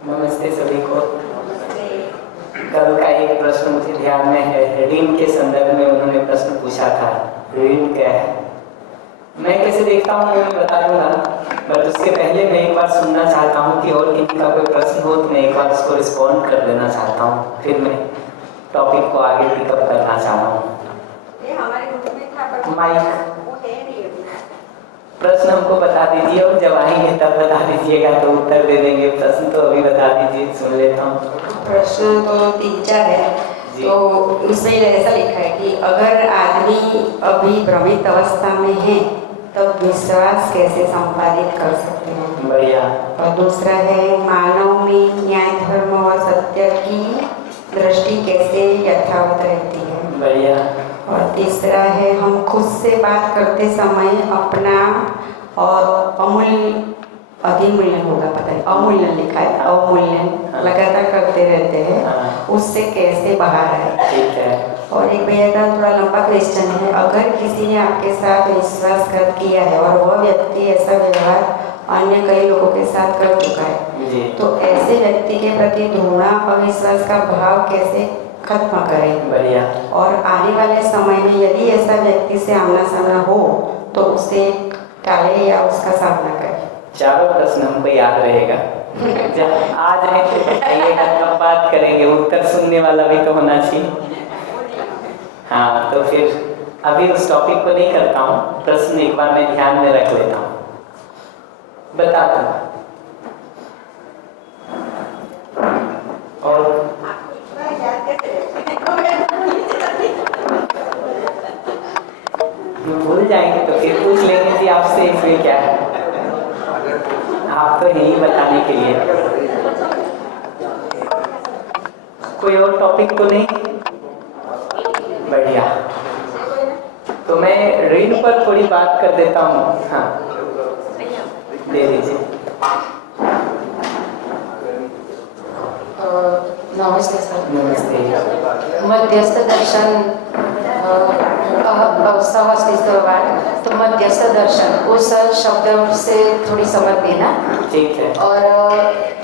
नमस्ते सभी को। कल का एक प्रश्न मुझे ध्यान में है, ऋण के संदर्भ में उन्होंने प्रश्न पूछा था, ऋण क्या है। मैं कैसे देखता हूँ मैं बता दूंगा, बट उसके पहले मैं एक बार सुनना चाहता हूँ कि और किसी का कोई प्रश्न हो तो मैं एक बार उसको रिस्पॉन्ड कर देना चाहता हूँ, फिर मैं टॉपिक को आगे पिकअप करना चाहता हूँ। माइक प्रश्न हमको बता दीजिए और जब आएंगे तब बता दीजिएगा तो उत्तर दे देंगे। प्रश्न तो अभी बता दीजिए, सुन लेता हूँ। प्रश्न तो 3-4 है, तो उसमें ऐसा लिखा है कि अगर आदमी अभी भ्रमित अवस्था में है तो विश्वास कैसे संपादित कर सकते हैं। बढ़िया। और दूसरा है मानव में न्याय धर्म और सत्य की दृष्टि कैसे यथावत रहती है। बढ़िया। और तीसरा है हम खुद से बात करते समय अपना और अमूल्य अधिमूल्यन होगा, पता है अमूल्यन लिखा है, अवमूल्यन लगातार करते रहते हैं, उससे कैसे बाहर आए। ठीक है। और एक भैया का थोड़ा लंबा क्वेश्चन है, अगर किसी ने आपके साथ विश्वासघात किया है और वह व्यक्ति ऐसा व्यवहार अन्य कई लोगों के साथ कर चुका है जी। तो ऐसे व्यक्ति के प्रति घृणा अविश्वास का भाव कैसे खत्म करें। बढ़िया। और आने वाले समय में यदि ऐसा व्यक्ति से आमना सामना हो तो उसे टाले या उसका सामना करें। चारों प्रश्न हमको याद रहेगा। आज नहीं तो बताइएगा, कब बात करेंगे, उत्तर सुनने वाला भी तो होना चाहिए। हाँ, तो फिर अभी उस टॉपिक को नहीं करता हूँ, प्रश्न एक बार मैं ध्यान में रख लेता हूँ, बता दूँ। और भूल जाएंगे तो फिर पूछ लेंगे कि आपसे इसमें क्या है, आप तो यही बताने के लिए। कोई और टॉपिक तो नहीं। बढ़िया, तो मैं ऋण पर थोड़ी बात कर देता हूँ। हाँ, दे दीजिए। नमस्ते सर। नमस्ते। मध्यस्थ दर्शन सहस्तित्ववाद, तो मध्यस्थ दर्शन उस शब्द से थोड़ी समझ देना। ठीक है। और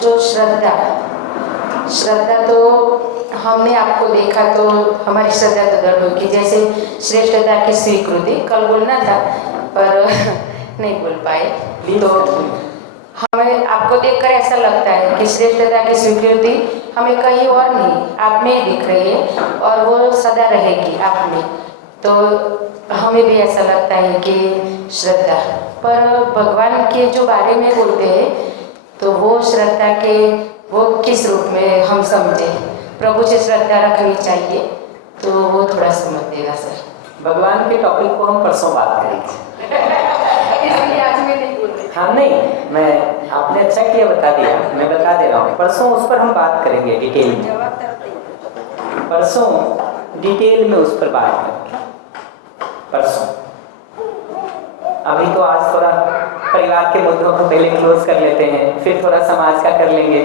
जो श्रद्धा तो हमने आपको देखा तो हमारी श्रद्धा तो दृढ़ होगी, जैसे श्रेष्ठता की स्वीकृति कल बोलना था पर नहीं बोल पाए। तो हमें आपको देखकर ऐसा लगता है कि श्रेष्ठता की स्वीकृति हमें कहीं और नहीं आप में ही दिख रही है और वो सदा रहेगी आप में। तो हमें भी ऐसा लगता है कि श्रद्धा, पर भगवान के जो बारे में बोलते हैं तो वो श्रद्धा के वो किस रूप में हम समझे, प्रभु से श्रद्धा रखनी चाहिए, तो वो थोड़ा समझ देगा सर। भगवान के टॉपिक को हम परसों बात करेंगे। इसलिए आज मैं नहीं बोल रही। हाँ नहीं, मैं आपने अच्छा किया बता दिया, मैं बता दे रहा हूँ, परसों उस पर हम बात करेंगे डिटेल में। परसों डिटेल में उस पर बात करेंगे परसों। अभी तो आज थोड़ा परिवार के मुद्दों को पहले क्लोज कर लेते हैं, फिर थोड़ा समाज का कर लेंगे,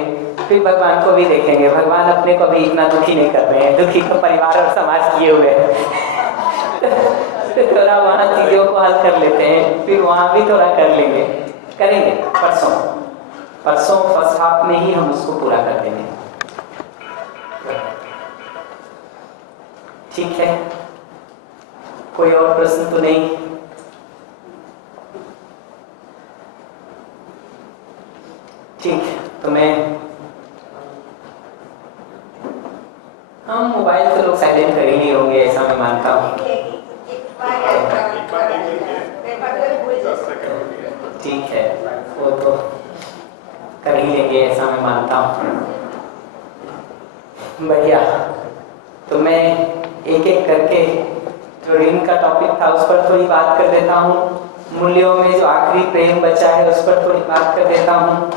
फिर भगवान को भी देखेंगे। भगवान अपने को भी इतना दुखी नहीं कर रहे हैं, दुखी तो परिवार और समाज किए हुए हैं। तो थोड़ा वहाँ चीज़ों को हल कर लेते हैं, फिर वहाँ भी थोड़ा कर लेंगे, करेंगे परसों फर्स्ट हाफ में ही हम उसको पूरा कर देंगे। ठीक है, कोई और प्रश्न तो नहीं। ठीक, तो मैं हम मोबाइल तो लोग साइलेंट कर ही नहीं होंगे, ऐसा मैं मानता हूँ। ठीक है, वो तो कर ही लेंगे, ऐसा मैं मानता हूँ। बढ़िया, तो मैं एक एक करके जो ऋण का टॉपिक था उस पर थोड़ी बात कर देता हूँ। मूल्यों में जो आखिरी प्रेम बचा है उस पर थोड़ी बात कर देता हूँ,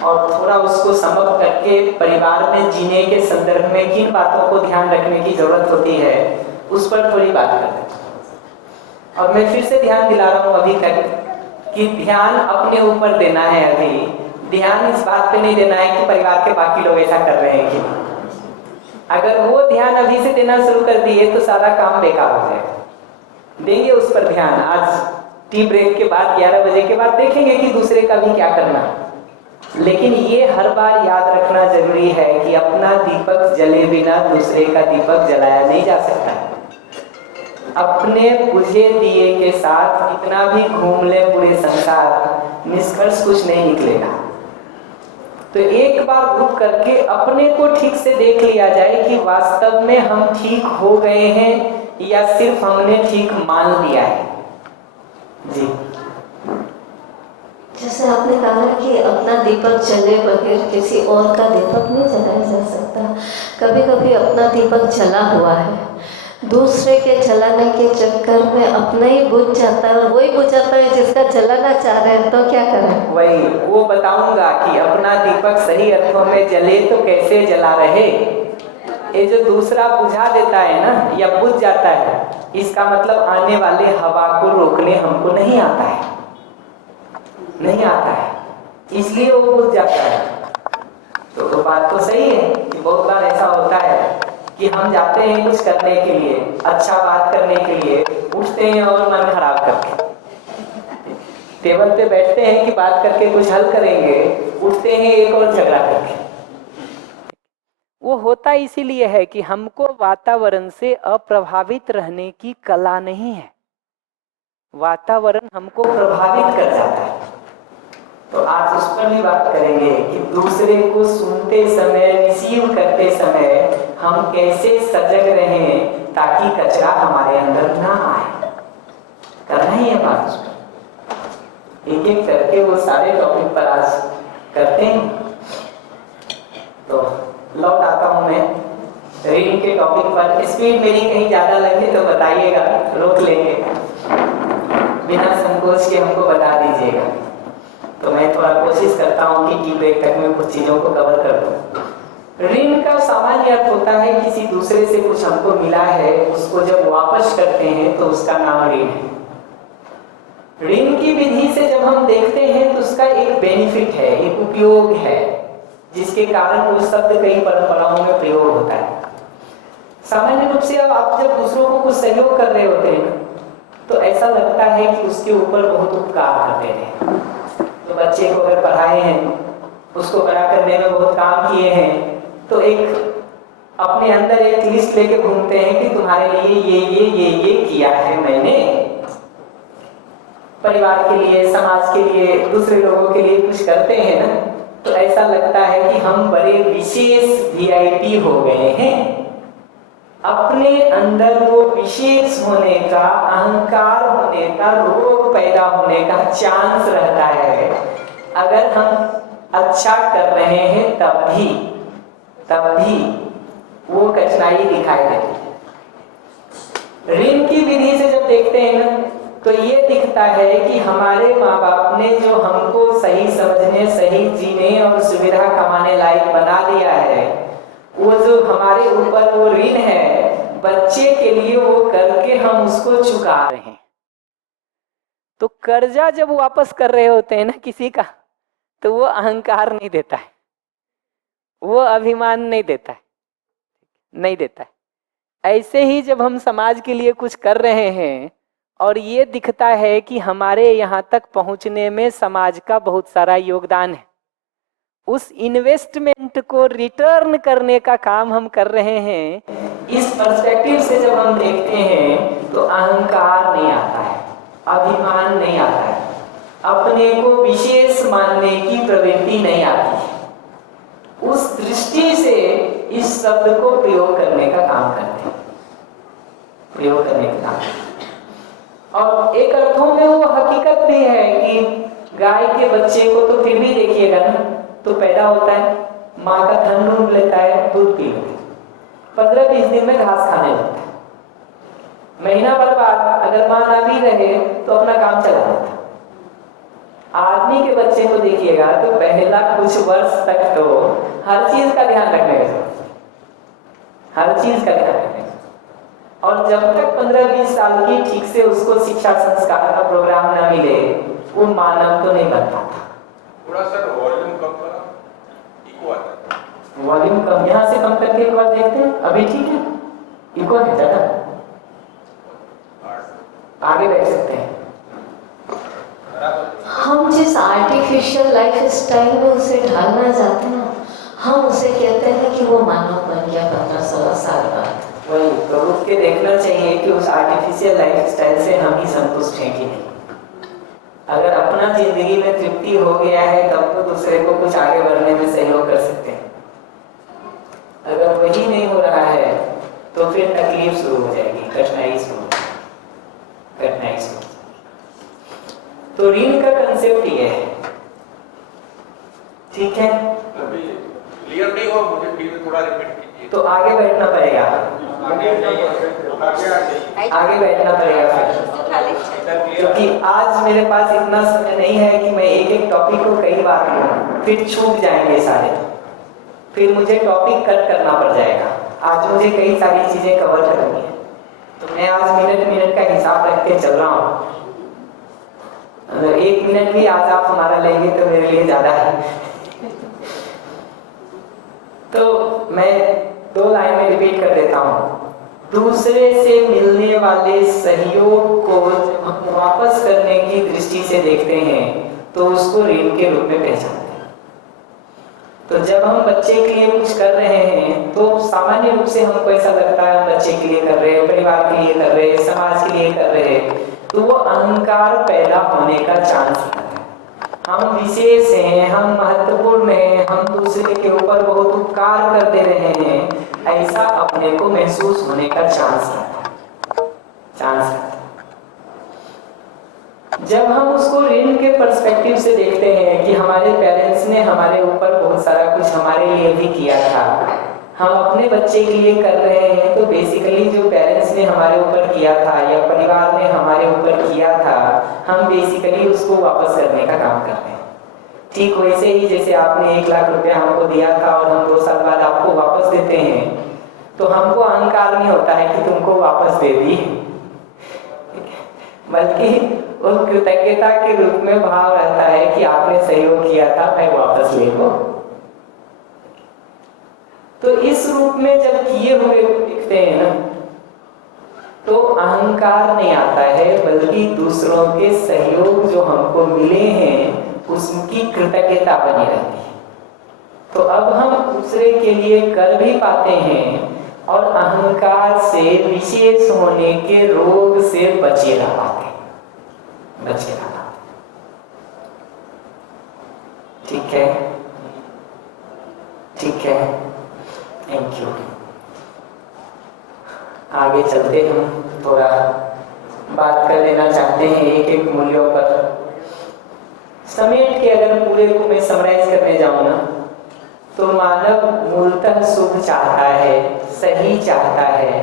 और थोड़ा उसको समअप करके परिवार में जीने के संदर्भ में किन बातों को ध्यान रखने की जरूरत होती है उस पर थोड़ी बात कर देता हूँ। और मैं फिर से ध्यान दिला रहा हूँ अभी तक कि ध्यान अपने ऊपर देना है। अभी ध्यान इस बात पे नहीं देना है कि परिवार के बाकी लोग ऐसा कर रहे हैं कि नहीं। अगर वो ध्यान अभी से देना शुरू कर दिए तो सारा काम बेकार हो जाएगा। देंगे उस पर ध्यान, आज टी ब्रेक के बाद 11 बजे के बाद देखेंगे कि दूसरे का भी क्या करना है। लेकिन ये हर बार याद रखना जरूरी है कि अपना दीपक जले बिना दूसरे का दीपक जलाया नहीं जा सकता। अपने बुझे दिए के साथ कितना भी घूम ले पूरे संसार, निष्कर्ष कुछ नहीं निकलेगा। तो एक बार रुक करके अपने को ठीक से देख लिया जाए कि वास्तव में हम ठीक हो गए हैं या सिर्फ हमने ठीक मान लिया है। जी, जैसे आपने कहा कि अपना दीपक जले बगैर किसी और का दीपक नहीं जलाया जा सकता। कभी कभी अपना दीपक जला हुआ है, दूसरे के जलाने के चक्कर में अपना ही बुझ जाता है और वही बुझाता है जिसका जलाना चाह रहे हैं, तो क्या करें? वही वो बताऊंगा कि अपना दीपक सही अर्थों में जले तो कैसे जला रहे। ये जो दूसरा बुझा देता है ना या बुझ जाता है, इसका मतलब आने वाले हवा को रोकने हमको नहीं आता है, नहीं आता है, इसलिए वो बुझ जाता है। तो बात तो सही है कि बहुत बार ऐसा होता है कि हम जाते हैं कुछ करने के लिए, अच्छा बात करने के लिए, उठते हैं और मन खराब करके टेबल पे बैठते हैं कि बात करके कुछ हल करेंगे, उठते हैं एक और झगड़ा करके। वो होता इसीलिए है कि हमको वातावरण से अप्रभावित रहने की कला नहीं है, वातावरण हमको प्रभावित कर जाता है। तो आज उस पर भी बात करेंगे कि दूसरे को सुनते समय, रिसीव करते समय हम कैसे सजग रहें ताकि कचरा हमारे अंदर ना आए। करना ही है बात उस पर, एक एक करके वो सारे टॉपिक पर आज करते हैं। तो लौट आता हूं मैं रीडिंग के टॉपिक पर। स्पीड मेरी कहीं ज्यादा लगे तो बताइएगा, रोक लेंगे, बिना संकोच के हमको बता दीजिएगा। तो मैं थोड़ा कोशिश करता हूँ कि टी ब्रेक तक में कुछ चीजों को कवर कर दूं। ऋण का सामान्य अर्थ होता है किसी दूसरे से कुछ हमको मिला है, उसको जब वापस करते हैं तो उसका नाम ऋण है। ऋण की विधि से जब हम देखते हैं तो उसका एक बेनिफिट है, एक उपयोग है, जिसके कारण वो शब्द कई परंपराओं में प्रयोग होता है। सामान्य रूप से अब आप जब दूसरों को कुछ सहयोग कर रहे होते हैं तो ऐसा लगता है कि उसके ऊपर बहुत उपकार करते हैं। तो बच्चे को अगर पढ़ाए हैं, उसको बड़ा करने में बहुत काम किए हैं, तो एक अपने अंदर एक लिस्ट लेके घूमते हैं कि तुम्हारे लिए ये किया है मैंने, परिवार के लिए, समाज के लिए, दूसरे लोगों के लिए कुछ करते हैं ना, तो ऐसा लगता है कि हम बड़े विशेष VIP हो गए हैं। अपने अंदर वो विशेष होने का, अहंकार होने का, रोग पैदा होने का चांस रहता है। अगर हम अच्छा कर रहे हैं तब भी वो कठिनाई दिखाई देती है। ऋण की विधि से जब देखते हैं ना तो ये दिखता है कि हमारे माँ बाप ने जो हमको सही समझने, सही जीने और सुविधा कमाने लायक बना दिया है, वो जो हमारे ऊपर वो ऋण है, बच्चे के लिए वो करके हम उसको चुका रहे हैं। तो कर्जा जब वापस कर रहे होते हैं ना किसी का, तो वो अहंकार नहीं देता है, वो अभिमान नहीं देता है, नहीं देता है। ऐसे ही जब हम समाज के लिए कुछ कर रहे हैं और ये दिखता है कि हमारे यहाँ तक पहुँचने में समाज का बहुत सारा योगदान है, उस इन्वेस्टमेंट को रिटर्न करने का काम हम कर रहे हैं, इस पर्सपेक्टिव से जब हम देखते हैं तो अहंकार नहीं आता है, अभिमान नहीं आता है, अपने को विशेष मानने की प्रवृत्ति नहीं आती है। उस दृष्टि से इस शब्द को प्रयोग करने का काम करते हैं, प्रयोग करने का काम। और एक अर्थों में वो हकीकत भी है कि गाय के बच्चे को तो फिर भी देखिएगा ना, तो पैदा होता है, माँ का थन ढूंढ लेता है, दूध पी लेता है, 15-20 दिन में घास खाने लगता है। महीना भर बाद अगर माँ ना भी रहे तो अपना काम चला जाता है। आदमी के बच्चे को देखिएगा तो पहला कुछ वर्ष तक तो हर चीज का ध्यान रखने का, हर चीज का ध्यान रखने का। और जब तक 15-20 साल की ठीक से उसको शिक्षा संस्कार का प्रोग्राम ना मिले, वो मानव तो नहीं बन पाता। थोड़ा सा वॉल्यूम कम करा, इको आता है। वॉल्यूम कम, यहाँ से कम करके एक बार देखते हैं, अभी ठीक है? इको है ज्यादा, आगे देख सकते हैं। हम जिस आर्टिफिशियल लाइफ स्टाइल में उसे ढालना चाहते हैं, हम उसे कहते हैं कि वो मानव बन गया 15-16 साल बाद। वही तो रुक के देखना चाहिए कि उस आर्टिफिशियल लाइफ स्टाइल से हम ही संतुष्ट हैं कि नहीं। अगर अपना जिंदगी में तृप्ति हो गया है तब तो दूसरे को कुछ आगे बढ़ने में सहयोग कर सकते हैं। अगर वही नहीं हो रहा है तो फिर तकलीफ शुरू हो जाएगी, कठिनाई शुरू। तो ऋण का कंसेप्ट ये है, ठीक है? अभी क्लियर नहीं हुआ, मुझे फिर थोड़ा रिपीट कीजिए। तो आगे बैठना पड़ेगा, आगे बैठना पड़ेगा फिर, क्योंकि आज मेरे पास इतना समय नहीं है कि मैं एक एक टॉपिक को कई बार लूं, फिर छूट जाएंगे सारे, फिर मुझे टॉपिक कट करना पड़ जाएगा। आज मुझे कई सारी चीजें कवर करनी है, तो मैं आज मिनट का हिसाब रख के चल रहा हूँ। अगर 1 मिनट भी आज आप हमारा लेंगे तो मेरे लिए ज्यादा है। तो मैं 2 लाइन में रिपीट कर देता हूँ। दूसरे से मिलने वाले सहयोग को हम वापस करने की दृष्टि से देखते हैं तो उसको ऋण के रूप में पहचानते हैं। तो जब हम बच्चे के लिए कुछ कर रहे हैं तो सामान्य रूप से हमको ऐसा लगता है हम बच्चे के लिए कर रहे हैं, परिवार के लिए कर रहे हैं, समाज के लिए कर रहे हैं, तो वो अहंकार पैदा होने का चांस है। हम विशेष हैं, हम महत्वपूर्ण हैं, हम दूसरे के ऊपर बहुत उपकार कर दे रहे हैं, ऐसा अपने को महसूस होने का चांस रहता है। जब हम उसको ऋण के पर्सपेक्टिव से देखते हैं कि हमारे पेरेंट्स ने हमारे ऊपर बहुत सारा कुछ हमारे लिए भी किया था, हम अपने बच्चे के लिए कर रहे हैं, तो बेसिकली जो पेरेंट्स ने हमारे ऊपर किया था या परिवार ने हमारे ऊपर किया था, हम बेसिकली उसको वापस करने का काम करते हैं। ठीक वैसे ही जैसे आपने 1 लाख रुपया हमको दिया था और हम 2 साल बाद आपको वापस देते हैं, तो हमको अहंकार नहीं होता है कि तुमको वापस दे दी, बल्कि उस कृतज्ञता के रूप में भाव रहता है कि आपने सहयोग किया था, मैं वापस ले लो। तो इस रूप में जब किए हुए दिखते हैं ना, तो अहंकार नहीं आता है, बल्कि दूसरों के सहयोग जो हमको मिले हैं उसकी कृतज्ञता बनी रहती है। तो अब हम दूसरे के लिए कर भी पाते हैं और अहंकार से, विशेष होने के रोग से बचे रह पाते हैं। ठीक है, थैंक यू। आगे चलते हम थोड़ा बात कर लेना चाहते हैं एक मूल्यों पर। समेट के अगर पूरे को मैं समराइज करने जाऊं ना, तो मानव मूलतः सुख चाहता है, सही चाहता है,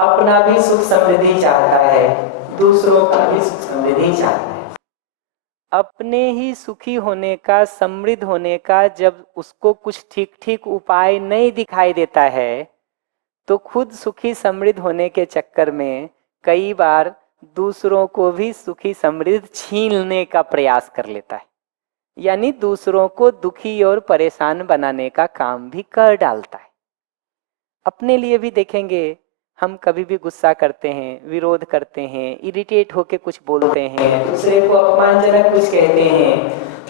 अपना भी सुख समृद्धि चाहता है, दूसरों का भी सुख समृद्धि चाहता है। अपने ही सुखी होने का, समृद्ध होने का जब उसको कुछ ठीक उपाय नहीं दिखाई देता है, तो खुद सुखी समृद्ध होने के चक्कर में कई बार दूसरों को भी सुखी समृद्ध छीनने का प्रयास कर लेता है, यानी दूसरों को दुखी और परेशान बनाने का काम भी कर डालता है। अपने लिए भी देखेंगे, हम कभी भी गुस्सा करते हैं, विरोध करते हैं, इरिटेट होके कुछ बोलते हैं, दूसरे को अपमानजनक कुछ कहते हैं,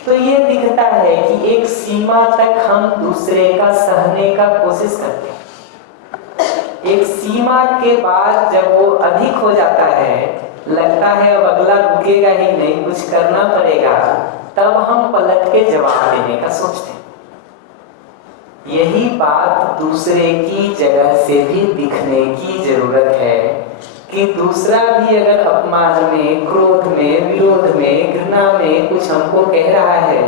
तो ये दिखता है कि एक सीमा तक हम दूसरे का सहने का कोशिश करते हैं। एक सीमा के बाद जब वो अधिक हो जाता है, लगता है अब अगला रुकेगा ही नहीं, कुछ करना पड़ेगा, तब हम पलट के जवाब देने का सोचते हैं। यही बात दूसरे की जगह से भी दिखने की जरूरत है कि दूसरा भी अगर अपमान में, क्रोध में, विरोध में, घृणा में कुछ हमको कह रहा है,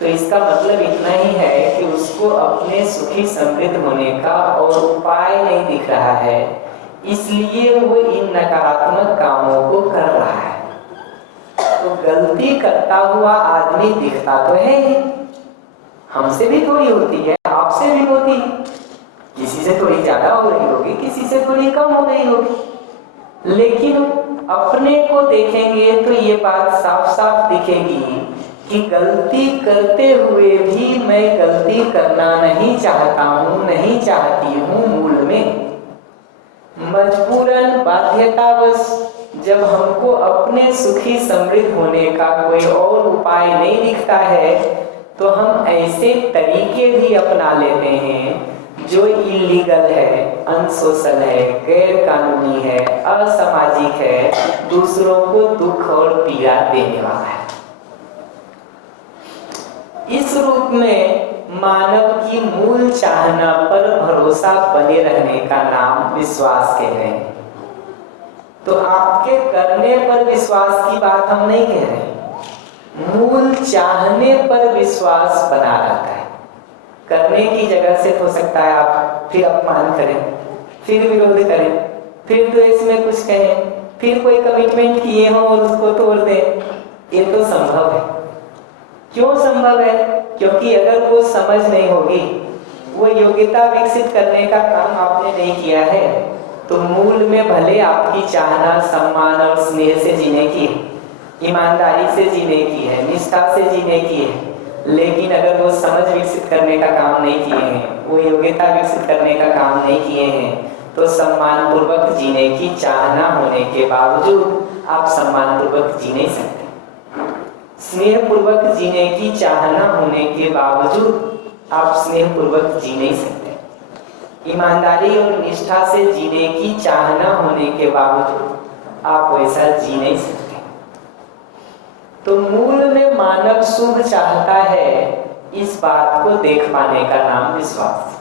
तो इसका मतलब इतना ही है कि उसको अपने सुखी समृद्ध होने का और उपाय नहीं दिख रहा है, इसलिए वो इन नकारात्मक कामों को कर रहा है। तो गलती करता हुआ आदमी दिखता तो है ही, हमसे भी थोड़ी होती है, आपसे भी होती है, किसी से थोड़ी ज्यादा हो रही होगी, किसी से थोड़ी कम हो रही होगी, लेकिन अपने को देखेंगे तो ये बात साफ साफ दिखेगी कि गलती करते हुए भी मैं गलती करना नहीं चाहता हूँ, नहीं चाहती हूँ, मूल में मजबूरन, बाध्यतावश जब हमको अपने सुखी समृद्ध होने का कोई और उपाय नहीं दिखता है तो हम ऐसे तरीके भी अपना लेते हैं जो इलीगल है, अनसोशल है, गैर कानूनी है, असामाजिक है, दूसरों को दुख और पीड़ा देने वाला है। इस रूप में मानव की मूल चाहना पर भरोसा बने रहने का नाम विश्वास कह रहे हैं। तो आपके करने पर विश्वास की बात हम नहीं कह रहे हैं, मूल चाहने पर विश्वास बना रहता है। करने की जगह से हो सकता है आप फिर अपमान करें, फिर विरोध करें, फिर द्वेष में कुछ कहें, फिर कोई कमिटमेंट किए हो और उसको तोड़ दें। ये तो संभव है। क्यों संभव है? क्योंकि अगर वो समझ नहीं होगी, वो योग्यता विकसित करने का काम आपने नहीं किया है, तो मूल में भले आपकी चाहना सम्मान और स्नेह से जीने की है, ईमानदारी से जीने की है, निष्ठा से जीने की है, लेकिन अगर वो समझ विकसित करने का काम नहीं किए हैं, वो योग्यता विकसित करने का काम नहीं किए हैं, तो सम्मान पूर्वक जीने की चाहना होने के बावजूद आप सम्मान पूर्वक जी नहीं सकते। स्नेह पूर्वक जीने की चाहना होने के बावजूद आप स्नेह पूर्वक जी नहीं सकते। ईमानदारी और निष्ठा से जीने की चाहना होने के बावजूद आप वैसा जी नहीं सकते। तो मूल में मानव शुभ चाहता है, इस बात को देख पाने का नाम विश्वास।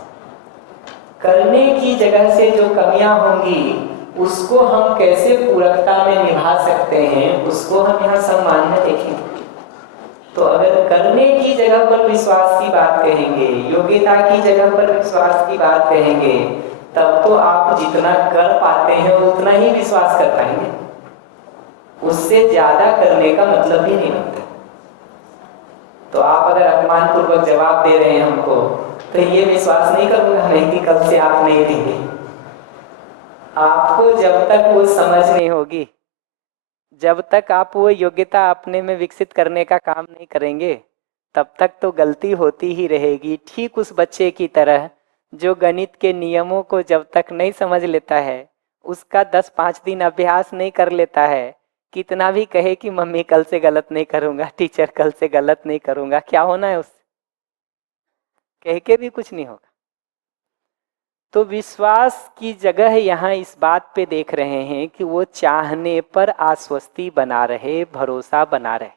करने की जगह से जो कमियां होंगी उसको हम कैसे पूरकता में निभा सकते हैं, उसको हम यहाँ सम्मान में देखेंगे। तो अगर करने की जगह पर विश्वास की बात कहेंगे, योग्यता की जगह पर विश्वास की बात कहेंगे, तब तो आप जितना कर पाते हैं उतना ही विश्वास कर पाएंगे, उससे ज्यादा करने का मतलब ही नहीं बनता। तो आप अगर अपमान पूर्वक जवाब दे रहे हैं हमको, तो ये विश्वास नहीं करूंगा मैं कि कल से आप नहीं देंगे। आपको जब तक वो समझ नहीं होगी, जब तक आप वो योग्यता अपने में विकसित करने का काम नहीं करेंगे, तब तक तो गलती होती ही रहेगी। ठीक उस बच्चे की तरह जो गणित के नियमों को जब तक नहीं समझ लेता है, उसका 10-5 दिन अभ्यास नहीं कर लेता है, कितना भी कहे कि मम्मी कल से गलत नहीं करूंगा, टीचर कल से गलत नहीं करूंगा, क्या होना है उससे? कह के भी कुछ नहीं होगा। तो विश्वास की जगह यहाँ इस बात पे देख रहे हैं कि वो चाहने पर आश्वस्ति बना रहे, भरोसा बना रहे।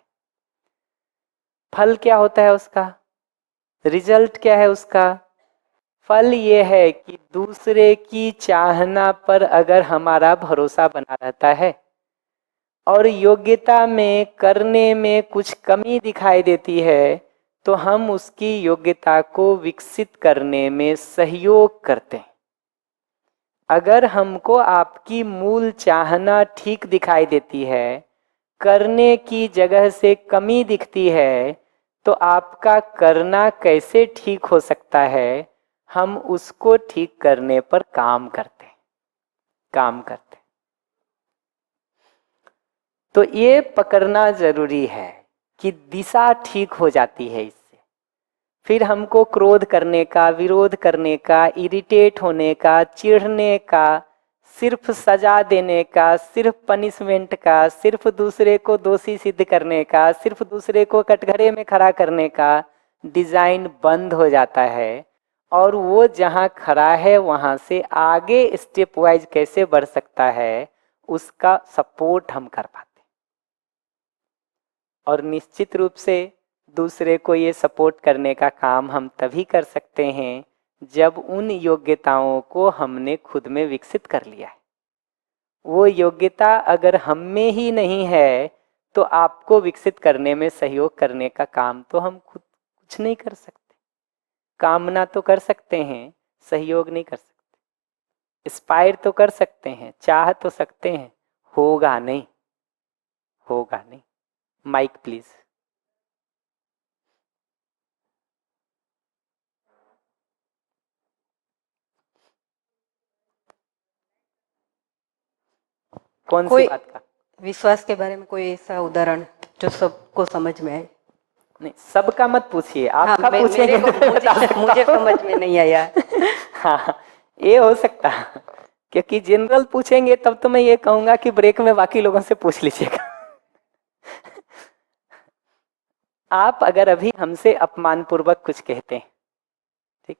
फल क्या होता है उसका? रिजल्ट क्या है उसका? फल ये है कि दूसरे की चाहना पर अगर हमारा भरोसा बना रहता है और योग्यता में करने में कुछ कमी दिखाई देती है, तो हम उसकी योग्यता को विकसित करने में सहयोग करते हैं। अगर हमको आपकी मूल चाहना ठीक दिखाई देती है, करने की जगह से कमी दिखती है, तो आपका करना कैसे ठीक हो सकता है? हम उसको ठीक करने पर काम करते हैं। तो ये पकड़ना जरूरी है कि दिशा ठीक हो जाती है इससे। फिर हमको क्रोध करने का, विरोध करने का, इरिटेट होने का, चिढ़ने का, सिर्फ सजा देने का, सिर्फ पनिशमेंट का, सिर्फ दूसरे को दोषी सिद्ध करने का, सिर्फ दूसरे को कटघरे में खड़ा करने का डिजाइन बंद हो जाता है, और वो जहाँ खड़ा है वहाँ से आगे स्टेप वाइज कैसे बढ़ सकता है उसका सपोर्ट हम कर पाते। और निश्चित रूप से दूसरे को ये सपोर्ट करने का काम हम तभी कर सकते हैं जब उन योग्यताओं को हमने खुद में विकसित कर लिया है। वो योग्यता अगर हम में ही नहीं है तो आपको विकसित करने में सहयोग करने का काम तो हम खुद कुछ नहीं कर सकते। कामना तो कर सकते हैं, सहयोग नहीं कर सकते। एस्पायर तो कर सकते हैं, चाह तो सकते हैं, होगा नहीं। Mike please. कौन सी बात का? विश्वास के बारे में कोई ऐसा उदाहरण जो सबको समझ में आए? नहीं, सबका मत पूछिए, आपका हाँ, पूछेंगे तो मुझे समझ में नहीं आया। हाँ, ये हो सकता है। क्योंकि जनरल पूछेंगे तब तो मैं ये कहूंगा कि ब्रेक में बाकी लोगों से पूछ लीजिएगा। आप अगर अभी हमसे अपमान पूर्वक कुछ कहते हैं, ठीक,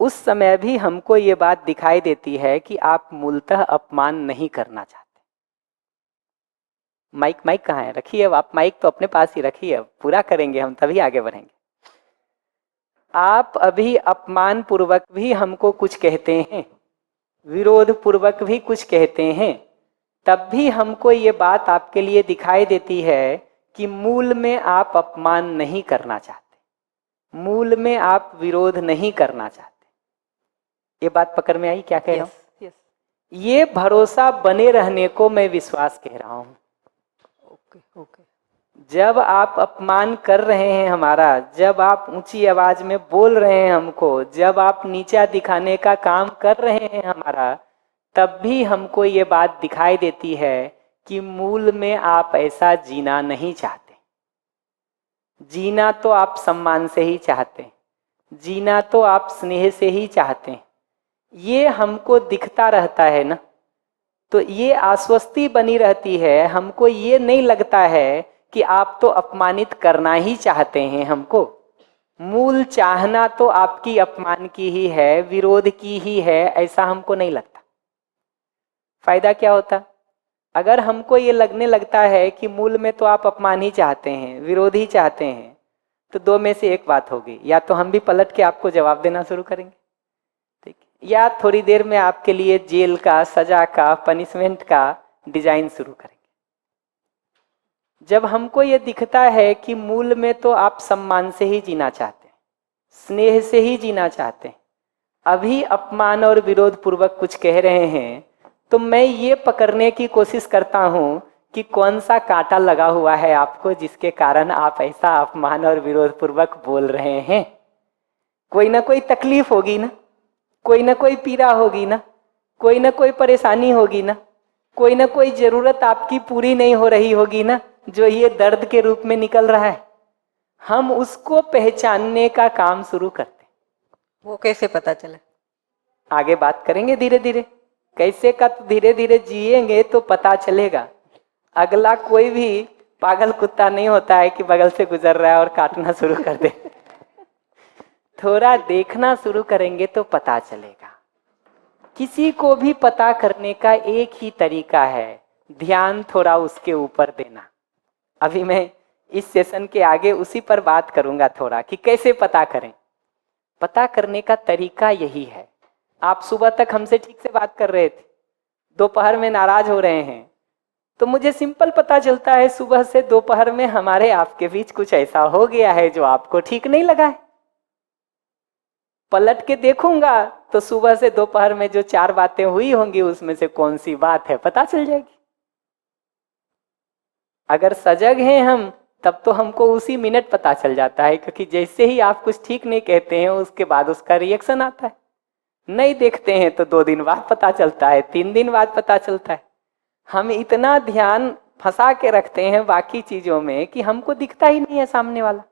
उस समय भी हमको ये बात दिखाई देती है कि आप मूलतः अपमान नहीं करना चाहते। माइक कहाँ है? रखिए, अब आप माइक तो अपने पास ही रखिए, अब पूरा करेंगे हम तभी आगे बढ़ेंगे। आप अभी अपमान पूर्वक भी हमको कुछ कहते हैं, विरोध पूर्वक भी कुछ कहते हैं, तब भी हमको ये बात आपके लिए दिखाई देती है कि मूल में आप अपमान नहीं करना चाहते, मूल में आप विरोध नहीं करना चाहते। ये बात पकड़ में आई क्या कह रहा हूं? ये भरोसा बने रहने को मैं विश्वास कह रहा हूं। ओके। जब आप अपमान कर रहे हैं हमारा, जब आप ऊंची आवाज में बोल रहे हैं हमको, जब आप नीचा दिखाने का काम कर रहे हैं हमारा, तब भी हमको ये बात दिखाई देती है कि मूल में आप ऐसा जीना नहीं चाहते। जीना तो आप सम्मान से ही चाहते, जीना तो आप स्नेह से ही चाहते। ये हमको दिखता रहता है ना, तो ये आश्वस्ति बनी रहती है। हमको ये नहीं लगता है कि आप तो अपमानित करना ही चाहते हैं हमको। मूल चाहना तो आपकी अपमान की ही है, विरोध की ही है, ऐसा हमको नहीं लगता। फायदा क्या होता? अगर हमको ये लगने लगता है कि मूल में तो आप अपमान ही चाहते हैं, विरोध ही चाहते हैं, तो दो में से एक बात होगी, या तो हम भी पलट के आपको जवाब देना शुरू करेंगे, ठीक, या थोड़ी देर में आपके लिए जेल का, सजा का, पनिशमेंट का डिजाइन शुरू करेंगे। जब हमको ये दिखता है कि मूल में तो आप सम्मान से ही जीना चाहते हैं, स्नेह से ही जीना चाहते हैं, अभी अपमान और विरोध पूर्वक कुछ कह रहे हैं, तो मैं ये पकड़ने की कोशिश करता हूं कि कौन सा कांटा लगा हुआ है आपको जिसके कारण आप ऐसा अपमान और विरोध पूर्वक बोल रहे हैं। कोई ना कोई तकलीफ होगी ना, कोई ना कोई पीड़ा होगी ना, कोई ना कोई परेशानी होगी ना, कोई ना कोई जरूरत आपकी पूरी नहीं हो रही होगी ना, जो ये दर्द के रूप में निकल रहा है। हम उसको पहचानने का काम शुरू करते। वो कैसे पता चले? आगे बात करेंगे धीरे धीरे, कैसे का धीरे धीरे जिएंगे तो पता चलेगा। अगला कोई भी पागल कुत्ता नहीं होता है कि बगल से गुजर रहा है और काटना शुरू कर दे। थोड़ा देखना शुरू करेंगे तो पता चलेगा। किसी को भी पता करने का एक ही तरीका है, ध्यान थोड़ा उसके ऊपर देना। अभी मैं इस सेशन के आगे उसी पर बात करूंगा थोड़ा, कि कैसे पता करें। पता करने का तरीका यही है। आप सुबह तक हमसे ठीक से बात कर रहे थे, दोपहर में नाराज हो रहे हैं, तो मुझे सिंपल पता चलता है सुबह से दोपहर में हमारे आपके बीच कुछ ऐसा हो गया है जो आपको ठीक नहीं लगा है। पलट के देखूंगा तो सुबह से दोपहर में जो 4 बातें हुई होंगी उसमें से कौन सी बात है पता चल जाएगी। अगर सजग हैं हम तब तो हमको उसी मिनट पता चल जाता है, क्योंकि जैसे ही आप कुछ ठीक नहीं कहते हैं उसके बाद उसका रिएक्शन आता है। नहीं देखते हैं तो 2 दिन बाद पता चलता है, 3 दिन बाद पता चलता है। हम इतना ध्यान फंसा के रखते हैं बाकी चीजों में कि हमको दिखता ही नहीं है सामने वाला।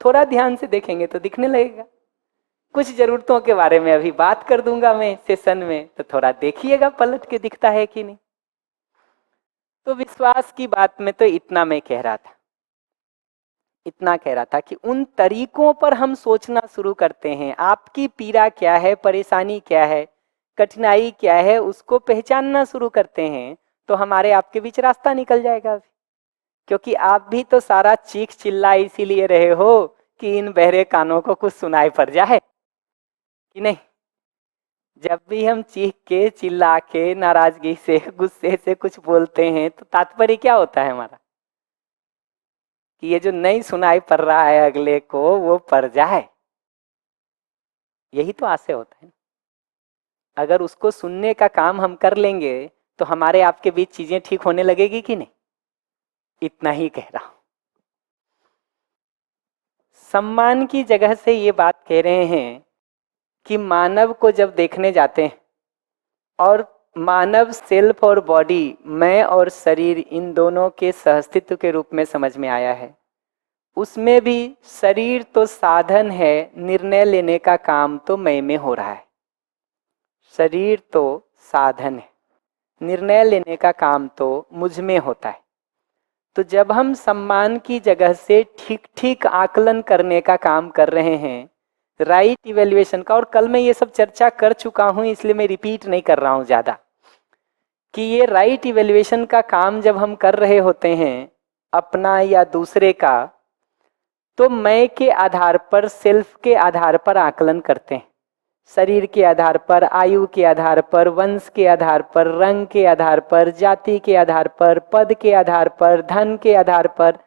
थोड़ा ध्यान से देखेंगे तो दिखने लगेगा। कुछ जरूरतों के बारे में अभी बात कर दूंगा मैं सेशन में, तो थोड़ा देखिएगा पलट के दिखता है कि नहीं। तो विश्वास की बात में तो इतना मैं कह रहा था, इतना कह रहा था कि उन तरीकों पर हम सोचना शुरू करते हैं। आपकी पीड़ा क्या है, परेशानी क्या है, कठिनाई क्या है, उसको पहचानना शुरू करते हैं तो हमारे आपके बीच रास्ता निकल जाएगा। क्योंकि आप भी तो सारा चीख चिल्ला इसीलिए रहे हो कि इन बहरे कानों को कुछ सुनाई पड़ जाए कि नहीं। जब भी हम चीख के, चिल्ला के, नाराजगी से, गुस्से से कुछ बोलते हैं तो तात्पर्य क्या होता है हमारा, कि ये जो नहीं सुनाई पड़ रहा है अगले को वो पड़ जाए। यही तो आशय होता है। अगर उसको सुनने का काम हम कर लेंगे तो हमारे आपके बीच चीजें ठीक होने लगेगी कि नहीं। इतना ही कह रहा हूं। सम्मान की जगह से ये बात कह रहे हैं कि मानव को जब देखने जाते हैं और मानव सेल्फ और बॉडी, मैं और शरीर, इन दोनों के सहअस्तित्व के रूप में समझ में आया है। उसमें भी शरीर तो साधन है, निर्णय लेने का काम तो मैं में हो रहा है। शरीर तो साधन है, निर्णय लेने का काम तो मुझ में होता है। तो जब हम सम्मान की जगह से ठीक ठीक आकलन करने का काम कर रहे हैं, राइट इवेल्युएशन का, और कल मैं ये सब चर्चा कर चुका हूँ इसलिए मैं रिपीट नहीं कर रहा हूँ ज़्यादा, कि ये राइट इवेल्युएशन का काम जब हम कर रहे होते हैं अपना या दूसरे का, तो मैं के आधार पर, सेल्फ के आधार पर आकलन करते हैं। शरीर के आधार पर, आयु के आधार पर, वंश के आधार पर, रंग के आधार पर, जाति के आधार पर, पद के आधार पर, धन के आधार पर,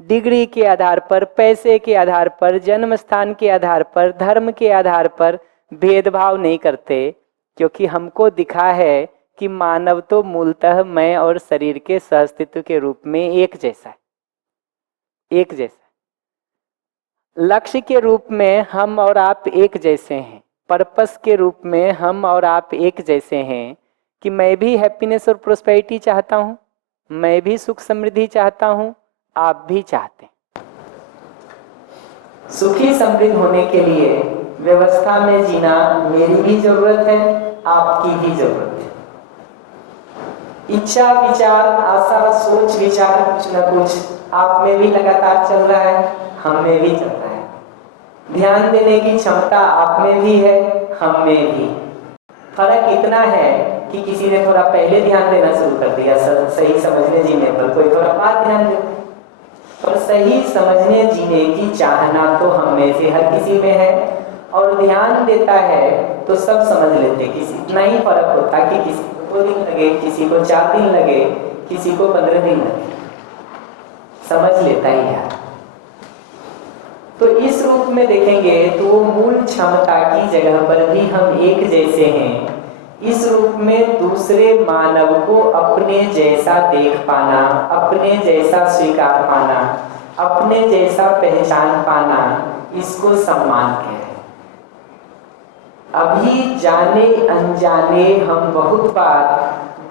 डिग्री के आधार पर, पैसे के आधार पर, जन्म स्थान के आधार पर, धर्म के आधार पर भेदभाव नहीं करते, क्योंकि हमको दिखा है कि मानव तो मूलतः मैं और शरीर के सहअस्तित्व के रूप में एक जैसा है, एक जैसा। लक्ष्य के रूप में हम और आप एक जैसे हैं, पर्पस के रूप में हम और आप एक जैसे हैं, कि मैं भी हैप्पीनेस और प्रोस्पेरिटी चाहता हूँ, मैं भी सुख समृद्धि चाहता हूँ, आप भी चाहते हैं। सुखी समृद्ध होने के लिए व्यवस्था में जीना मेरी भी जरूरत है, आपकी भी जरूरत है। इच्छा, विचार, आशा, सोच, विचार कुछ न कुछ आप में भी लगातार चल रहा है, हम में भी चल रहा है। ध्यान देने की क्षमता आप में भी है, हम में भी। फर्क इतना है कि किसी ने थोड़ा पहले ध्यान देना शुरू कर दिया सही समझने जीने पर, कोई थोड़ा बाद ध्यान देता है। और सही समझने जीने की चाहना तो हम में से हर किसी में है, और ध्यान देता है तो सब समझ लेते। किसी इतना ही फर्क होता कि किसी को 2 दिन लगे, किसी को 4 दिन लगे, किसी को 15 दिन लगे, समझ लेता ही है। तो इस रूप में देखेंगे तो वो मूल क्षमता की जगह पर भी हम एक जैसे हैं। इस रूप में दूसरे मानव को अपने जैसा देख पाना, अपने जैसा स्वीकार पाना, अपने जैसा पहचान पाना, इसको सम्मान कहें। अभी जाने अनजाने हम बहुत बार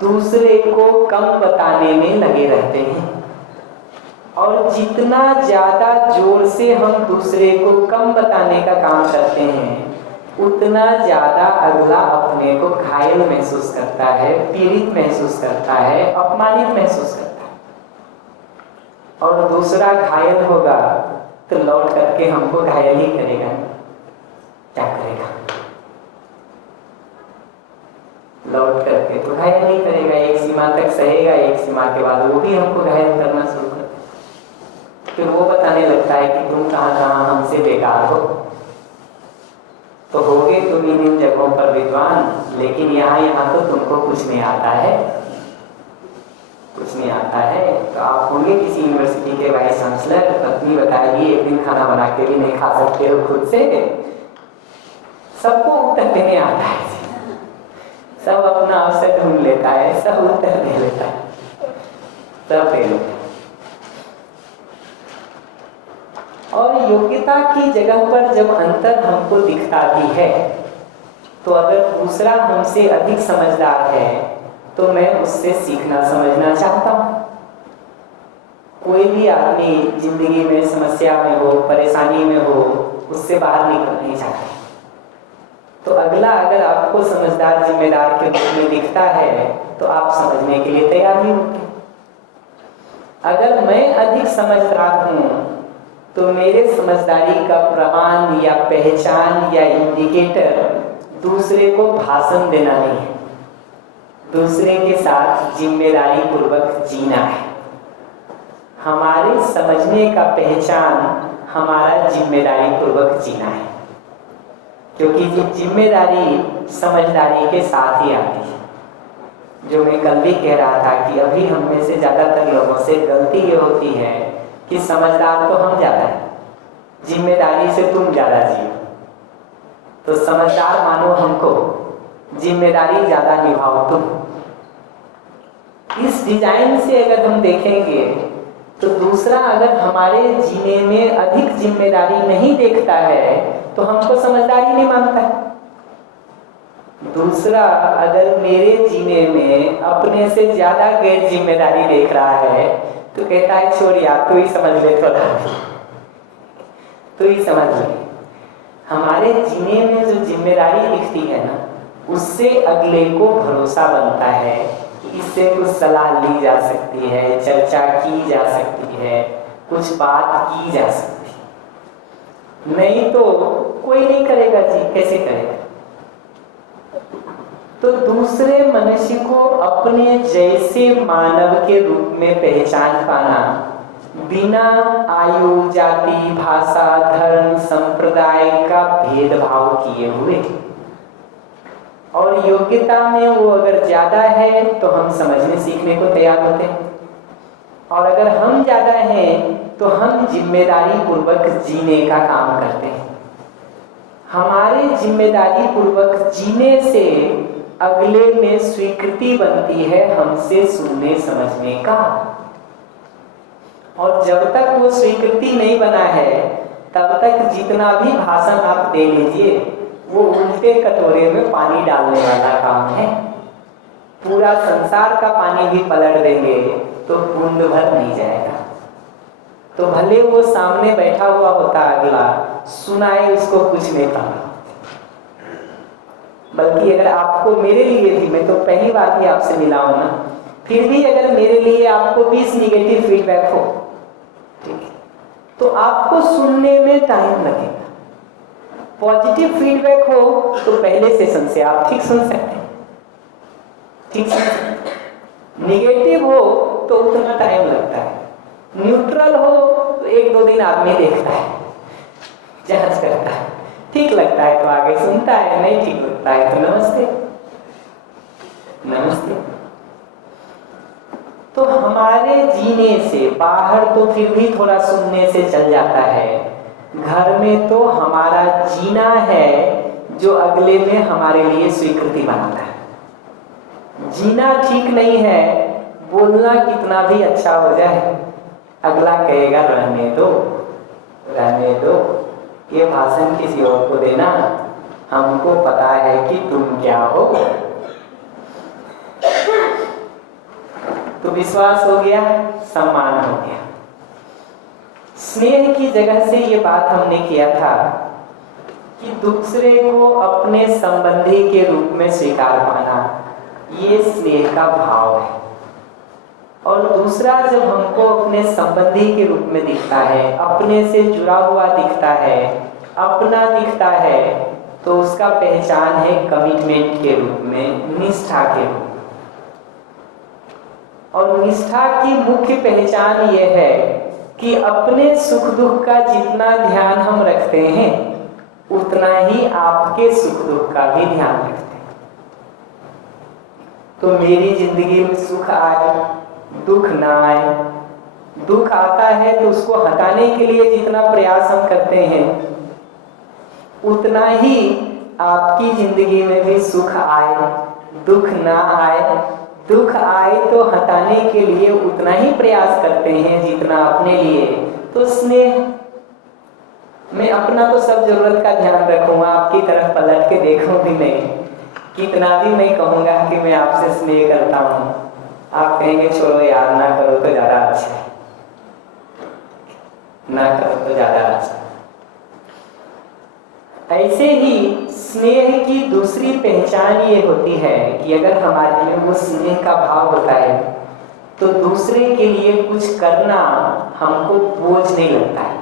दूसरे को कम बताने में लगे रहते हैं, और जितना ज्यादा जोर से हम दूसरे को कम बताने का काम करते हैं, उतना ज्यादा अगला अपने को घायल महसूस करता है, पीड़ित महसूस करता है, अपमानित महसूस करता है। और दूसरा घायल होगा तो लौट करके हमको घायल ही करेगा। क्या करेगा? लौट करके तो घायल नहीं करेगा, एक सीमा तक सहेगा, एक सीमा के बाद वो भी हमको घायल करना शुरू कर, फिर वो बताने लगता है कि तुम कहाँ हमसे बेकार हो। तो होगे तुम इन जगहों पर विद्वान, लेकिन यहाँ तो तुमको कुछ नहीं आता है, कुछ नहीं आता है। तो आप होंगे किसी यूनिवर्सिटी के वाइस चांसलर, पत्नी बताएगी एक दिन खाना बना के भी नहीं खा सकते हो खुद से, सबको उत्तर देने आता है, सब अपना अवसर ढूंढ लेता है, सब उत्तर दे लेता है, सब दे लेता है। और योग्यता की जगह पर जब अंतर हमको दिखता भी है, तो अगर दूसरा हमसे अधिक समझदार है तो मैं उससे सीखना समझना चाहता हूँ। कोई भी आदमी जिंदगी में समस्या में हो, परेशानी में हो, उससे बाहर निकल नहीं चाहता। तो अगला अगर आपको समझदार जिम्मेदार के रूप में दिखता है तो आप समझने के लिए तैयार ही होंगे। अगर मैं अधिक समझदार हूँ तो मेरे समझदारी का प्रमाण या पहचान या इंडिकेटर दूसरे को भाषण देना नहीं है, दूसरे के साथ जिम्मेदारी पूर्वक जीना है। हमारे समझने का पहचान हमारा जिम्मेदारी पूर्वक जीना है, क्योंकि ये जिम्मेदारी समझदारी के साथ ही आती है। जो मैं कल भी कह रहा था कि अभी हम में से ज़्यादातर लोगों से गलती ये होती है कि समझदार तो हम ज़्यादा हैं, जिम्मेदारी से तुम ज़्यादा जियो। तो समझदार मानो हमको, जिम्मेदारी ज़्यादा निभाओ तुम। इस डिजाइन से अगर हम देखेंगे तो दूसरा अगर हमारे जीने में अधिक जिम्मेदारी नहीं देखता है तो हमको समझदारी नहीं मानता है। दूसरा अगर मेरे जीने में अपने से ज्यादा गैर जिम्मेदारी देख रहा है तो कहता है छोड़ यार, तू ही समझ ले, थोड़ा तू ही समझ ले। हमारे जीने में जो जिम्मेदारी दिखती है ना, उससे अगले को भरोसा बनता है कि इससे कुछ सलाह ली जा सकती है, चर्चा की जा सकती है, कुछ बात की जा सकती है। नहीं तो कोई नहीं करेगा जी, कैसे करेगा? तो दूसरे मनुष्य को अपने जैसे मानव के रूप में पहचान पाना, बिना आयु, जाति, भाषा, धर्म, संप्रदाय का भेदभाव किए हुए, और योग्यता में वो अगर ज्यादा है तो हम समझने सीखने को तैयार होते हैं, और अगर हम ज्यादा हैं तो हम जिम्मेदारी पूर्वक जीने का काम करते हैं। हमारे जिम्मेदारी पूर्वक जीने से अगले में स्वीकृति बनती है हमसे सुनने समझने का, और जब तक वो स्वीकृति नहीं बना है तब तक जितना भी भाषण आप दे लीजिए वो उल्टे कटोरे में पानी डालने वाला काम है। पूरा संसार का पानी भी पलट देंगे तो बूंद भर नहीं जाएगा। तो भले वो सामने बैठा हुआ होता अगला, सुनाए उसको कुछ नहीं पता, बल्कि अगर आपको मेरे लिए भी, मैं तो पहली बार ही आपसे मिला हूं ना, फिर भी अगर मेरे लिए आपको 20 निगेटिव फीडबैक हो, ठीक है, तो आपको सुनने में टाइम लगेगा। पॉजिटिव फीडबैक हो तो पहले सेशन से आप ठीक सुन सकते हैं, ठीक सुन सकते हैं। निगेटिव हो तो उतना टाइम लगता है। न्यूट्रल हो तो 1-2 दिन आदमी देखता है, जांच करता है, ठीक लगता है तो आगे सुनता है, नहीं ठीक लगता है तो नमस्ते नमस्ते। तो हमारे जीने से बाहर तो फिर भी थोड़ा सुनने से चल जाता है, घर में तो हमारा जीना है जो अगले में हमारे लिए स्वीकृति बनाता है। जीना ठीक नहीं है, बोलना कितना भी अच्छा हो जाए, अगला कहेगा रहने दो रहने दो, ये भाषण किसी और को देना, हमको पता है कि तुम क्या हो। तो विश्वास हो गया, सम्मान हो गया। स्नेह की जगह से ये बात हमने किया था कि दूसरे को अपने संबंधी के रूप में स्वीकार पाना, ये स्नेह का भाव है। और दूसरा जब हमको अपने संबंधी के रूप में दिखता है, अपने से जुड़ा हुआ दिखता है, अपना दिखता है, तो उसका पहचान है कमिटमेंट के रूप में, निष्ठा के रूप में। और निष्ठा की मुख्य पहचान यह है कि अपने सुख दुख का जितना ध्यान हम रखते हैं उतना ही आपके सुख दुख का भी ध्यान रखते हैं। तो मेरी जिंदगी में सुख आए, दुख ना आए, दुख आता है तो उसको हटाने के लिए जितना प्रयास हम करते हैं उतना ही आपकी जिंदगी में भी सुख आए, दुख ना आए, दुख आए तो हटाने के लिए उतना ही प्रयास करते हैं जितना अपने लिए। तो स्नेह, मैं अपना तो सब जरूरत का ध्यान रखूंगा, आपकी तरफ पलट के देखूं भी नहीं, कितना भी मैं कहूंगा कि मैं आपसे स्नेह करता हूं, आप कहेंगे छोड़ो यार, ना करो तो ज्यादा अच्छा है, ना करो तो ज्यादा अच्छा। ऐसे ही स्नेह की दूसरी पहचान ये होती है कि अगर हमारे में वो स्नेह का भाव होता है तो दूसरे के लिए कुछ करना हमको बोझ नहीं लगता है,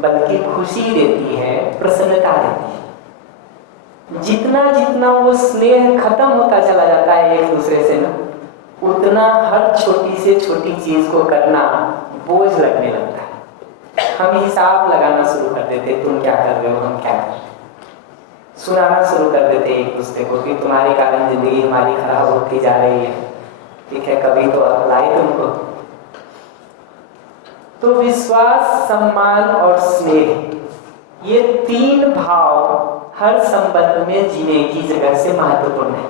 बल्कि खुशी देती है, प्रसन्नता देती है। जितना जितना वो स्नेह खत्म होता चला जाता है एक दूसरे से ना, उतना हर छोटी से छोटी चीज को करना बोझ लगने लगता है। हम हिसाब लगाना शुरू कर देते, तुम क्या कर रहे हो, हम क्या कर रहे हैं, सुनाना शुरू कर देते एक दूसरे को कि तुम्हारे कारण जिंदगी हमारी खराब होती जा रही है, ठीक है, कभी तो अप्लाई तुमको। तो विश्वास, सम्मान और स्नेह, ये 3 भाव हर संबंध में जीने की जगह से महत्वपूर्ण है।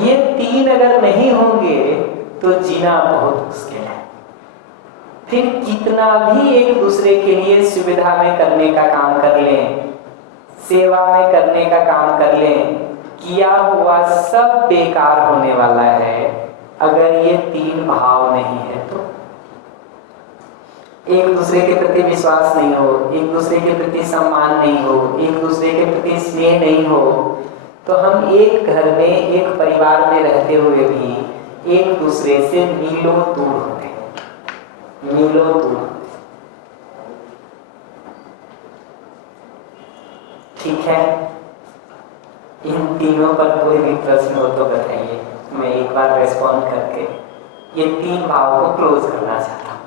ये 3 अगर नहीं होंगे तो जीना बहुत मुश्किल है। फिर कितना भी एक दूसरे के लिए सुविधा में करने का काम कर लें, सेवा में करने का काम कर लें, किया हुआ सब बेकार होने वाला है अगर ये 3 भाव नहीं है तो। एक दूसरे के प्रति विश्वास नहीं हो, एक दूसरे के प्रति सम्मान नहीं हो, एक दूसरे के प्रति स्नेह नहीं हो, तो हम एक घर में एक परिवार में रहते हुए भी एक दूसरे से मीलों दूर होते हैं, मीलों दूर होते हैं। ठीक है, इन तीनों पर कोई भी प्रश्न हो तो बताइए, मैं एक बार रेस्पॉन्ड करके ये 3 भाव को क्लोज करना चाहता हूं।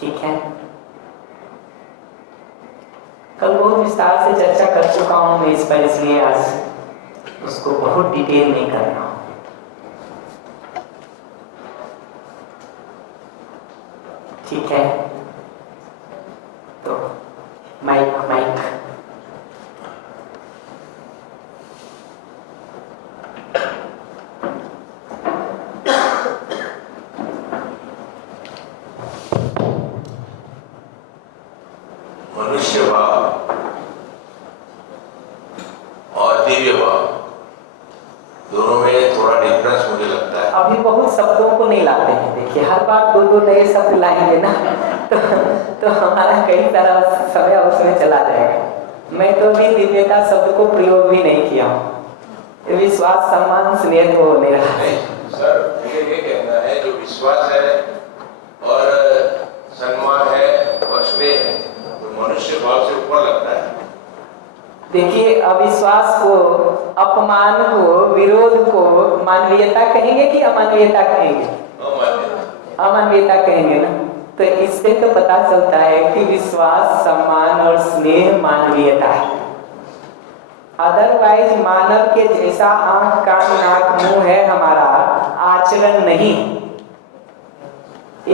ठीक है, कल बहुत विस्तार से चर्चा कर चुका हूं मैं इस पर, इसलिए आज उसको बहुत डिटेल नहीं कर रहा हूं। ठीक है, तो माइक मनुष्य भाव और दिव्य भाव दोनों में थोड़ा डिफरेंस मुझे लगता है। अभी बहुत शब्दों को नहीं लाते हैं, देखिए हर बार 2 नए शब्द लाएंगे ना तो हमारा कई सारा समय उसमें चला जाएगा। मैं तो अभी दिव्यता शब्द को प्रयोग भी नहीं किया हूँ। विश्वास, सम्मान, स्नेह तो नहीं रहा है। सर, मुझे ये कहना है जो विश्वास है और सम्मान है और स्नेह है तो मनुष्य भाव से ऊपर लगता है। देखिए, अविश्वास को, अपमान को, विरोध को मानवीयता कहेंगे कि अमानवीयता कहेंगे? अमानवीयता कहेंगे ना। तो इससे तो पता चलता है कि विश्वास, सम्मान और स्नेह मानवीयता है। अदरवाइज मानव के जैसा आंख, कान, नाक, मुंह है हमारा आचरण नहीं।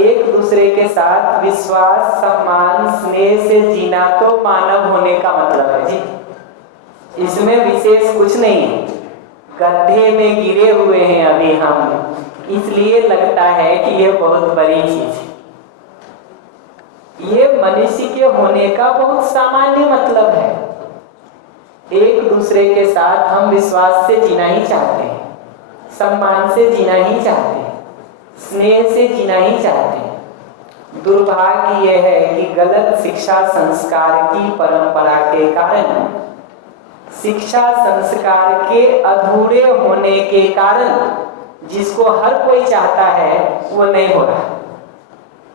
एक दूसरे के साथ विश्वास, सम्मान, स्नेह से जीना तो मानव होने का मतलब है जी। इसमें विशेष कुछ नहीं है। गड्ढे में गिरे हुए हैं अभी हम, इसलिए लगता है कि ये बहुत बड़ी चीज है। ये मनुष्य के होने का बहुत सामान्य मतलब है। एक दूसरे के साथ हम विश्वास से जीना ही चाहते हैं, सम्मान से जीना ही चाहते हैं, स्नेह से जीना ही चाहते हैं। दुर्भाग्य यह है कि गलत शिक्षा संस्कार की परंपरा के कारण, शिक्षा संस्कार के अधूरे होने के कारण जिसको हर कोई चाहता है वो नहीं हो रहा,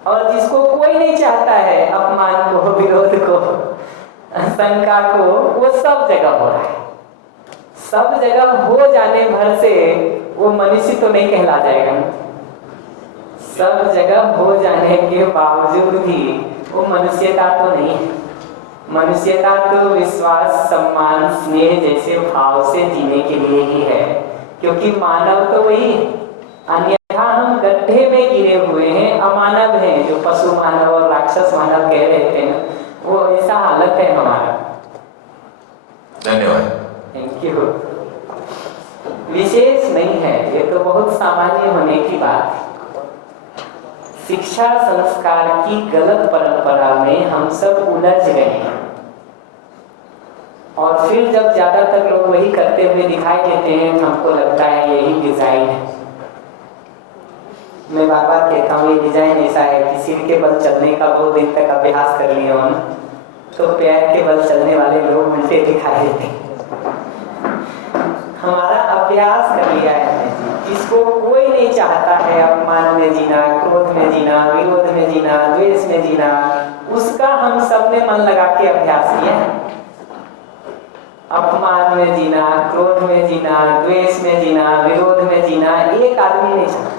और जिसको कोई नहीं चाहता है, अपमान को, विरोध को, शंका को, वो सब जगह हो रहा है। सब जगह हो जाने भर से वो मनुष्य तो नहीं कहला जाएगा। सब जगह हो जाने के बावजूद भी वो मनुष्यता तो नहीं है। मनुष्यता तो विश्वास, सम्मान, स्नेह जैसे भाव से जीने के लिए ही है, क्योंकि मानव तो वही है। अन्यथा हम गड्ढे में गिरे हुए हैं, अमानव हैं। जो पशु मानव और राक्षस मानव कह रहे थे ना, वो ऐसा हालत है हमारा। धन्यवाद। Thank you. विशेष नहीं है, ये तो बहुत सामान्य होने की बात है। शिक्षा संस्कार की गलत परंपरा में हम सब उलझ गए हैं, और फिर जब ज्यादातर लोग वही करते हुए दिखाई देते हैं तो हमको लगता है यही डिजाइन है। मैं बार बार कहता हूँ ये डिजाइन ऐसा है कि सिर के बल चलने का बहुत दिन तक अभ्यास कर लिया हो ना, तो पैर के बल चलने वाले लोग उल्टे दिखाई देते हैं। हमारा अभ्यास कर लिया है। जिसको कोई नहीं चाहता है अपमान में जीना, क्रोध में जीना, विरोध में जीना, द्वेष में जीना, उसका हम सब ने मन लगा के अभ्यास किया है। अपमान में जीना, क्रोध में जीना, द्वेष में जीना, विरोध में जीना एक आदमी नहीं चाहता।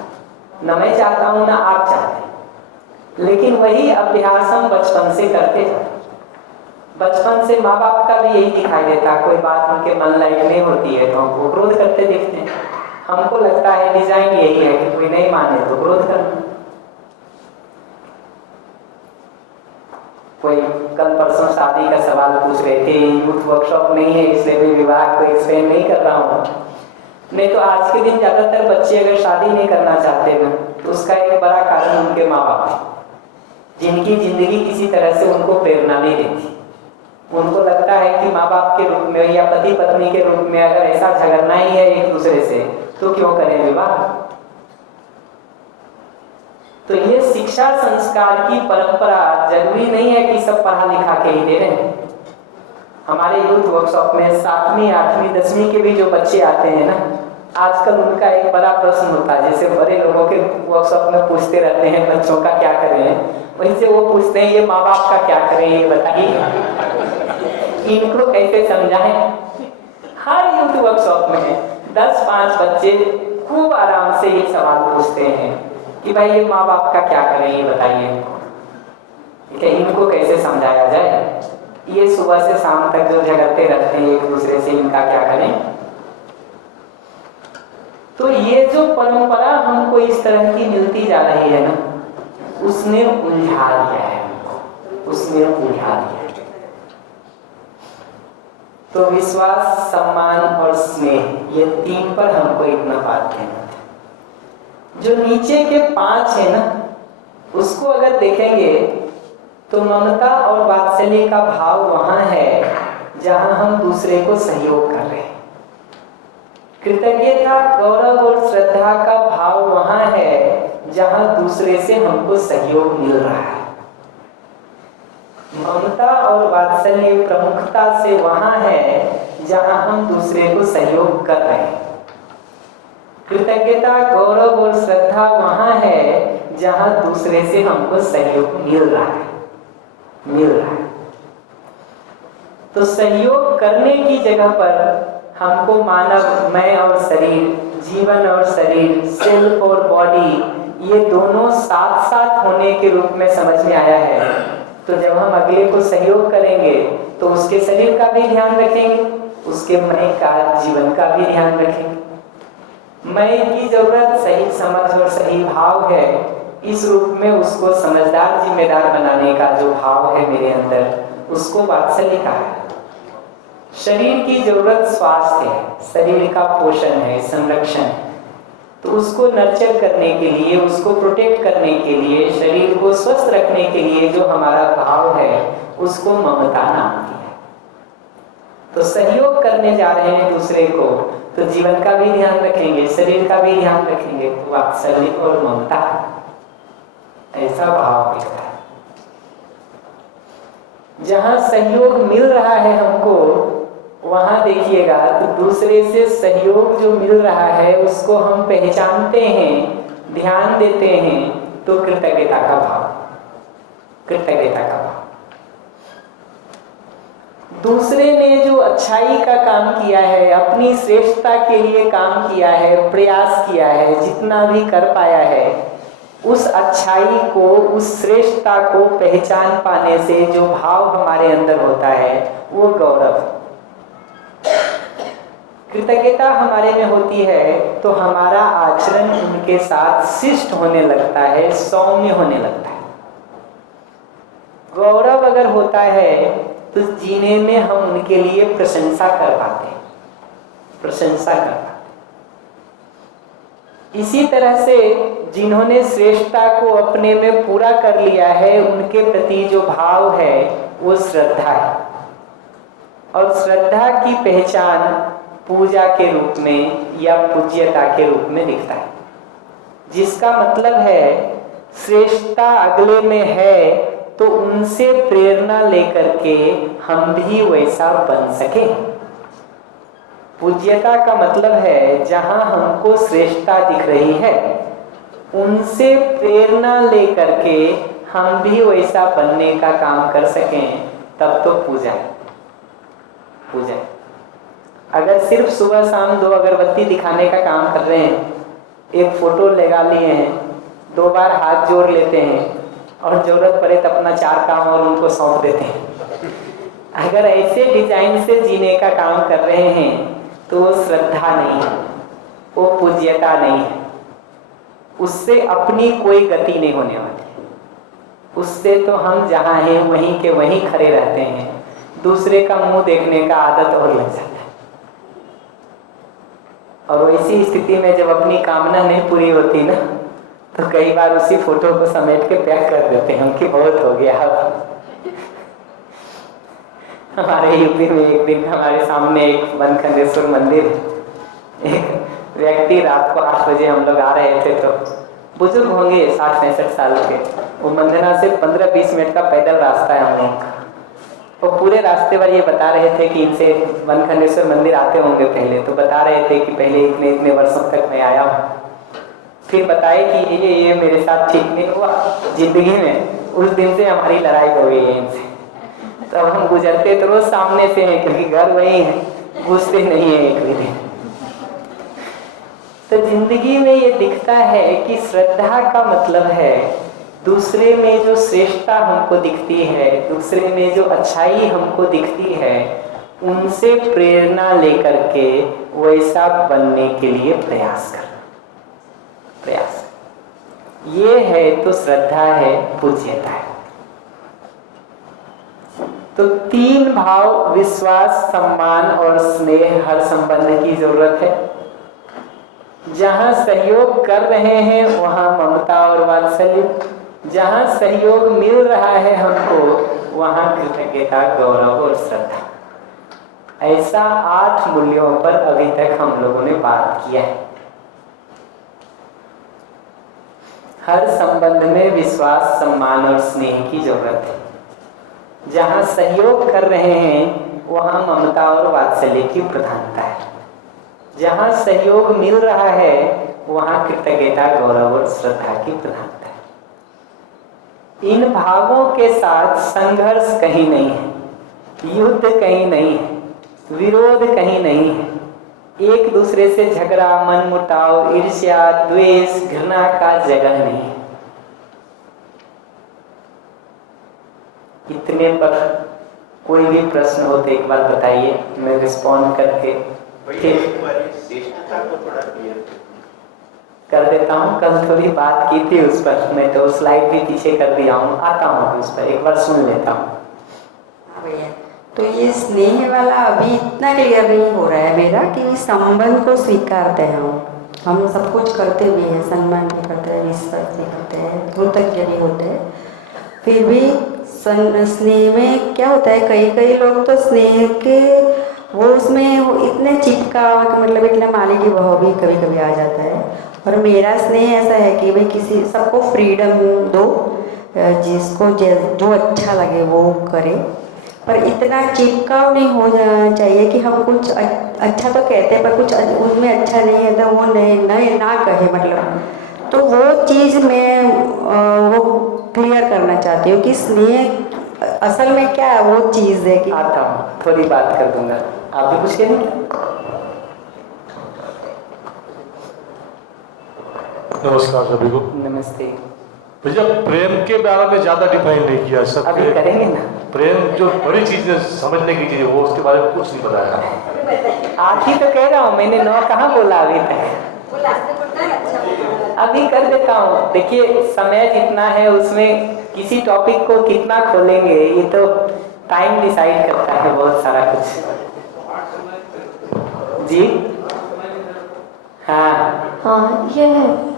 न मैं चाहता हूं, ना आप चाहते। लेकिन वही अभ्यास हम बचपन से करते हैं। बचपन से माँ बाप का भी यही दिखाई देता, कोई बात उनके मन लायक नहीं होती है तो हमको क्रोध करते दिखते हैं। हमको लगता है डिजाइन यही है कि कोई नहीं माने तो क्रोध करना। कोई कल परसों शादी का सवाल पूछ रहे थे, यूथ वर्कशॉप नहीं है इसलिए मैं विवाह को एक्सप्लेन नहीं कर रहा हूँ। नहीं तो आज के दिन ज्यादातर बच्चे अगर शादी नहीं करना चाहते ना, तो उसका एक बड़ा कारण उनके माँ बाप है, जिनकी जिंदगी किसी तरह से उनको प्रेरणा नहीं देती। उनको लगता है कि माँ बाप के रूप में या पति पत्नी के रूप में अगर ऐसा झगड़ना ही है एक दूसरे से, तो क्यों करें विवाह? तो ये शिक्षा संस्कार की परंपरा जरूरी नहीं है कि सब पढ़ा लिखा के ही दे रहे हैं। हमारे यूथ वर्कशॉप में 7वीं 8वीं 10वीं के भी जो बच्चे आते हैं ना, आजकल उनका एक बड़ा प्रश्न होता है, जैसे बड़े लोगों के वर्कशॉप में पूछते रहते हैं बच्चों का क्या करें, वहीं से वो पूछते हैं ये माँ बाप का क्या करें, ये बताइए इनको कैसे समझाएं। हर यूथ वर्कशॉप में 10-5 बच्चे खूब आराम से ये सवाल पूछते हैं कि भाई ये माँ बाप का क्या करें, ये बताइए इनको, ठीक है, इनको कैसे समझाया जाए। ये सुबह से शाम तक जो झगड़ते रहते हैं एक दूसरे से, इनका क्या करें। तो ये जो परंपरा हमको इस तरह की मिलती जा रही है ना, उसने उलझा दिया है हमको, उसने उलझा दिया है। तो विश्वास, सम्मान और स्नेह, ये 3 पर हमको इतना बात कहना है। जो नीचे के 5 है ना, उसको अगर देखेंगे तो ममता और वात्सल्य का भाव वहां है जहां हम दूसरे को सहयोग कर रहे हैं। कृतज्ञता, गौरव और श्रद्धा का भाव वहां है जहां दूसरे से हमको सहयोग मिल रहा है। ममता और वात्सल्य प्रमुखता से वहां है जहां हम दूसरे को सहयोग कर रहे हैं। कृतज्ञता, गौरव और श्रद्धा वहां है जहां दूसरे से हमको सहयोग मिल रहा है। तो सहयोग करने की जगह पर हमको मानव, मैं और शरीर, जीवन और शरीर, सेल्फ और बॉडी, ये दोनों साथ साथ होने के रूप में समझ में आया है। तो जब हम अगले को सहयोग करेंगे तो उसके शरीर का भी ध्यान रखेंगे, उसके मैं का, जीवन का भी ध्यान रखेंगे। मैं की जरूरत सही समझ और सही भाव है, इस रूप में उसको समझदार जिम्मेदार बनाने का जो भाव है मेरे अंदर, उसको वात्सल्य कहा है। शरीर की जरूरत स्वास्थ्य है, शरीर का पोषण है, संरक्षण है, तो उसको नर्चर करने के लिए, उसको प्रोटेक्ट करने के लिए, शरीर को स्वस्थ रखने के लिए जो हमारा भाव है उसको ममता नाम दिया है। तो सहयोग करने जा रहे हैं दूसरे को, तो जीवन का भी ध्यान रखेंगे, शरीर का भी ध्यान रखेंगे, तो वात्सल्य और ममता, ऐसा भाव दिखता है। जहां सहयोग मिल रहा है हमको, वहां देखिएगा तो दूसरे से सहयोग जो मिल रहा है उसको हम पहचानते हैं, ध्यान देते हैं, तो कृतज्ञता का भाव, कृतज्ञता का भाव। दूसरे ने जो अच्छाई का काम किया है, अपनी श्रेष्ठता के लिए काम किया है, प्रयास किया है, जितना भी कर पाया है, उस अच्छाई को, उस श्रेष्ठता को पहचान पाने से जो भाव हमारे अंदर होता है वो गौरव। कृतज्ञता हमारे में होती है तो हमारा आचरण उनके साथ शिष्ट होने लगता है, सौम्य होने लगता है। गौरव अगर होता है तो जीने में हम उनके लिए प्रशंसा कर पाते हैं, प्रशंसा कर पाते। इसी तरह से जिन्होंने श्रेष्ठता को अपने में पूरा कर लिया है, उनके प्रति जो भाव है वो श्रद्धा है, और श्रद्धा की पहचान पूजा के रूप में या पूज्यता के रूप में दिखता है, जिसका मतलब है श्रेष्ठता अगले में है तो उनसे प्रेरणा लेकर के हम भी वैसा बन सके। पूज्यता का मतलब है जहां हमको श्रेष्ठता दिख रही है, उनसे प्रेरणा लेकर के हम भी वैसा बनने का काम कर सकें, तब तो पूजा है, पूजा है। अगर सिर्फ सुबह शाम 2 अगरबत्ती दिखाने का काम कर रहे हैं, एक फोटो लगा लिए हैं, 2 बार हाथ जोड़ लेते हैं और जरूरत पड़े तो अपना 4 काम और उनको सौंप देते हैं, अगर ऐसे डिजाइन से जीने का काम कर रहे हैं तो वो श्रद्धा नहीं है, वो पूज्यता नहीं है, उससे अपनी कोई गति नहीं होने वाली। उससे तो हम जहाँ हैं वहीं के वहीं खड़े रहते हैं, दूसरे का मुंह देखने का आदत और लग जाता है। और वैसी स्थिति में जब अपनी कामना नहीं पूरी होती ना, तो कई बार उसी फोटो को समेट के पैक कर देते हैं कि बहुत हो गया। हमारे यूपी में एक दिन हमारे सामने एक बनखंडेश्वर मंदिर है, एक व्यक्ति रात को 8 बजे हम लोग आ रहे थे, तो बुजुर्ग होंगे 60-65 साल के, वो मंधना से 15-20 मिनट का पैदल रास्ता है हम लोगों का। वो पूरे रास्ते पर ये बता रहे थे कि इनसे वनखंडेश्वर मंदिर आते होंगे पहले, तो बता रहे थे कि पहले इतने इतने वर्षों तक मैं आया हूँ। फिर बताए कि ये मेरे साथ ठीक नहीं हुआ जिंदगी में, उस दिन से हमारी लड़ाई हो गई है इनसे। तब हम गुजरते तो रोज सामने से हैं, क्योंकि घर वही है, घुसते नहीं है एक भी दिन। तो जिंदगी में ये दिखता है कि श्रद्धा का मतलब है दूसरे में जो श्रेष्ठता हमको दिखती है, दूसरे में जो अच्छाई हमको दिखती है, उनसे प्रेरणा लेकर के वैसा बनने के लिए प्रयास करना। प्रयास ये है तो श्रद्धा है, पूज्यता है। तो 3 भाव, विश्वास, सम्मान और स्नेह, हर संबंध की जरूरत है। जहां सहयोग कर रहे हैं वहां ममता और वात्सल्य, जहां सहयोग मिल रहा है हमको वहां कृतज्ञता, गौरव और श्रद्धा। ऐसा 8 मूल्यों पर अभी तक हम लोगों ने बात किया है। हर संबंध में विश्वास, सम्मान और स्नेह की जरूरत है। जहां सहयोग कर रहे हैं वहां ममता और वात्सल्य की प्रधानता है। जहां सहयोग मिल रहा है वहां कृतज्ञता, गौरव और श्रद्धा की प्रधानता है। इन भावों के साथ संघर्ष कहीं नहीं है, युद्ध कहीं नहीं है, विरोध कहीं नहीं है। एक दूसरे से झगड़ा, मनमुटाव, ईर्ष्या, द्वेष, घृणा का जगह नहीं है। इतने पर कोई भी प्रश्न हो तो एक बार बताइए, मैं रिस्पॉन्ड करके कर देता हूँ। कल थोड़ी बात की थी उस पर, मैं तो स्लाइड भी पीछे कर दिया हूँ, आता हूँ उस पर, एक बार सुन लेता हूँ। हाँ भैया, तो ये स्नेह वाला अभी इतना क्लियर नहीं हो रहा है मेरा कि संबंध को स्वीकारते हैं हम सब कुछ करते भी हैं, सम्मान भी करते हैं, विश्वास भी करते हैं, कृतज्ञ भी होते हैं, फिर भी स्नेह में क्या होता है, कई लोग तो स्नेह के वो उसमें वो इतने चिपका, मतलब इतना मालिकी भाव भी कभी कभी आ जाता है। और मेरा स्नेह ऐसा है कि भाई किसी सबको फ्रीडम दो, जिसको जो अच्छा लगे वो करे, पर इतना चिपकाव नहीं हो जाना चाहिए कि हम कुछ अच्छा तो कहते हैं पर कुछ उसमें अच्छा नहीं है तो वो नहीं ना कहे, मतलब तो वो चीज़ मैं वो क्लियर करना चाहती हूँ कि स्नेह असल में क्या है, वो चीज़ है कि आता हूँ, थोड़ी बात कर दूंगा। आप भी पूछिए नहीं? नमस्कार सभी को। नमस्ते। भैया प्रेम के बारे में ज्यादा डिफाइन नहीं किया सब, अभी करेंगे ना। प्रेम जो बड़ी चीज है, समझने की चीज है, वो उसके बारे में कुछ नहीं बताया। आप ही तो कह रहा हूँ, मैंने नौ कहाँ बोला अभी तक। अभी कर देता हूँ। देखिए समय जितना है उसमें किसी टॉपिक को कितना खोलेंगे ये तो टाइम डिसाइड करता है, बहुत सारा कुछ। जी हाँ, ये है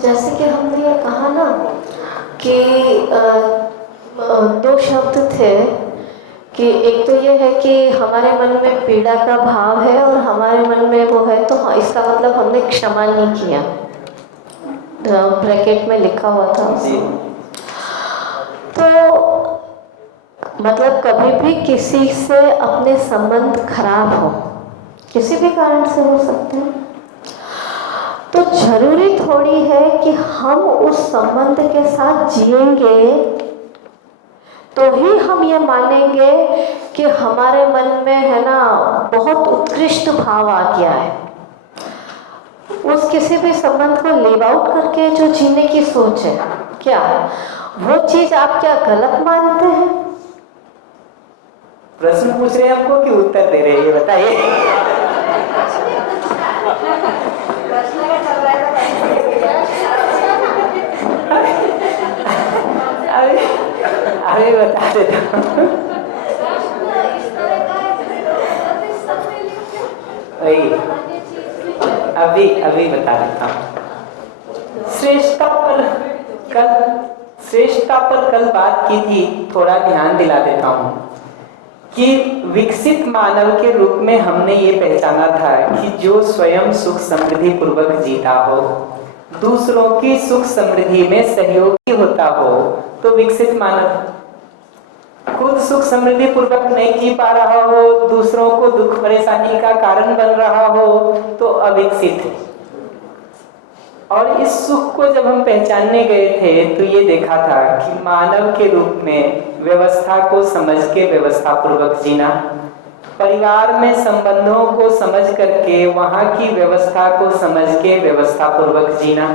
जैसे कि हमने ये कहा ना कि 2 शब्द थे कि एक तो ये है कि हमारे मन में पीड़ा का भाव है और हमारे मन में वो है, तो हाँ, इसका मतलब हमने क्षमा नहीं किया, ब्रैकेट में लिखा हुआ था। तो मतलब कभी भी किसी से अपने संबंध खराब हो, किसी भी कारण से हो सकते हैं, तो जरूरी थोड़ी है कि हम उस संबंध के साथ जिएंगे तो ही हम ये मानेंगे कि हमारे मन में है ना बहुत उत्कृष्ट भाव आ गया है। उस किसी भी संबंध को लीव आउट करके जो जीने की सोच है, क्या वो चीज आप क्या गलत मानते हैं? प्रश्न पूछ रहे हैं हमको कि उत्तर दे रहे हैं, ये बताइए। अभी बता देता हूँ। अभी बता देता हूँ। श्रेष्ठता पर कल बात की थी, थोड़ा ध्यान दिला देता हूँ कि विकसित मानव के रूप में हमने ये पहचाना था कि जो स्वयं सुख समृद्धि पूर्वक जीता हो, दूसरों की सुख समृद्धि में सहयोगी होता हो, तो विकसित मानव। खुद सुख समृद्धि पूर्वक नहीं जी पा रहा हो, दूसरों को दुख परेशानी का कारण बन रहा हो, तो अविकसित है। और इस सुख को जब हम पहचानने गए थे तो ये देखा था कि मानव के रूप में व्यवस्था को समझ के व्यवस्था पूर्वक जीना, परिवार में संबंधों को समझ करके वहाँ की व्यवस्था को समझ के व्यवस्था पूर्वक जीना,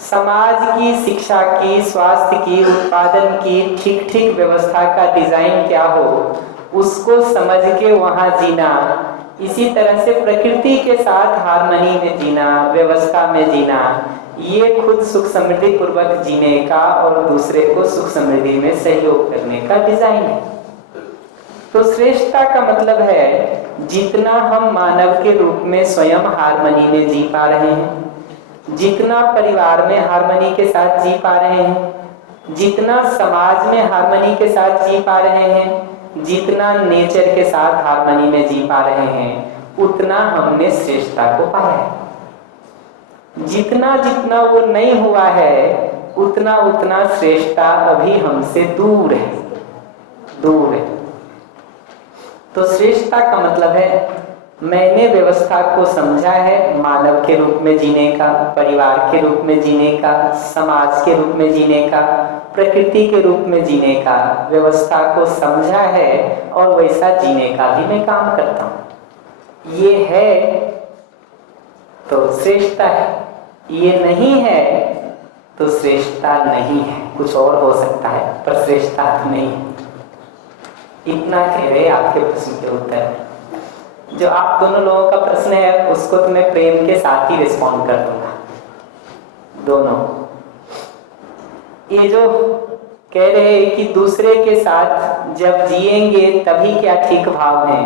समाज की, शिक्षा की, स्वास्थ्य की, उत्पादन की ठीक ठीक व्यवस्था का डिजाइन क्या हो उसको समझ के वहाँ जीना, इसी तरह से प्रकृति के साथ हार्मनी में जीना, व्यवस्था में जीना, ये खुद सुख समृद्धि पूर्वक जीने का और दूसरे को सुख समृद्धि में सहयोग करने का डिजाइन है। तो श्रेष्ठता का मतलब है जितना हम मानव के रूप में स्वयं हार्मनी में जी पा रहे हैं, जितना परिवार में हार्मनी के साथ जी पा रहे हैं, जितना समाज में हार्मनी के साथ जी पा रहे हैं, जितना नेचर के साथ हार्मनी में जी पा रहे हैं, उतना हमने श्रेष्ठता को पाया है। जितना जितना वो नहीं हुआ है, उतना उतना श्रेष्ठता अभी हमसे दूर है, दूर है। तो श्रेष्ठता का मतलब है मैंने व्यवस्था को समझा है मानव के रूप में जीने का, परिवार के रूप में जीने का, समाज के रूप में जीने का, प्रकृति के रूप में जीने का, व्यवस्था को समझा है और वैसा जीने का भी मैं काम करता हूँ। ये है तो श्रेष्ठता है, ये नहीं है तो श्रेष्ठता नहीं है। कुछ और हो सकता है पर श्रेष्ठता तो नहीं है। इतना कह रहे आपके प्रश्न के उत्तर में। जो आप दोनों लोगों का प्रश्न है उसको तो मैं प्रेम के साथ ही रिस्पॉन्ड कर दूंगा। दोनों ये जो कह रहे हैं कि दूसरे के साथ जब जिएंगे तभी क्या ठीक भाव है।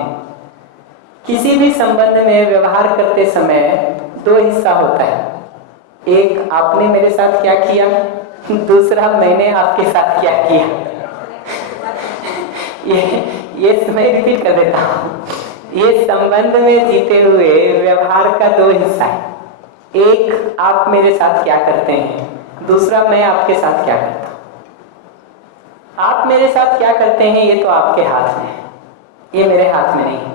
किसी भी संबंध में व्यवहार करते समय दो हिस्सा होता है, एक आपने मेरे साथ क्या किया, दूसरा मैंने आपके साथ क्या किया। ये मैं रिपीट कर देता हूँ। ये संबंध में जीते हुए व्यवहार का दो हिस्सा है, एक आप मेरे साथ क्या करते हैं, दूसरा मैं आपके साथ क्या करता हूँ। आप मेरे साथ क्या करते हैं ये तो आपके हाथ में है, ये मेरे हाथ में नहीं है।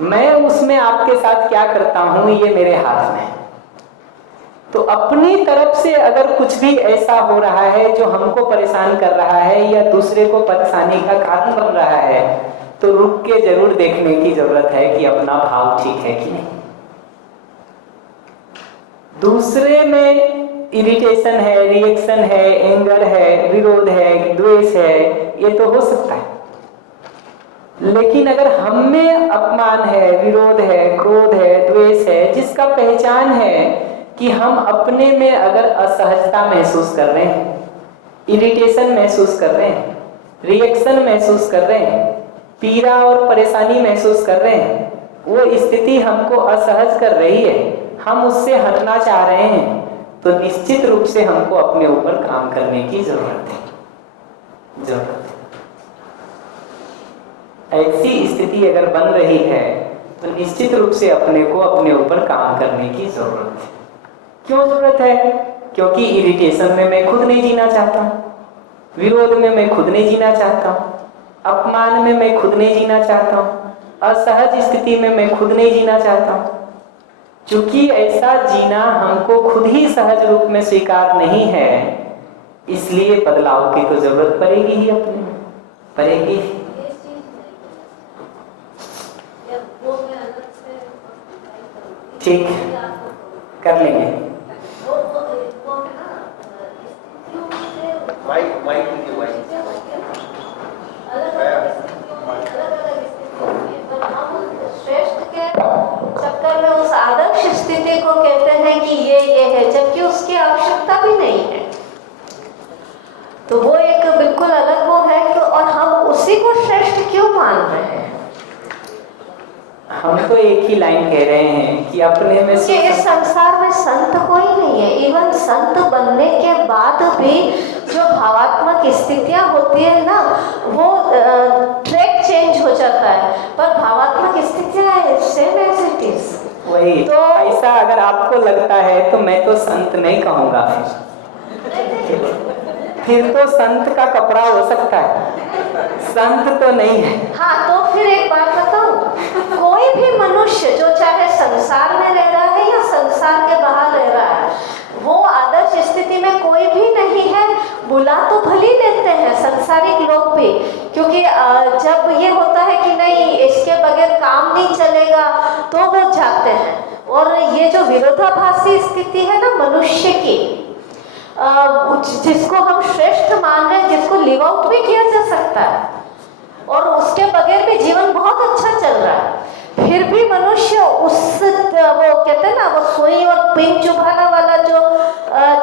मैं उसमें आपके साथ क्या करता हूँ ये मेरे हाथ में है। तो अपनी तरफ से अगर कुछ भी ऐसा हो रहा है जो हमको परेशान कर रहा है या दूसरे को परेशानी का कारण बन रहा है, तो रुक के जरूर देखने की जरूरत है कि अपना भाव ठीक है कि नहीं। दूसरे में इरिटेशन है, रिएक्शन है, एंगर है, विरोध है, द्वेष है, ये तो हो सकता है। लेकिन अगर हम में अपमान है, विरोध है, क्रोध है, द्वेष है, जिसका पहचान है कि हम अपने में अगर असहजता महसूस कर रहे हैं, इरिटेशन महसूस कर रहे हैं, रिएक्शन महसूस कर रहे हैं, पीड़ा और परेशानी महसूस कर रहे हैं, वो स्थिति हमको असहज कर रही है, हम उससे हटना चाह रहे हैं, तो निश्चित रूप से हमको अपने ऊपर काम करने की जरूरत है। ऐसी स्थिति अगर बन रही है तो निश्चित रूप से अपने को अपने ऊपर काम करने की जरूरत है। क्यों जरूरत है? क्योंकि इरिटेशन में मैं खुद नहीं जीना चाहता, विरोध में मैं खुद नहीं जीना चाहता, अपमान में मैं खुद नहीं जीना चाहता हूँ, असहज स्थिति में मैं खुद नहीं जीना चाहता हूँ। चूंकि ऐसा जीना हमको खुद ही सहज रूप में स्वीकार नहीं है, इसलिए बदलाव की तो जरूरत पड़ेगी ही, अपने पड़ेगी। ठीक कर लेंगे। चक्कर में उस आदर्श स्थिति को कहते हैं कि ये है, जबकि उसकी आवश्यकता भी नहीं है। तो वो एक बिल्कुल अलग वो है कि, और हम उसी को श्रेष्ठ क्यों मान रहे हैं? हम तो एक ही लाइन कह रहे हैं कि अपने में कि इस संसार में संत कोई नहीं है। इवन संत बनने के बाद भी जो भावात्मक स्थितियां होती है ना, वो ट्रैक वही तो ऐसा अगर आपको लगता है तो मैं तो संत नहीं कहूँगा, फिर तो संत का कपड़ा हो सकता है, संत तो नहीं है। हाँ, तो फिर एक बात बताऊं, कोई भी मनुष्य जो चाहे संसार में रह रहा है या संसार के बाहर रह रहा है, वो आदर्श स्थिति में कोई भी नहीं है। बुला तो भली लेते हैं संसारिक लोग भी, क्योंकि जब ये होता है कि नहीं इसके बगैर काम नहीं चलेगा तो वो जाते हैं। और ये जो विरोधाभासी स्थिति है ना मनुष्य की, जिसको हम श्रेष्ठ मान रहे हैं, जिसको लिव आउट भी किया जा सकता है और उसके बगैर भी जीवन बहुत अच्छा चल रहा है, फिर भी मनुष्य उस वो कहते हैं ना वो सुई और पिन चुभाने वाला जो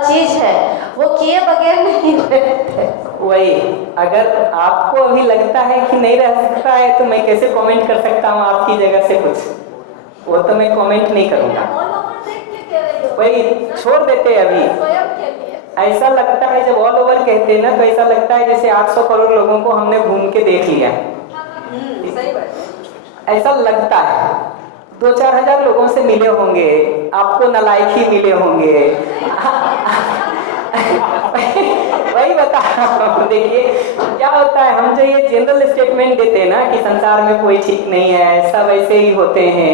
चीज है वो किए बगैर नहीं रहते। वही अगर आपको अभी लगता है कि नहीं रह सकता है तो मैं कैसे कमेंट कर सकता हूँ आपकी जगह से कुछ, वो तो मैं कमेंट नहीं करूँगा। वही छोड़ देते अभी। ऐसा लगता है जब ऑल ओवर कहते हैं ना तो ऐसा लगता है जैसे 800 करोड़ लोगों को हमने घूम के देख लिया, सही बात। ऐसा लगता है। 2-4 हजार लोगों से मिले होंगे, आपको नालायक ही मिले होंगे। वही बता रहा हूं। देखिए क्या होता है, हम जो ये जनरल स्टेटमेंट देते हैं ना कि संसार में कोई ठीक नहीं है, सब ऐसे ही होते हैं,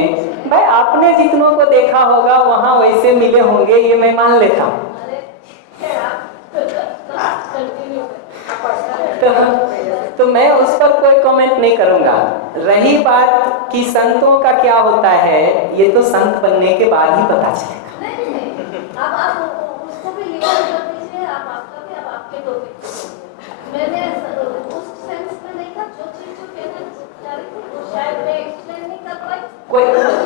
भाई आपने जितनों को देखा होगा वहां वैसे मिले होंगे, ये मैं मान लेता हूँ। तो मैं उस पर कोई कमेंट नहीं करूंगा। रही बात कि संतों का क्या होता है, ये तो संत बनने के बाद ही पता चलेगा। आप उसको भी लिखा कर दीजिए, आप आपका भी, आप आपके टॉपिक। मैंने उस सेंस में नहीं था, जो चीज जो कहना चाह रही थी वो शायद मैं एक्सप्लेन नहीं कर पाई।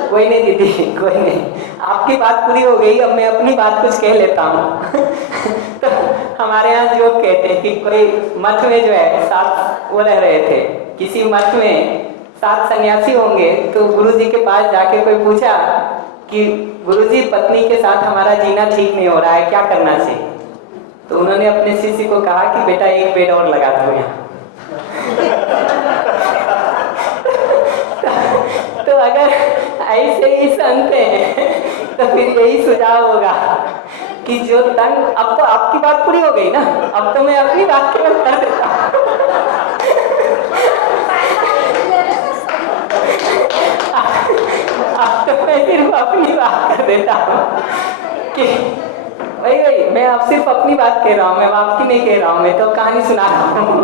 कोई नहीं दीदी, कोई नहीं, आपकी बात पूरी हो गई। अब मैं अपनी बात कुछ कह लेता हूँ। तो हमारे यहाँ जो कहते हैं कि कोई मठ में जो है 7 वो रह रहे थे, किसी मठ में 7 सन्यासी होंगे, तो गुरुजी के पास जाके कोई पूछा कि गुरुजी पत्नी के साथ हमारा जीना ठीक नहीं हो रहा है, क्या करना चाहिए? तो उन्होंने अपने शिष्य को कहा कि बेटा एक बेड और लगा दो यहाँ। तो अगर ऐसे ही संत हैं तो फिर यही सुझाव होगा कि जो तंग, अब तो आपकी बात पूरी हो गई ना, अब तो मैं अपनी बात केवल कर देता हूँ। अब तो मैं सिर्फ अपनी बात कर देता हूँ कि वही मैं अब सिर्फ अपनी बात कह रहा हूँ, मैं आपकी नहीं कह रहा हूँ, मैं तो कहानी सुना रहा हूँ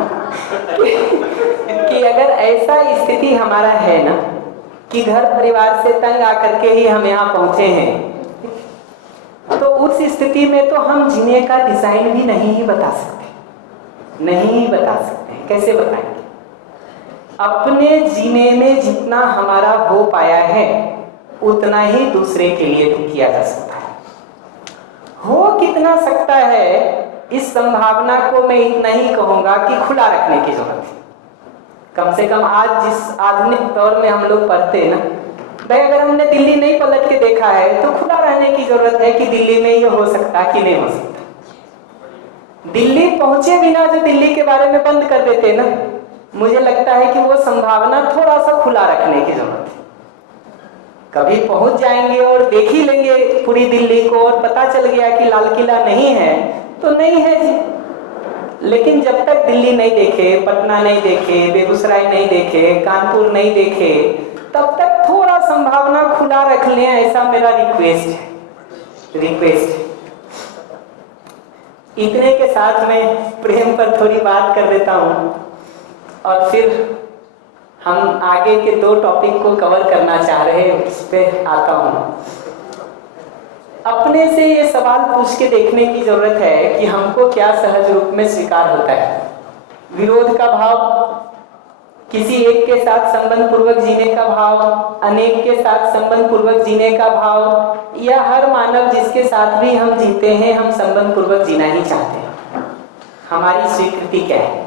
कि अगर ऐसा स्थिति हमारा है ना कि घर परिवार से तंग आकर के ही हम यहाँ पहुंचे हैं, तो उस स्थिति में तो हम जीने का डिजाइन भी नहीं ही बता सकते, नहीं ही बता सकते। कैसे बताएंगे? अपने जीने में जितना हमारा हो पाया है उतना ही दूसरे के लिए भी किया जा सकता है। हो कितना सकता है इस संभावना को मैं इतना ही कहूंगा कि खुला रखने की जरूरत है। कम से कम आज जिस आधुनिक दौर में हम लोग पढ़ते हैं ना, भाई अगर हमने दिल्ली नहीं पलट के देखा है तो खुला रहने की जरूरत है कि दिल्ली में ये हो सकता कि नहीं हो सकता। दिल्ली पहुंचे बिना जो दिल्ली के बारे में बंद कर देते ना, मुझे लगता है कि वो संभावना थोड़ा सा खुला रखने की जरूरत है। कभी पहुंच जाएंगे और देख ही लेंगे पूरी दिल्ली को और पता चल गया कि लाल किला नहीं है तो नहीं है जी। लेकिन जब तक दिल्ली नहीं देखे, पटना नहीं देखे, बेगूसराय नहीं देखे, कानपुर नहीं देखे, तब तक थोड़ा संभावना खुला रख लें, ऐसा मेरा रिक्वेस्ट है। इतने के साथ मैं प्रेम पर थोड़ी बात कर देता हूँ और फिर हम आगे के 2 टॉपिक को कवर करना चाह रहे हैं, उस पर आता हूँ। अपने से ये सवाल पूछ के देखने की जरूरत है कि हमको क्या सहज रूप में स्वीकार होता है। विरोध का भाव, किसी एक के साथ संबंध पूर्वक जीने का भाव, अनेक के साथ संबंध पूर्वक जीने का भाव, या हर मानव जिसके साथ भी हम जीते हैं हम संबंध पूर्वक जीना ही चाहते हैं। हमारी स्वीकृति क्या है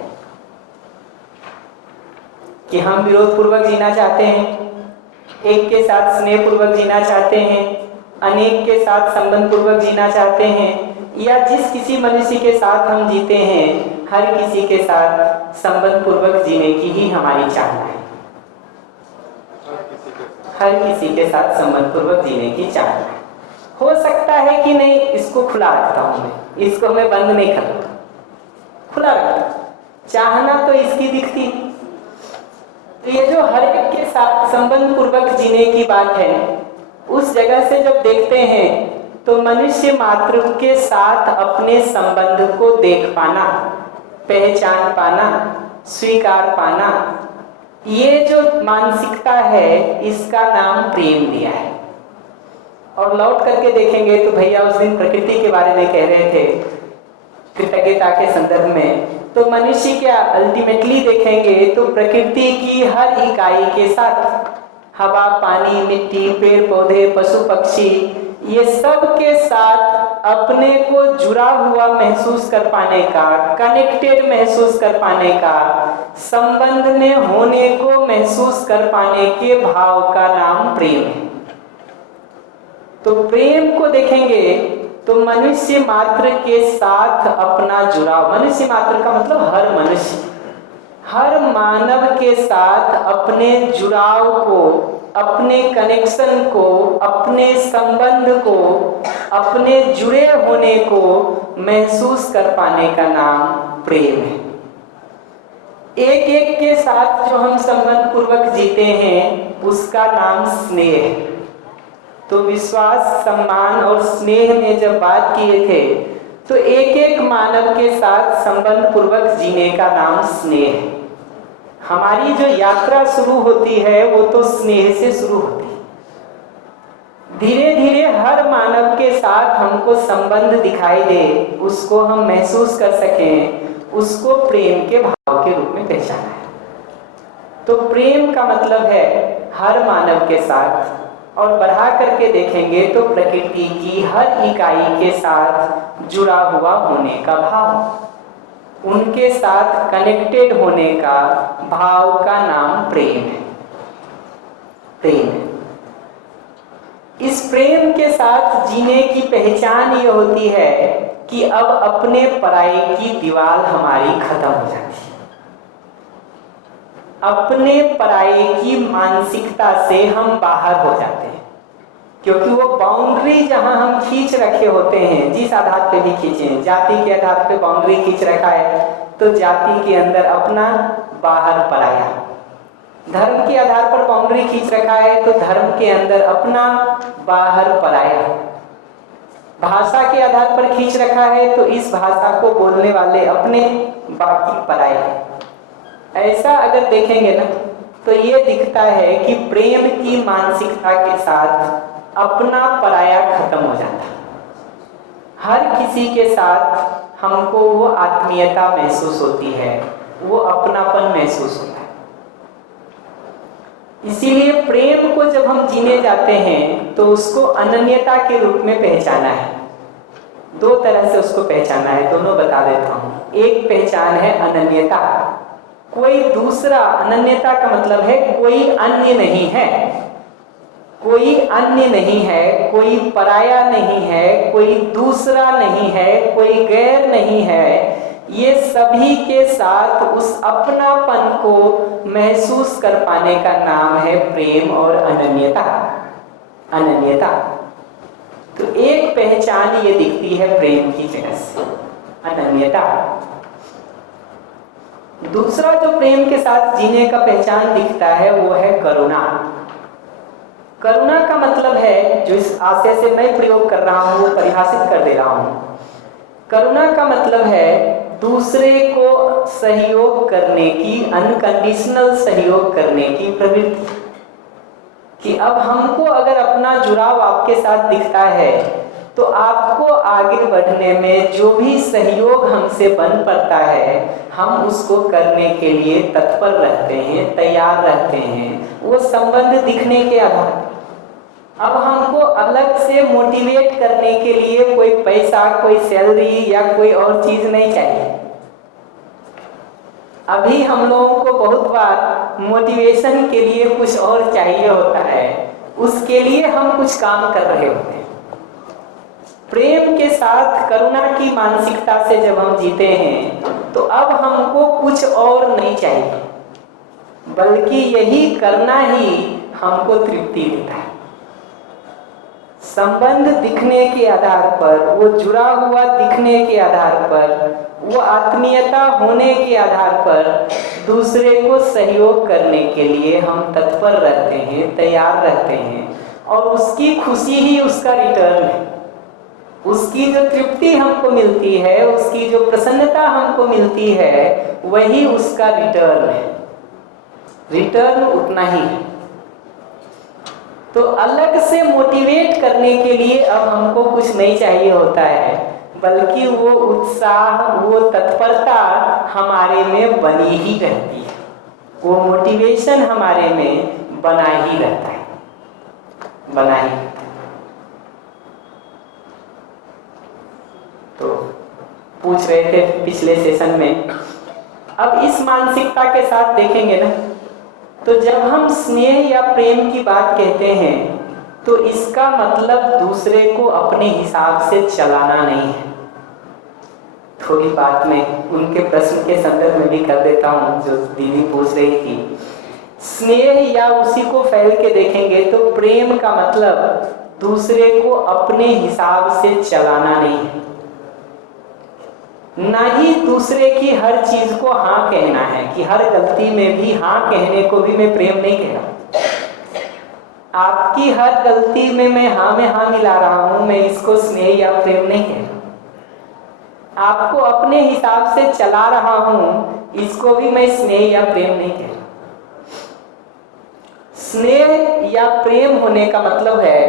कि हम विरोध पूर्वक जीना चाहते हैं, एक के साथ स्नेह पूर्वक जीना चाहते हैं, अनेक के साथ संबंध पूर्वक जीना चाहते हैं, या जिस किसी मनुष्य के साथ हम जीते हैं हर किसी के साथ संबंध पूर्वक जीने की ही हमारी चाहना है। हर किसी के साथ संबंध पूर्वक जीने की चाहना है। हो सकता है कि नहीं, इसको खुला रखता हूं मैं, इसको मैं बंद नहीं करता, खुला रखता। चाहना तो इसकी दिखती। तो ये जो हर एक के साथ संबंध पूर्वक जीने की बात है, उस जगह से जब देखते हैं तो मनुष्य मात्र के साथ अपने संबंध को देख पाना, पहचान पाना, स्वीकार पाना, ये जो मानसिकता है इसका नाम प्रेम दिया है। और लौट करके देखेंगे तो भैया उस दिन प्रकृति के बारे में कह रहे थे, कृतज्ञता के संदर्भ में, तो मनुष्य क्या अल्टीमेटली देखेंगे तो प्रकृति की हर इकाई के साथ, हवा, पानी, मिट्टी, पेड़ पौधे, पशु पक्षी, ये सब के साथ अपने को जुड़ा हुआ महसूस कर पाने का, कनेक्टेड महसूस कर पाने का, संबंध में होने को महसूस कर पाने के भाव का नाम प्रेम है। तो प्रेम को देखेंगे तो मनुष्य मात्र के साथ अपना जुड़ाव, मनुष्य मात्र का मतलब हर मनुष्य, हर मानव के साथ अपने जुड़ाव को, अपने कनेक्शन को, अपने संबंध को, अपने जुड़े होने को महसूस कर पाने का नाम प्रेम है। एक एक के साथ जो हम संबंध पूर्वक जीते हैं उसका नाम स्नेह है। तो विश्वास, सम्मान और स्नेह में जब बात किए थे तो एक एक मानव के साथ संबंध पूर्वक जीने का नाम स्नेह है। हमारी जो यात्रा शुरू होती है वो तो स्नेह से शुरू होती है। धीरे धीरे हर मानव के साथ हमको संबंध दिखाई दे, उसको हम महसूस कर सकें, उसको प्रेम के भाव के रूप में पहचाना है। तो प्रेम का मतलब है हर मानव के साथ, और बढ़ा करके देखेंगे तो प्रकृति की हर इकाई के साथ जुड़ा हुआ होने का भाव, उनके साथ कनेक्टेड होने का भाव का नाम प्रेम है। प्रेम है। इस प्रेम के साथ जीने की पहचान ये होती है कि अब अपने पराई की दीवार हमारी खत्म हो जाती है। अपने पराई की मानसिकता से हम बाहर हो जाते हैं, क्योंकि वो बाउंड्री जहां हम खींच रखे होते हैं, जिस आधार पे भी खींचे, जाति के आधार पे बाउंड्री खींच रखा है तो जाति के अंदर अपना, बाहर पराया। धर्म के आधार पर बाउंड्री खींच रखा है तो धर्म के अंदर अपना, बाहर पराया। भाषा के आधार पर खींच रखा है तो इस भाषा को बोलने वाले अपने, बाकी पराए। ऐसा अगर देखेंगे ना तो ये दिखता है कि प्रेम की मानसिकता के साथ अपना पराया खत्म हो जाता है। हर किसी के साथ हमको वो आत्मीयता महसूस होती है, वो अपनापन महसूस होता है। इसीलिए प्रेम को जब हम जीने जाते हैं तो उसको अनन्यता के रूप में पहचाना है। दो तरह से उसको पहचाना है, दोनों बता देता हूँ। एक पहचान है अनन्यता, कोई दूसरा, अनन्यता का मतलब है कोई अन्य नहीं है, कोई अन्य नहीं है, कोई पराया नहीं है, कोई दूसरा नहीं है, कोई गैर नहीं है। ये सभी के साथ उस अपनापन को महसूस कर पाने का नाम है प्रेम और अनन्यता। अनन्यता तो एक पहचान ये दिखती है प्रेम की जगह से, अनन्यता। दूसरा जो प्रेम के साथ जीने का पहचान दिखता है वो है करुणा। करुणा का मतलब है, जो इस आशय से मैं प्रयोग कर रहा हूँ वो परिभाषित कर दे रहा हूँ। करुणा का मतलब है दूसरे को सहयोग करने की, अनकंडीशनल सहयोग करने की प्रवृत्ति। कि अब हमको अगर अपना जुड़ाव आपके साथ दिखता है तो आपको आगे बढ़ने में जो भी सहयोग हमसे बन पड़ता है हम उसको करने के लिए तत्पर रहते हैं, तैयार रहते हैं, वो संबंध दिखने के आधार पर। अब हमको अलग से मोटिवेट करने के लिए कोई पैसा, कोई सैलरी या कोई और चीज नहीं चाहिए। अभी हम लोगों को बहुत बार मोटिवेशन के लिए कुछ और चाहिए होता है, उसके लिए हम कुछ काम कर रहे होते हैं। प्रेम के साथ करुणा की मानसिकता से जब हम जीते हैं तो अब हमको कुछ और नहीं चाहिए, बल्कि यही करना ही हमको तृप्ति देता है। संबंध दिखने के आधार पर, वो जुड़ा हुआ दिखने के आधार पर, वो आत्मीयता होने के आधार पर दूसरे को सहयोग करने के लिए हम तत्पर रहते हैं, तैयार रहते हैं, और उसकी खुशी ही उसका रिटर्न है। उसकी जो तृप्ति हमको मिलती है, उसकी जो प्रसन्नता हमको मिलती है, वही उसका रिटर्न है। रिटर्न उतना ही है। तो अलग से मोटिवेट करने के लिए अब हमको कुछ नहीं चाहिए होता है, बल्कि वो उत्साह, वो तत्परता हमारे में बनी ही रहती है। वो मोटिवेशन हमारे में बना ही रहता है, बना ही रहता है। तो पूछ रहे थे पिछले सेशन में, अब इस मानसिकता के साथ देखेंगे ना, तो जब हम स्नेह या प्रेम की बात कहते हैं तो इसका मतलब दूसरे को अपने हिसाब से चलाना नहीं है। थोड़ी बात में उनके प्रश्न के संदर्भ में भी कर देता हूँ जो दीदी पूछ रही थी। स्नेह या उसी को फैल के देखेंगे तो प्रेम का मतलब दूसरे को अपने हिसाब से चलाना नहीं है, ना ही दूसरे की हर चीज को हाँ कहना है कि हर गलती में भी हाँ कहने को भी मैं प्रेम नहीं कह रहा। आपकी हर गलती में मैं हाँ मिला रहा हूं, मैं इसको स्नेह या प्रेम नहीं कह रहा। आपको अपने हिसाब से चला रहा हूं, इसको भी मैं स्नेह या प्रेम नहीं कह रहा। स्नेह या प्रेम होने का मतलब है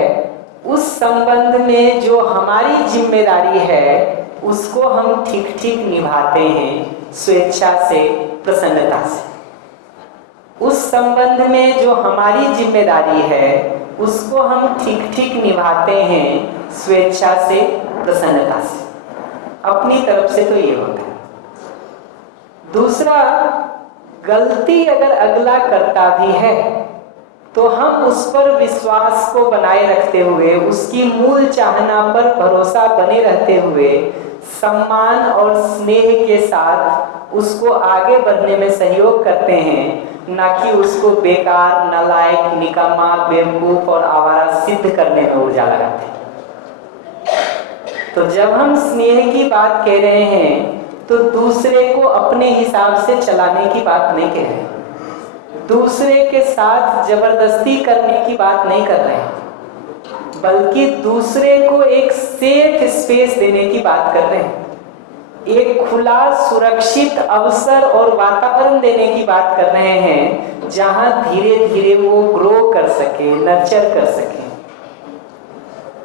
उस संबंध में जो हमारी जिम्मेदारी है उसको हम ठीक ठीक निभाते हैं, स्वेच्छा से, प्रसन्नता से। उस संबंध में जो हमारी जिम्मेदारी है उसको हम ठीक ठीक निभाते हैं, स्वेच्छा से, प्रसन्नता से। अपनी तरफ से तो ये होता है। दूसरा, गलती अगर अगला करता भी है तो हम उस पर विश्वास को बनाए रखते हुए, उसकी मूल चाहना पर भरोसा बने रहते हुए, सम्मान और स्नेह के साथ उसको आगे बढ़ने में सहयोग करते हैं, ना कि उसको बेकार, नालायक, निकम्मा, बेवकूफ और आवारा सिद्ध करने में ऊर्जा लगाते हैं। तो जब हम स्नेह की बात कह रहे हैं तो दूसरे को अपने हिसाब से चलाने की बात नहीं कह रहे, दूसरे के साथ जबरदस्ती करने की बात नहीं कर रहे हैं, बल्कि दूसरे को एक सेफ स्पेस देने की बात कर रहे हैं। एक खुला, सुरक्षित अवसर और वातावरण देने की बात कर रहे हैं जहां धीरे धीरे वो ग्रो कर सके, नर्चर कर सके,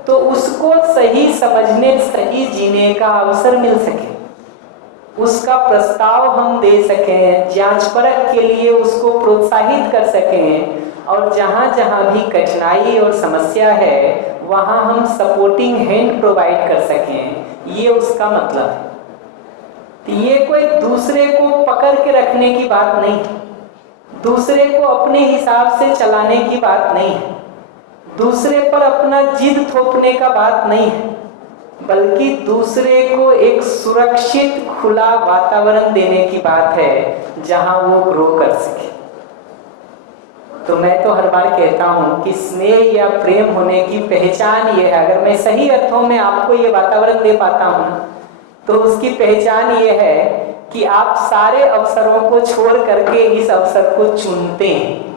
तो उसको सही समझने, सही जीने का अवसर मिल सके, उसका प्रस्ताव हम दे सकें, जांच परख के लिए उसको प्रोत्साहित कर सकें, और जहां जहां भी कठिनाई और समस्या है वहां हम सपोर्टिंग हैंड प्रोवाइड कर सकें। ये उसका मतलब है। तो ये कोई दूसरे को पकड़ के रखने की बात नहीं है, दूसरे को अपने हिसाब से चलाने की बात नहीं है, दूसरे पर अपना जिद थोपने का बात नहीं है, बल्कि दूसरे को एक सुरक्षित, खुला वातावरण देने की बात है जहां वो ग्रो कर सके। तो मैं तो हर बार कहता हूं कि स्नेह या प्रेम होने की पहचान ये है, अगर मैं सही अर्थों में आपको ये वातावरण दे पाता हूं तो उसकी पहचान ये है कि आप सारे अवसरों को छोड़ करके इस अवसर को चुनते हैं।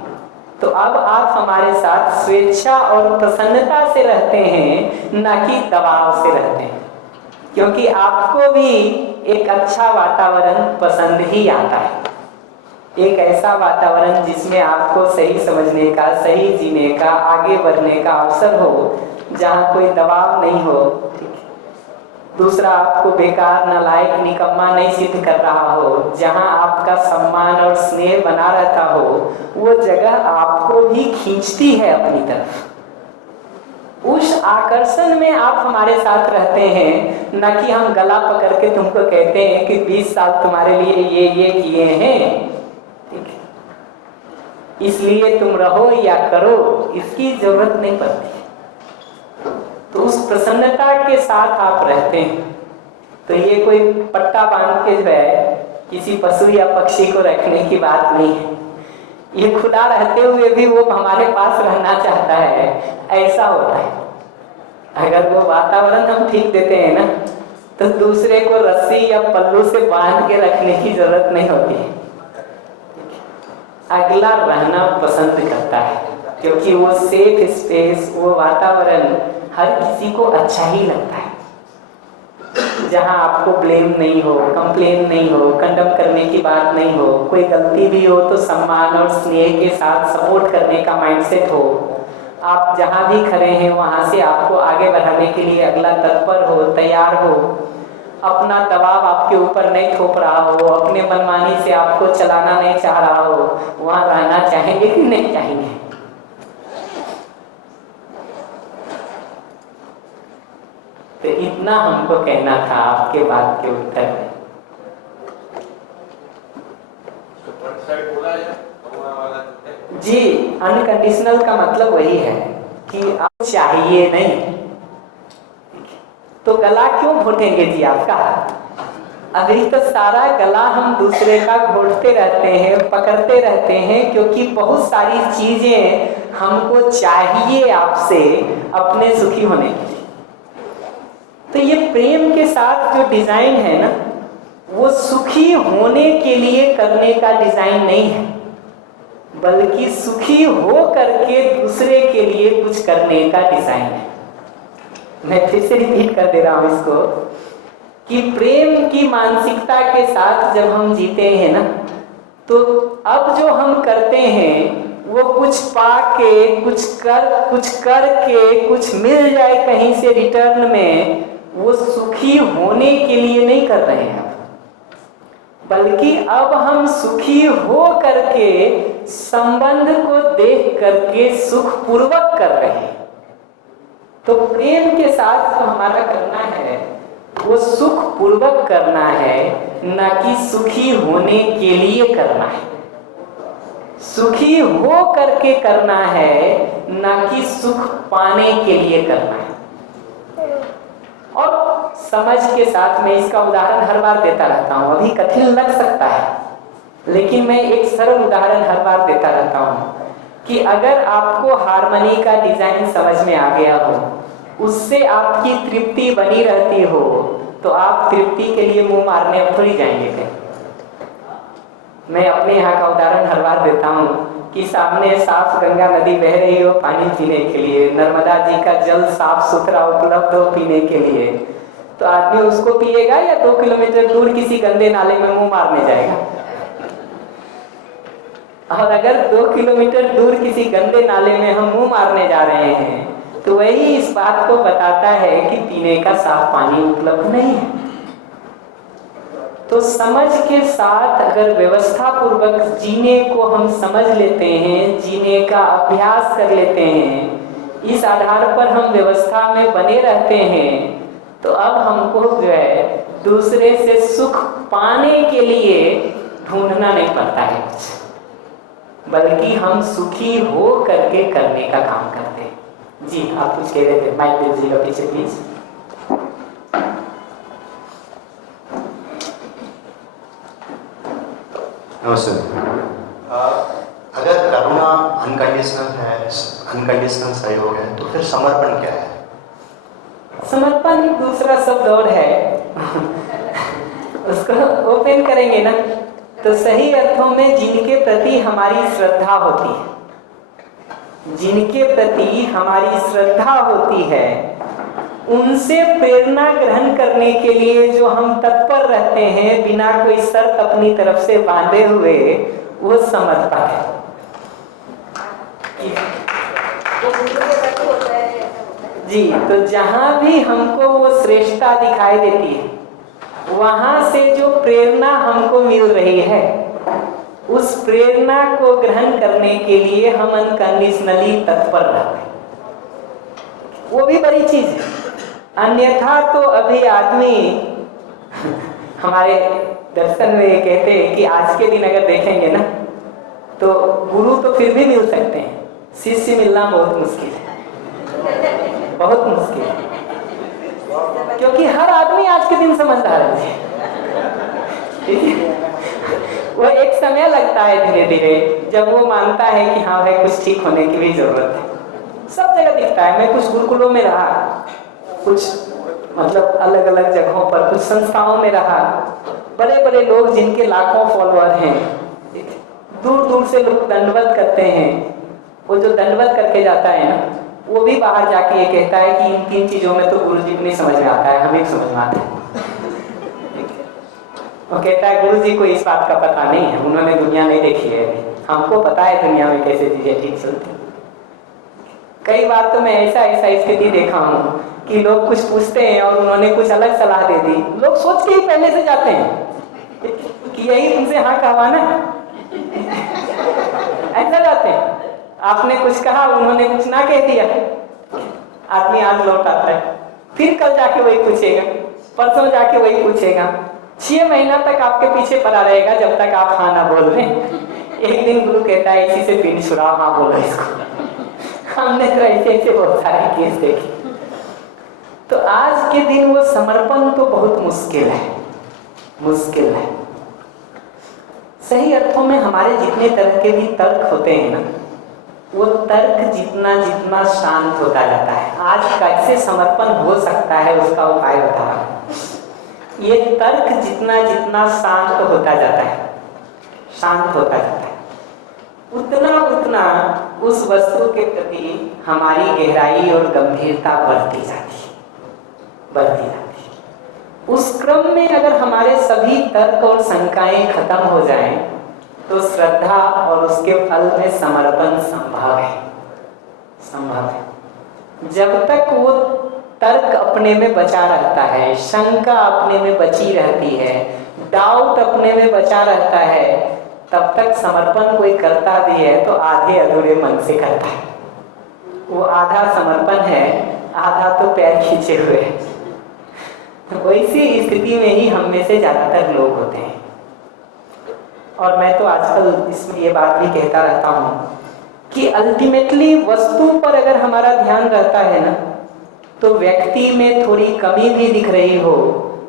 तो अब आप हमारे साथ स्वेच्छा और प्रसन्नता से रहते हैं, ना कि दबाव से रहते हैं, क्योंकि आपको भी एक अच्छा वातावरण पसंद ही आता है, एक ऐसा वातावरण जिसमें आपको सही समझने का, सही जीने का, आगे बढ़ने का अवसर हो, जहां कोई दबाव नहीं हो। ठीक है। दूसरा, आपको बेकार, नालायक, निकम्मा नहीं सिद्ध कर रहा हो, जहां आपका सम्मान और स्नेह बना रहता हो, वो जगह आपको भी खींचती है अपनी तरफ। उस आकर्षण में आप हमारे साथ रहते हैं, ना कि हम गला पकड़ के तुमको कहते हैं कि 20 साल तुम्हारे लिए ये किए हैं, ठीक है, इसलिए तुम रहो या करो, इसकी जरूरत नहीं पड़ती। तो उस प्रसन्नता के साथ आप रहते हैं। तो ये कोई पट्टा बांध के जो है किसी पशु या पक्षी को रखने की बात नहीं है, ये खुला रहते हुए भी वो हमारे पास रहना चाहता है, ऐसा होता है। अगर वो वातावरण हम ठीक देते हैं ना, तो दूसरे को रस्सी या पल्लू से बांध के रखने की जरूरत नहीं होती है। अगला रहना पसंद करता है, क्योंकि वो सेफ स्पेस, वो वातावरण हर किसी को अच्छा ही लगता है, जहाँ आपको ब्लेम नहीं हो, कंप्लेन नहीं हो, कंडम करने की बात नहीं हो, कोई गलती भी हो तो सम्मान और स्नेह के साथ सपोर्ट करने का माइंडसेट हो। आप जहाँ भी खड़े हैं वहाँ से आपको आगे बढ़ाने के लिए अगला तत्पर हो, तैयार हो, अपना दबाव आपके ऊपर नहीं थोप रहा हो, अपने मनमानी से आपको चलाना नहीं चाह रहा हो, वहाँ रहना चाहेंगे कि नहीं चाहेंगे? तो इतना हमको कहना था आपके बात के उत्तर में। जी, अनकंडीशनल का मतलब वही है कि आप चाहिए नहीं तो गला क्यों घोटेंगे जी आपका? अभी तो सारा गला हम दूसरे का घोटते रहते हैं, पकड़ते रहते हैं, क्योंकि बहुत सारी चीजें हमको चाहिए आपसे अपने सुखी होने के लिए। तो ये प्रेम के साथ जो डिजाइन है ना, वो सुखी होने के लिए करने का डिजाइन नहीं है, बल्कि सुखी हो करके दूसरे के लिए कुछ करने का डिजाइन है। मैं फिर से रिपीट कर दे रहा हूं इसको कि प्रेम की मानसिकता के साथ जब हम जीते हैं ना, तो अब जो हम करते हैं वो कुछ पाके, कुछ करके कुछ मिल जाए कहीं से रिटर्न में, वो सुखी होने के लिए नहीं कर रहे हैं, बल्कि अब हम सुखी हो करके संबंध को देख करके सुख पूर्वक कर रहे हैं। तो प्रेम के साथ जो हमारा करना है वो सुख पूर्वक करना है, ना कि सुखी होने के लिए करना है। सुखी हो करके करना है, ना कि सुख पाने के लिए करना है। और समझ के साथ मैं इसका उदाहरण हर बार देता रहता हूँ, अभी कठिन लग सकता है, लेकिन मैं एक सरल उदाहरण हर बार देता रहता हूँ कि अगर आपको हारमोनी का डिजाइन समझ में आ गया हो, उससे आपकी तृप्ति बनी रहती हो, तो आप तृप्ति के लिए मुंह मारने अब थोड़ी जाएंगे कहीं। मैं अपने यहाँ का उदाहरण हर बार देता हूँ कि सामने साफ गंगा नदी बह रही हो पानी पीने के लिए, नर्मदा जी का जल साफ सुथरा उपलब्ध हो पीने के लिए, तो आदमी उसको पिएगा या 2 किलोमीटर दूर किसी गंदे नाले में मुंह मारने जाएगा? और अगर 2 किलोमीटर दूर किसी गंदे नाले में हम मुंह मारने जा रहे हैं, तो वही इस बात को बताता है कि पीने का साफ पानी उपलब्ध नहीं है। तो समझ के साथ अगर व्यवस्था पूर्वक जीने को हम समझ लेते हैं, जीने का अभ्यास कर लेते हैं, इस आधार पर हम व्यवस्था में बने रहते हैं, तो अब हमको जो है दूसरे से सुख पाने के लिए ढूंढना नहीं पड़ता है कुछ, बल्कि हम सुखी हो करके करने का काम करते हैं। जी, आप कुछ कह रहे थे, माइक दे दीजिएगा पीछे प्लीज। नमस्ते। अगर करुणा अनकंडीशनल है, अनकंडीशनल सहयोग है, तो फिर समर्पण क्या है? समर्पण एक दूसरा शब्द और है उसको ओपन करेंगे ना, तो सही अर्थों में जिनके प्रति हमारी श्रद्धा होती है, जिनके प्रति हमारी श्रद्धा होती है, उनसे प्रेरणा ग्रहण करने के लिए जो हम तत्पर रहते हैं बिना कोई शर्त अपनी तरफ से बांधे हुए, वो समर्पण है। जी, तो जहाँ भी हमको वो श्रेष्ठता दिखाई देती है, वहाँ से जो प्रेरणा हमको मिल रही है, उस प्रेरणा को ग्रहण करने के लिए हम अनकंडीशनली तत्पर रहते हैं। वो भी बड़ी चीज है। अन्यथा तो अभी आदमी हमारे दर्शन में कहते हैं कि आज के दिन अगर देखेंगे ना, तो गुरु तो फिर भी मिल सकते हैं, शिष्य मिलना बहुत मुश्किल है, बहुत मुश्किल है, क्योंकि हर आदमी आज के दिन समझदार है। ठीक है, वो एक समय लगता है धीरे धीरे, जब वो मानता है कि हाँ भाई कुछ ठीक होने की भी जरूरत है। सब जगह दिखता है। मैं कुछ गुरुकुलों में रहा, कुछ मतलब अलग अलग जगहों पर, कुछ संस्थाओं में रहा। बड़े बड़े लोग जिनके लाखों फॉलोअर हैं, दूर दूर से लोग दंडवत करते हैं। वो जो दंडवत करके जाता है ना, वो भी बाहर जाके ये कहता है कि इन 3 चीजों में तो गुरु जी को नहीं समझ में आता है, हमें समझ में आता है। वो कहता है गुरु जी को इस बात का पता नहीं है, उन्होंने दुनिया नहीं देखी है, हमको पता है दुनिया में कैसे चीजें ठीक चलती। कई बार तो मैं ऐसा स्थिति देखा हूँ कि लोग कुछ पूछते हैं और उन्होंने कुछ अलग सलाह दे दी। लोग सोच के ही पहले से जाते हैं कि यही तुमसे हाँ कहवाना, ऐसा जाते हैं। आपने कुछ कहा, उन्होंने कुछ ना कह दिया, आदमी आज लौट आता है, फिर कल जाके वही पूछेगा, परसों जाके वही पूछेगा। 6 महीना तक आपके पीछे पड़ा रहेगा जब तक आप हाँ ना बोल रहे। एक दिन गुरु कहता है इसी से पिन छुड़ाओ, हाँ बोलो इसको। हमने तो ऐसे बहुत सारे केस देखे। तो आज के दिन वो समर्पण तो बहुत मुश्किल है, मुश्किल है। सही अर्थों में हमारे जितने तरह के भी तर्क होते हैं ना, वो तर्क जितना जितना शांत होता जाता है। आज कैसे समर्पण हो सकता है उसका उपाय बता रहा हूं। ये तर्क जितना जितना शांत होता जाता है, शांत होता जाता है, उतना उतना उस वस्तु के प्रति हमारी गहराई और गंभीरता बढ़ती जाती है, बढ़ती जाती है। उस क्रम में अगर हमारे सभी तर्क और शंकाएं खत्म हो जाएं, तो श्रद्धा और उसके फल में समर्पण संभव है, संभव है। जब तक वो तर्क अपने में बचा रहता है, शंका अपने में बची रहती है, डाउट अपने में बचा रहता है, तब तक समर्पण कोई करता भी है तो आधे अधूरे मन से करता है। वो आधा समर्पण है, आधा तो पैर खींचे हुए है। वैसी स्थिति में ही हम में से ज्यादातर लोग होते हैं। और मैं तो आजकल इसमें ये बात भी कहता रहता हूँ कि अल्टीमेटली वस्तु पर अगर हमारा ध्यान रहता है ना, तो व्यक्ति में थोड़ी कमी भी दिख रही हो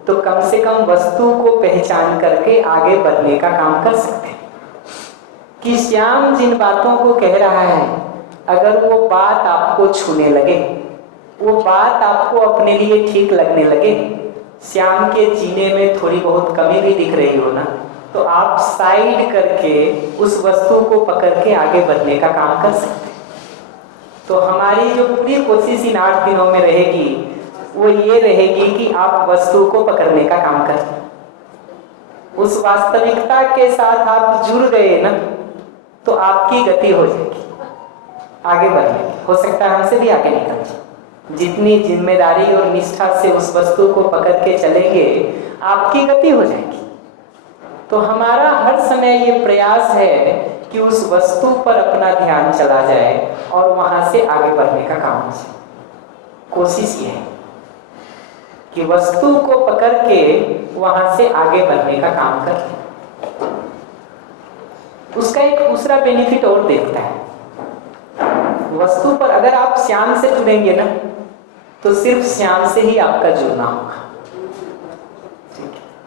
तो कम से कम वस्तु को पहचान करके आगे बढ़ने का काम कर सकते हैं। कि श्याम जिन बातों को कह रहा है, अगर वो बात आपको छूने लगे, वो बात आपको अपने लिए ठीक लगने लगे, श्याम के जीने में थोड़ी बहुत कमी भी दिख रही हो ना, तो आप साइड करके उस वस्तु को पकड़ के आगे बढ़ने का काम कर सकते हैं। तो हमारी जो पूरी कोशिश इन 8 दिनों में रहेगी वो ये रहेगी कि आप वस्तु को पकड़ने का काम करें। उस वास्तविकता के साथ आप जुड़ गए ना, तो आपकी गति हो जाएगी, आगे बढ़ने हो सकता है हमसे भी आगे निकल जाए। जितनी जिम्मेदारी और निष्ठा से उस वस्तु को पकड़ के चलेंगे, आपकी गति हो जाएगी। तो हमारा हर समय ये प्रयास है कि उस वस्तु पर अपना ध्यान चला जाए और वहां से आगे बढ़ने का काम हो जाए। कोशिश ये है कि वस्तु को पकड़ के वहां से आगे बढ़ने का काम करें। उसका एक दूसरा बेनिफिट और देखता है। वस्तु पर अगर आप श्याम से जुड़ेंगे ना, तो सिर्फ श्याम से ही आपका जुड़ना होगा।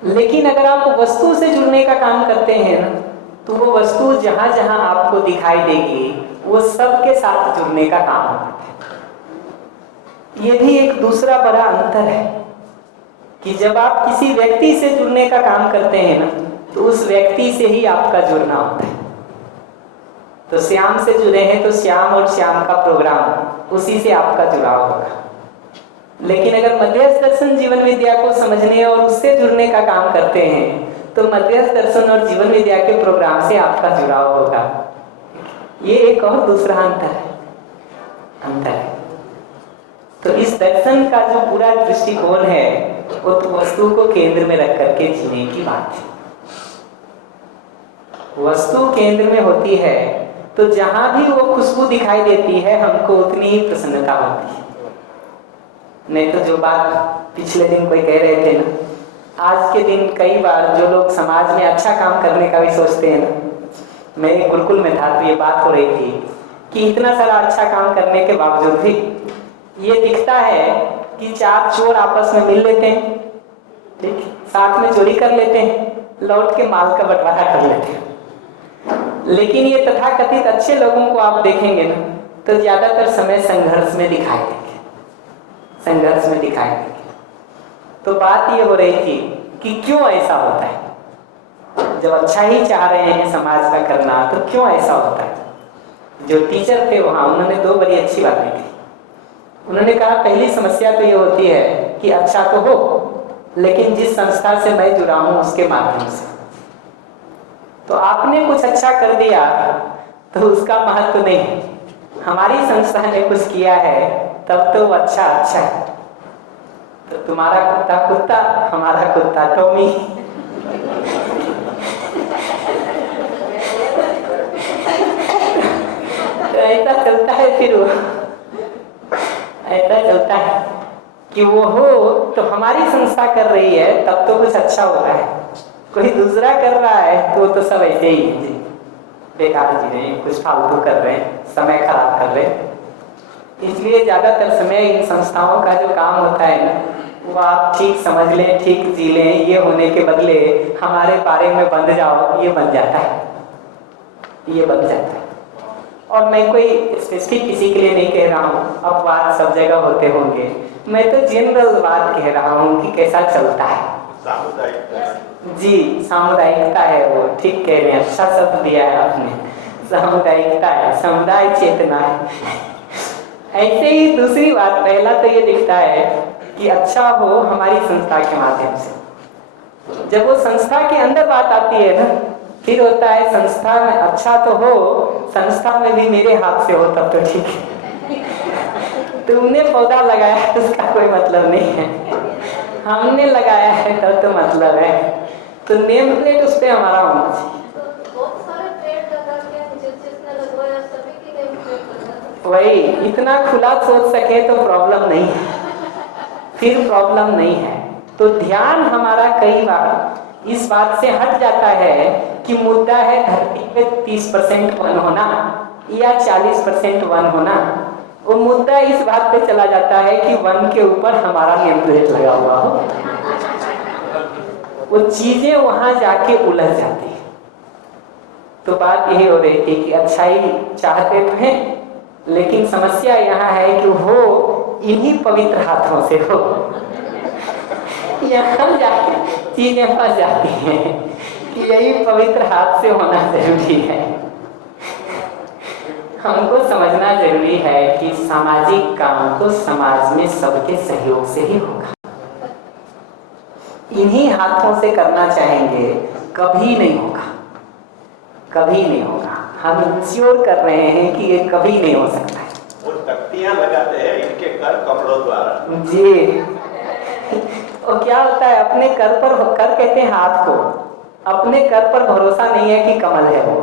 लेकिन अगर आप वस्तु से जुड़ने का काम करते हैं ना, तो वो वस्तु जहां जहां आपको दिखाई देगी, वो सबके साथ जुड़ने का काम होता है। ये भी एक दूसरा बड़ा अंतर है कि जब आप किसी व्यक्ति से जुड़ने का काम करते हैं ना, तो उस व्यक्ति से ही आपका जुड़ना होता है। तो श्याम से जुड़े हैं तो श्याम और श्याम का प्रोग्राम, उसी से आपका जुड़ाव होगा। लेकिन अगर मध्यस्थ दर्शन जीवन विद्या को समझने और उससे जुड़ने का काम करते हैं, तो मध्यस्थ दर्शन और जीवन विद्या के प्रोग्राम से आपका जुड़ाव होगा। ये एक और दूसरा अंतर है। तो इस दर्शन का जो पूरा दृष्टिकोण है, वो तो वस्तु को केंद्र में रख करके जीने की बात है। वस्तु केंद्र में होती है तो जहां भी वो खुशबू दिखाई देती है, हमको उतनी ही प्रसन्नता होती है। नहीं तो जो बात पिछले दिन कोई कह रहे थे ना, आज के दिन कई बार जो लोग समाज में अच्छा काम करने का भी सोचते हैं ना, मैं एक गुरुकुल में था तो ये बात हो रही थी कि इतना सारा अच्छा काम करने के बावजूद भी ये दिखता है कि 4 चोर आपस में मिल लेते हैं, ठीक, साथ में चोरी कर लेते हैं, लौट के माल का बंटवारा कर लेते हैं। लेकिन ये तथाकथित अच्छे लोगों को आप देखेंगे ना, तो ज्यादातर समय संघर्ष में दिखाई देंगे, संघर्ष में दिखाई देंगे। तो बात ये हो रही थी कि क्यों ऐसा होता है, जब अच्छा ही चाह रहे हैं समाज का करना, तो क्यों ऐसा होता है। जो टीचर थे वहाँ, उन्होंने दो बड़ी अच्छी बातें की। उन्होंने कहा पहली समस्या तो ये होती है कि अच्छा तो हो, लेकिन जिस संस्था से मैं जुड़ा हूँ उसके माध्यम से, तो आपने कुछ अच्छा कर दिया तो उसका महत्व नहीं है। हमारी संस्था ने कुछ किया है तब तो अच्छा अच्छा है। तो तुम्हारा कुत्ता कुत्ता, हमारा कुत्ता टॉमी। तो ऐसा चलता है, फिर वो ऐसा चलता है कि वो हो तो हमारी संस्था कर रही है तब तो कुछ अच्छा हो रहा है, कोई दूसरा कर रहा है तो तो सब ऐसे ही है जी, बेकार जी रहे हैं, कुछ फालतू कर रहे हैं, समय खराब कर रहे हैं। इसलिए ज्यादातर समय इन संस्थाओं का जो काम होता है ना, वो आप ठीक समझ लें, ठीक जी लें, ये होने के बदले हमारे बारे में बंध जाओ, ये बन जाता है, ये बन जाता है। और मैं कोई स्पेसिफिक किसी के लिए नहीं कह रहा हूँ, अपवाद सब जगह होते होंगे, मैं तो जनरल बात कह रहा हूँ कि कैसा चलता है। जी, सामुदायिकता है, वो ठीक कह रहे हैं, अच्छा शब्द दिया है आपने, सामुदायिकता है, समुदाय चेतना है। ऐसे ही दूसरी बात, पहला तो ये दिखता है कि अच्छा हो हमारी संस्था के माध्यम से। जब वो संस्था के अंदर बात आती है ना, फिर होता है संस्था में अच्छा तो हो, संस्था में भी मेरे हाथ से हो तब तो ठीक है। तुमने पौधा लगाया तो उसका कोई मतलब नहीं है, हमने लगाया है तब तो मतलब है। तो नेम प्लेट उस पर हमारा होना चाहिए। वही, इतना खुला सोच सके तो प्रॉब्लम नहीं है, फिर प्रॉब्लम नहीं है। तो ध्यान हमारा कई बार इस बात से हट जाता है कि मुद्दा है धरती पे 30% वन होना या 40% वन होना। वो मुद्दा इस बात पे चला जाता है कि वन के ऊपर हमारा नेम प्लेट लगा हुआ हो। वो चीजें वहां जाके उलझ जाती है। तो बात यही हो रही थी कि अच्छाई चाहते तो हैं, लेकिन समस्या यहाँ है कि वो इन्हीं पवित्र हाथों से हो। यहाँ जाके चीजें फंस जाती हैं कि यही पवित्र हाथ से होना जरूरी है। हमको समझना जरूरी है कि सामाजिक काम तो समाज में सबके सहयोग से ही होगा। इन्हीं हाथों से करना चाहेंगे, कभी नहीं होगा, कभी नहीं होगा। हम इंश्योर कर रहे हैं कि ये कभी नहीं हो सकता है। वो तख्तियां लगाते हैं इनके कर कपड़ों द्वारा। जी, और क्या होता है, अपने कर पर, कर कहते हैं हाथ को, अपने कर पर भरोसा नहीं है कि कमल है वो,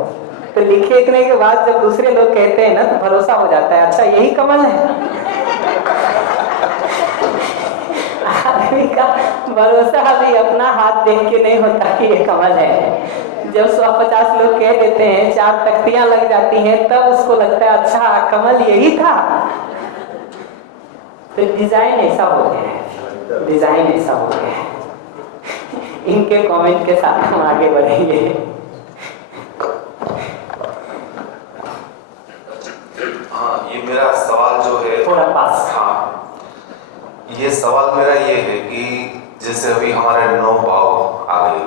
तो लिखे इतने के बाद जब दूसरे लोग कहते हैं ना तो भरोसा हो जाता है, अच्छा यही कमल है। आदमी का भरोसा अभी अपना हाथ देख के नहीं होता कि ये कमल है। जब 150 लोग कह देते हैं, 4 तख्तियां लग जाती हैं, तब उसको लगता है अच्छा कमल यही था। तो डिजाइन ऐसा हो गया है, डिजाइन ऐसा हो गया है। इनके कमेंट के साथ हम आगे बढ़ेंगे। हाँ, ये मेरा सवाल जो है थोड़ा पास। हाँ, ये सवाल मेरा ये है कि जैसे अभी हमारे 9 भाव आ गए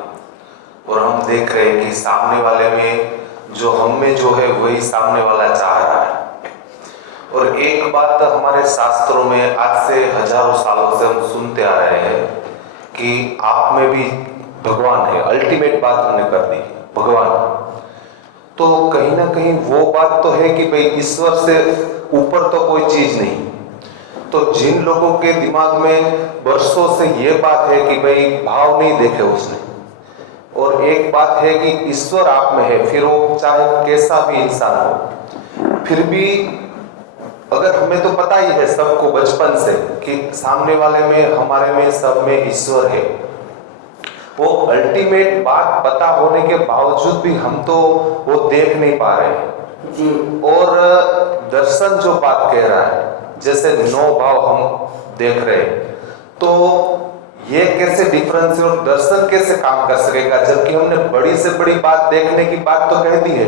और हम देख रहे हैं कि सामने वाले में जो हम में जो है वही सामने वाला चाह रहा है। और एक बात हमारे शास्त्रों में आज से हजारों सालों से हम सुनते आ रहे हैं कि आप में भी भगवान है। अल्टीमेट बात हमने कर दी, भगवान। तो कहीं ना कहीं वो बात तो है कि भाई ईश्वर से ऊपर तो कोई चीज नहीं। तो जिन लोगों के दिमाग में वर्षों से ये बात है कि भाई भाव नहीं देखे उसने, और एक बात है कि ईश्वर आप में है, फिर वो चाहे कैसा भी इंसान हो, फिर भी अगर हमें तो पता ही है सबको बचपन से कि सामने वाले में, हमारे में, सब में ईश्वर है, वो अल्टीमेट बात पता होने के बावजूद भी हम तो वो देख नहीं पा रहे हैं जी। और दर्शन जो बात कह रहा है, जैसे 9 भाव हम देख रहे हैं, तो ये कैसे डिफरेंस है और दर्शन कैसे काम कर सकेगा, जबकि हमने बड़ी से बड़ी बात देखने की बात तो कह दी है।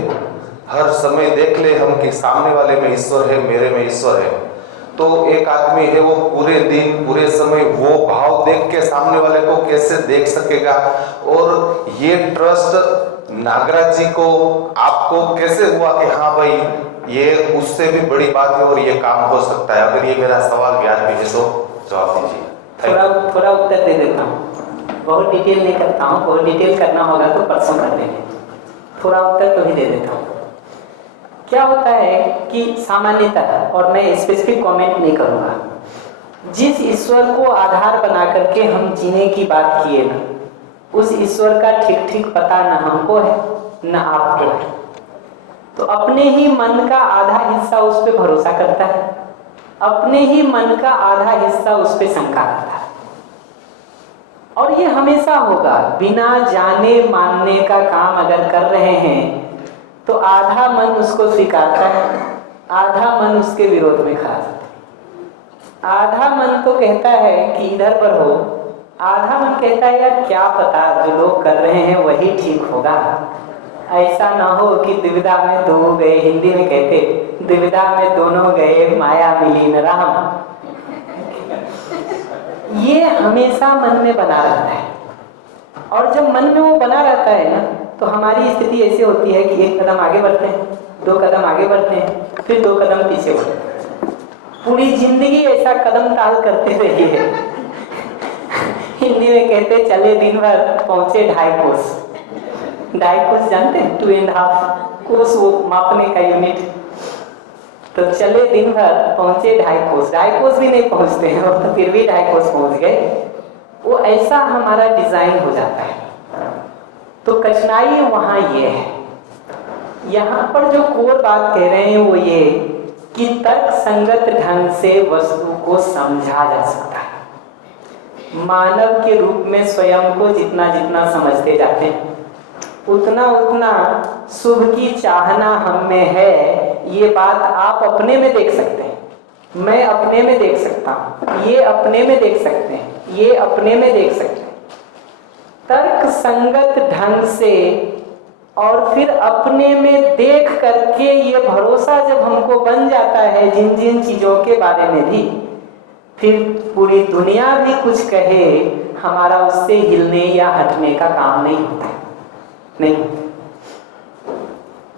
हर समय देख ले हम कि सामने वाले में ईश्वर है, मेरे में ईश्वर है। तो एक आदमी है वो पूरे दिन पूरे समय वो भाव देख के सामने वाले को कैसे देख सकेगा। और ये ट्रस्ट नागराज जी को आपको कैसे हुआ कि हाँ भाई ये उससे भी बड़ी बात है और ये काम हो सकता है? अगर ये मेरा सवाल वाजिब है तो जवाब दीजिए। थोड़ा उत्तर दे देता हूँ, बहुत डिटेल नहीं करता हूँ, बहुत डिटेल करना होगा तो परसों कर देंगे। थोड़ा उत्तर तो ही दे देता हूँ। क्या होता है कि सामान्यतः, और मैं स्पेसिफिक कमेंट नहीं करूँगा, जिस ईश्वर को आधार बना करके हम जीने की बात किए ना, उस ईश्वर का ठीक ठीक पता न हमको है न आपको है। तो अपने ही मन का आधा हिस्सा उस पर भरोसा करता है, अपने ही मन का आधा हिस्सा उस पर शंका करता है। और ये हमेशा होगा, बिना जाने मानने का काम अगर कर रहे हैं तो आधा मन उसको स्वीकारता है, आधा मन उसके विरोध में खड़ा होता है। आधा मन तो कहता है कि इधर पर हो, आधा मन कहता है यार क्या पता जो लोग कर रहे हैं वही ठीक होगा, ऐसा ना हो कि दुविधा में दो गए, हिंदी में कहते दुविधा में दोनों गए माया मिली न राम। ये हमेशा मन में बना रहता है। और जब मन में वो बना रहता है ना, तो हमारी स्थिति ऐसी होती है कि एक कदम आगे बढ़ते हैं, दो कदम आगे बढ़ते हैं, फिर दो कदम पीछे बढ़ते हैं। पूरी जिंदगी ऐसा कदम ताल करते रही है। हिंदी में कहते चले दिन भर पहुंचे 2.5 कोस। 2.5 कोस जानते हैं? 2.5 कोस, वो मापने का यूनिट। तो चले दिन भर पहुंचे 2.5 कोस। 2.5 कोस भी नहीं पहुंचते हैं, तो फिर भी 2.5 कोस पहुंच गए। वो ऐसा हमारा डिजाइन हो जाता है। तो कठिनाई वहाँ ये है। यहाँ पर जो कोर बात कह रहे हैं वो ये कि तर्क संगत ढंग से वस्तु को समझा जा सकता है। मानव के रूप में स्वयं को जितना जितना समझते जाते हैं उतना उतना शुभ की चाहना हम में है। ये बात आप अपने में देख सकते हैं, मैं अपने में देख सकता हूँ, ये अपने में देख सकते हैं, ये अपने में देख सकते हैं। तर्क संगत ढंग से और फिर अपने में देख करके ये भरोसा जब हमको बन जाता है जिन जिन चीज़ों के बारे में भी, फिर पूरी दुनिया भी कुछ कहे हमारा उससे हिलने या हटने का काम नहीं होता है। नहीं,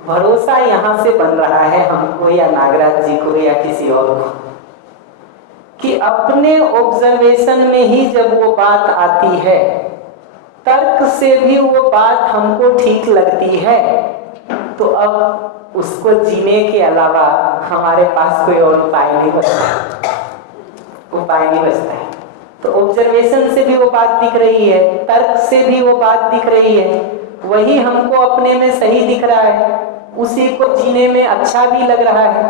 भरोसा यहाँ से बन रहा है हमको या नागराज जी को या किसी और को, कि अपने ऑब्जर्वेशन में ही जब वो बात आती है, तर्क से भी वो बात हमको ठीक लगती है, तो अब उसको जीने के अलावा हमारे पास कोई और उपाय नहीं बचता, उपाय नहीं बचता है। तो ऑब्जर्वेशन से भी वो बात दिख रही है, तर्क से भी वो बात दिख रही है, वही हमको अपने में सही दिख रहा है, उसी को जीने में अच्छा भी लग रहा है,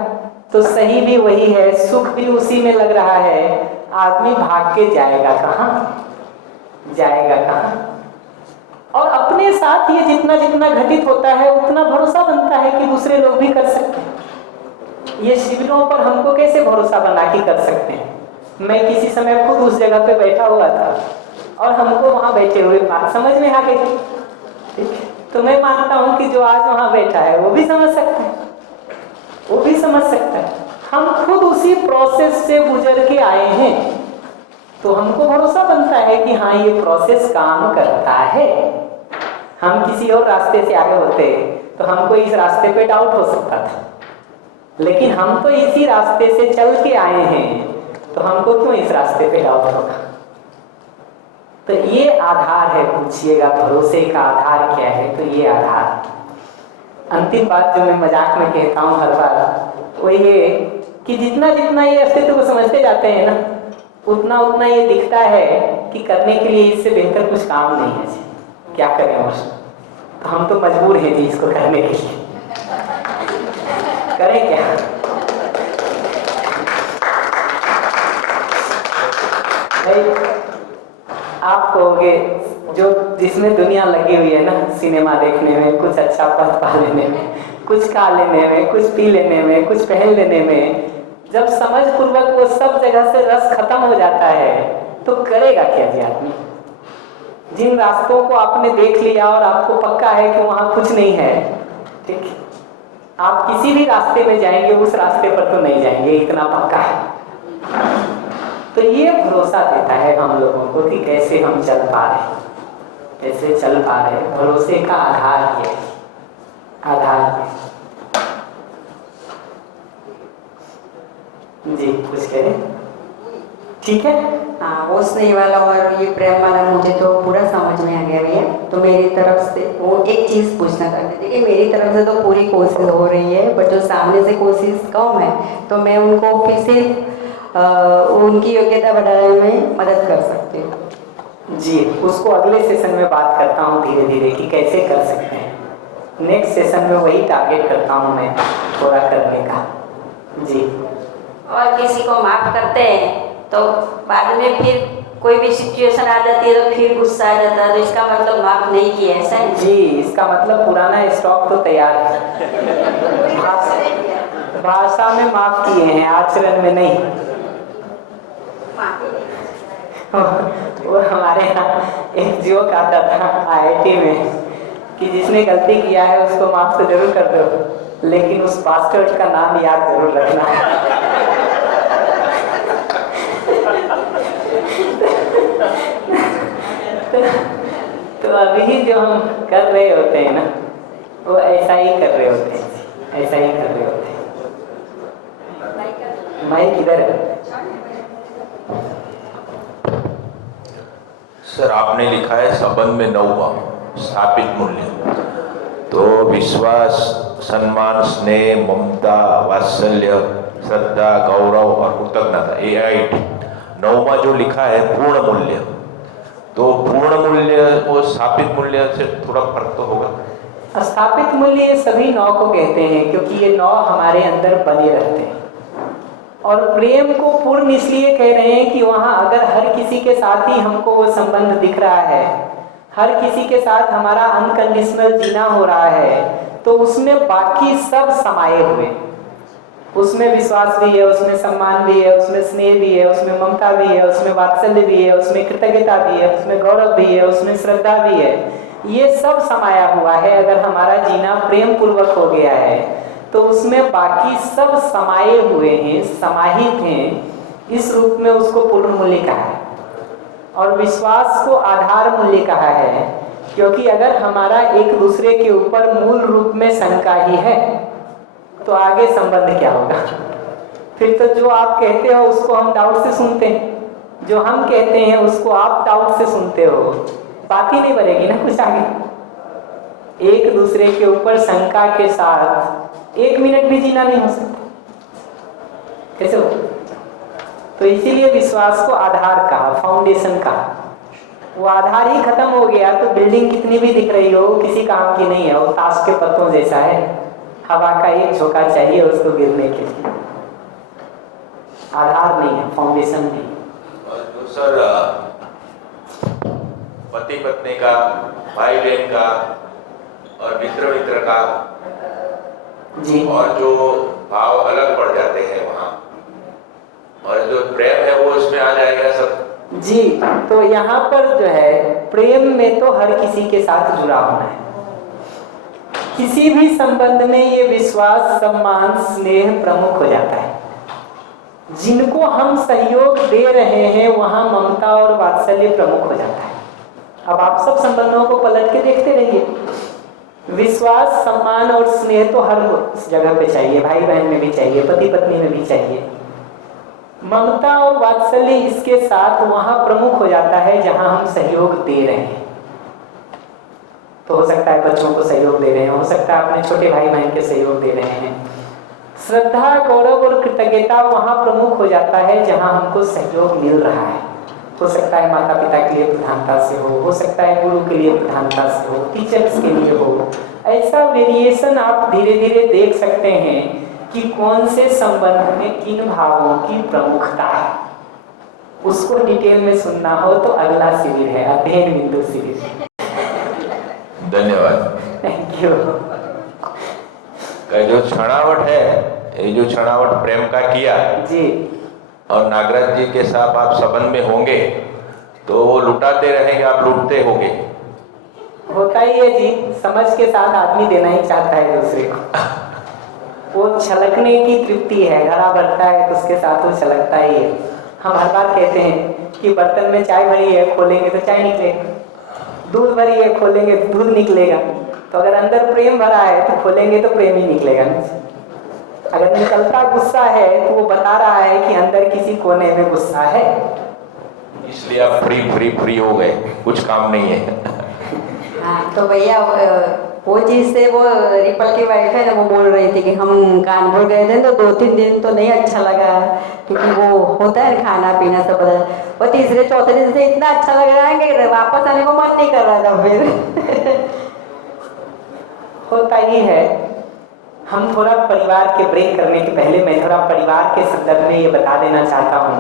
तो सही भी वही है, सुख भी उसी में लग रहा है। आदमी भाग के जाएगा कहाँ, जाएगा कहाँ? और अपने साथ ये जितना जितना घटित होता है उतना भरोसा बनता है कि दूसरे लोग भी कर सकते हैं। ये शिविरों पर हमको कैसे भरोसा बना के कर सकते हैं? मैं किसी समय खुद उस जगह पे बैठा हुआ था और हमको वहाँ बैठे हुए बात समझ में आ गई, ठीक है? तो मैं मानता हूँ कि जो आज वहाँ बैठा है वो भी समझ सकता है, वो भी समझ सकता है। हम खुद उसी प्रोसेस से गुजर के आए हैं, तो हमको भरोसा बनता है कि हाँ ये प्रोसेस काम करता है। हम किसी और रास्ते से आगे होते तो हमको इस रास्ते पे डाउट हो सकता था, लेकिन हम तो इसी रास्ते से चल के आए हैं, तो हमको क्यों इस रास्ते पे डाउट होगा? तो ये आधार है। पूछिएगा भरोसे का आधार क्या है, तो ये आधार। अंतिम बात जो मैं मजाक में कहता हूँ हर बार, वो ये कि जितना जितना ये अस्तित्व को समझते जाते हैं ना, उतना उतना ये दिखता है कि करने के लिए इससे बेहतर कुछ काम नहीं है जी, क्या करें? और तो हम तो मजबूर हैं जी इसको करने के लिए, करें क्या? आप कहोगे जो जिसमें दुनिया लगी हुई है ना, सिनेमा देखने में, कुछ अच्छा पद पा लेने में, कुछ खा लेने में, कुछ पी लेने में, कुछ पहन लेने में, जब समझ पूर्वक वो सब जगह से रस खत्म हो जाता है तो करेगा क्या जी आदमी? जिन रास्तों को आपने देख लिया और आपको पक्का है कि वहां कुछ नहीं है, ठीक, आप किसी भी रास्ते में जाएंगे उस रास्ते पर तो नहीं जाएंगे, इतना पक्का है। तो ये भरोसा देता है हम लोगों को कि कैसे हम चल पा रहे, कैसे चल पा रहे। भरोसे का आधार ये, आधार जी कुछ करें, ठीक है। हाँ, वो स्नेह वाला और ये प्रेम वाला मुझे तो पूरा समझ में आ गया भैया। तो मेरी तरफ से वो एक चीज़ पूछना चाहती थी कि मेरी तरफ से तो पूरी कोशिश हो रही है, बट जो सामने से कोशिश कम है, तो मैं उनको फिर से उनकी योग्यता बढ़ाने में मदद कर सकती हूँ। जी, उसको अगले सेशन में बात करता हूँ धीरे धीरे कि कैसे कर सकते हैं। नेक्स्ट सेशन में वही टारगेट करता हूँ मैं थोड़ा करने का। जी, और किसी को माफ़ करते हैं तो बाद में फिर कोई भी सिचुएशन आ जाती है तो फिर गुस्सा आ जाता है, तो इसका मतलब माफ़ नहीं किया, ऐसा है? जी, इसका मतलब पुराना स्टॉक तो तैयार है। भाषा में माफ किए हैं, आचरण में नहीं। वो हमारे यहाँ एक जोक आता था IIT में कि जिसने गलती किया है उसको माफ तो जरूर कर दो, लेकिन उस पास्टर का नाम याद जरूर रखना। तो अभी जो हम कर रहे होते हैं ना, वो ऐसा ही कर रहे होते हैं, ऐसा ही कर रहे होते हैं। माइक किधर है? सर, आपने लिखा है संबंध में 9 भाव स्थापित मूल्य, तो विश्वास, सम्मान, स्नेह, ममता, वात्सल्य, श्रद्धा, गौरव और कृतज्ञता, ये 8। 9वां जो लिखा है पूर्ण मूल्य, तो पूर्ण मूल्य और स्थापित मूल्य से थोड़ा फर्क तो होगा। स्थापित मूल्य ये सभी 9 को कहते हैं क्योंकि ये 9 हमारे अंदर बने रहते हैं। और प्रेम को पूर्ण इसलिए कह रहे हैं कि वहाँ अगर हर किसी के साथ ही हमको वो संबंध दिख रहा है, हर किसी के साथ हमारा अनकंडीशनल जीना हो रहा है, तो उसमें बाकी सब समाये हुए, उसमें विश्वास भी है, उसमें सम्मान भी है, उसमें स्नेह भी है, उसमें ममता भी है, उसमें वात्सल्य भी है, उसमें कृतज्ञता भी है, उसमें गौरव भी है, उसमें श्रद्धा भी है। ये सब समाया हुआ है। अगर हमारा जीना प्रेम पूर्वक हो गया है तो उसमें बाकी सब समाये हुए हैं, समाहित हैं। इस रूप में उसको पूर्ण मूल्य कहा है। और विश्वास को आधार मूल्य कहा है, क्योंकि अगर हमारा एक दूसरे के ऊपर मूल रूप में शंका ही है तो आगे संबंध क्या होगा? फिर तो जो आप कहते हो उसको हम डाउट से सुनते हैं, जो हम कहते हैं उसको आप डाउट से सुनते हो, बात ही नहीं बढ़ेगी ना कुछ आगे। एक दूसरे के ऊपर शंका के साथ 1 मिनट भी जीना नहीं हो सकता, कैसे हो? तो इसीलिए विश्वास को आधार कहा, फाउंडेशन कहा। वो आधार ही खत्म हो गया तो बिल्डिंग कितनी भी दिख रही हो किसी काम की नहीं है, वो ताश के पत्तों जैसा है, हवा का एक झोंका चाहिए उसको गिरने के लिए। आधार नहीं है, फाउंडेशन नहीं। और जो सर पति पत्नी का, भाई बहन का और मित्र का जी, और जो भाव अलग पड़ जाते हैं वहाँ, और जो प्रेम है वो उसमें आ जाएगा सब। जी, तो यहाँ पर जो है प्रेम में तो हर किसी के साथ जुड़ा होना है। किसी भी संबंध में ये विश्वास, सम्मान, स्नेह प्रमुख हो जाता है। जिनको हम सहयोग दे रहे हैं वहां ममता और वात्सल्य प्रमुख हो जाता है। अब आप सब संबंधों को पलट के देखते रहिए, विश्वास, सम्मान और स्नेह तो हर जगह पे चाहिए, भाई बहन में भी चाहिए, पति पत्नी में भी चाहिए। ममता और वात्सल्य इसके साथ वहां प्रमुख हो जाता है जहां हम सहयोग दे रहे हैं। तो हो सकता है बच्चों को सहयोग दे रहे हैं, हो सकता है अपने छोटे भाई बहन के सहयोग दे रहे हैं। श्रद्धा, गौरव और कृतज्ञता वहां प्रमुख हो जाता है जहां हमको सहयोग मिल रहा है। हो सकता है माता पिता के लिए प्रधानता से हो सकता है गुरु के लिए प्रधानता से हो, टीचर्स के लिए हो। ऐसा वेरिएशन आप धीरे धीरे देख सकते हैं कि कौन से संबंध में किन भावों की प्रमुखता है। उसको डिटेल में सुनना हो तो अगला शिविर है, अध्ययन बिंदु शिविर। धन्यवाद, थैंक यू। जो क्षणावट है, ये जो क्षणावट प्रेम का किया जी, और नागराज जी के साथ आप संबंध में होंगे तो वो लुटाते रहेंगे, आप लूटते होगे। होता ही है जी, समझ के साथ आदमी देना ही चाहता है दूसरे को। वो छलकने की तृप्ति है, घड़ा भरता है तो उसके साथ वो छलकता ही है। हम हर बार कहते हैं कि बर्तन में चाय भरी है, खोलेंगे तो चाय निकलेगा, दूध भरी है, खोलेंगे तो दूध निकलेगा। तो अगर अंदर प्रेम भरा है तो खोलेंगे तो प्रेम ही निकलेगा। अगर निकलता गुस्सा है तो वो बता रहा है कि अंदर किसी कोने में गुस्सा है, इसलिए आप फ्री हो गए, कुछ काम नहीं है। हाँ, तो भैया वो चीज़ से वो रिपल की वाइफ है ना, वो बोल रही थी कि हम कानपुर गए थे तो 2-3 दिन तो नहीं अच्छा लगा, क्योंकि वो होता है खाना पीना सब बदल। वो तीसरे चौथे दिन से इतना अच्छा लग रहा है कि वापस आने को मन नहीं कर रहा था फिर। होता ही है। हम थोड़ा परिवार के ब्रेक करने के पहले मैं थोड़ा परिवार के संदर्भ में ये बता देना चाहता हूँ,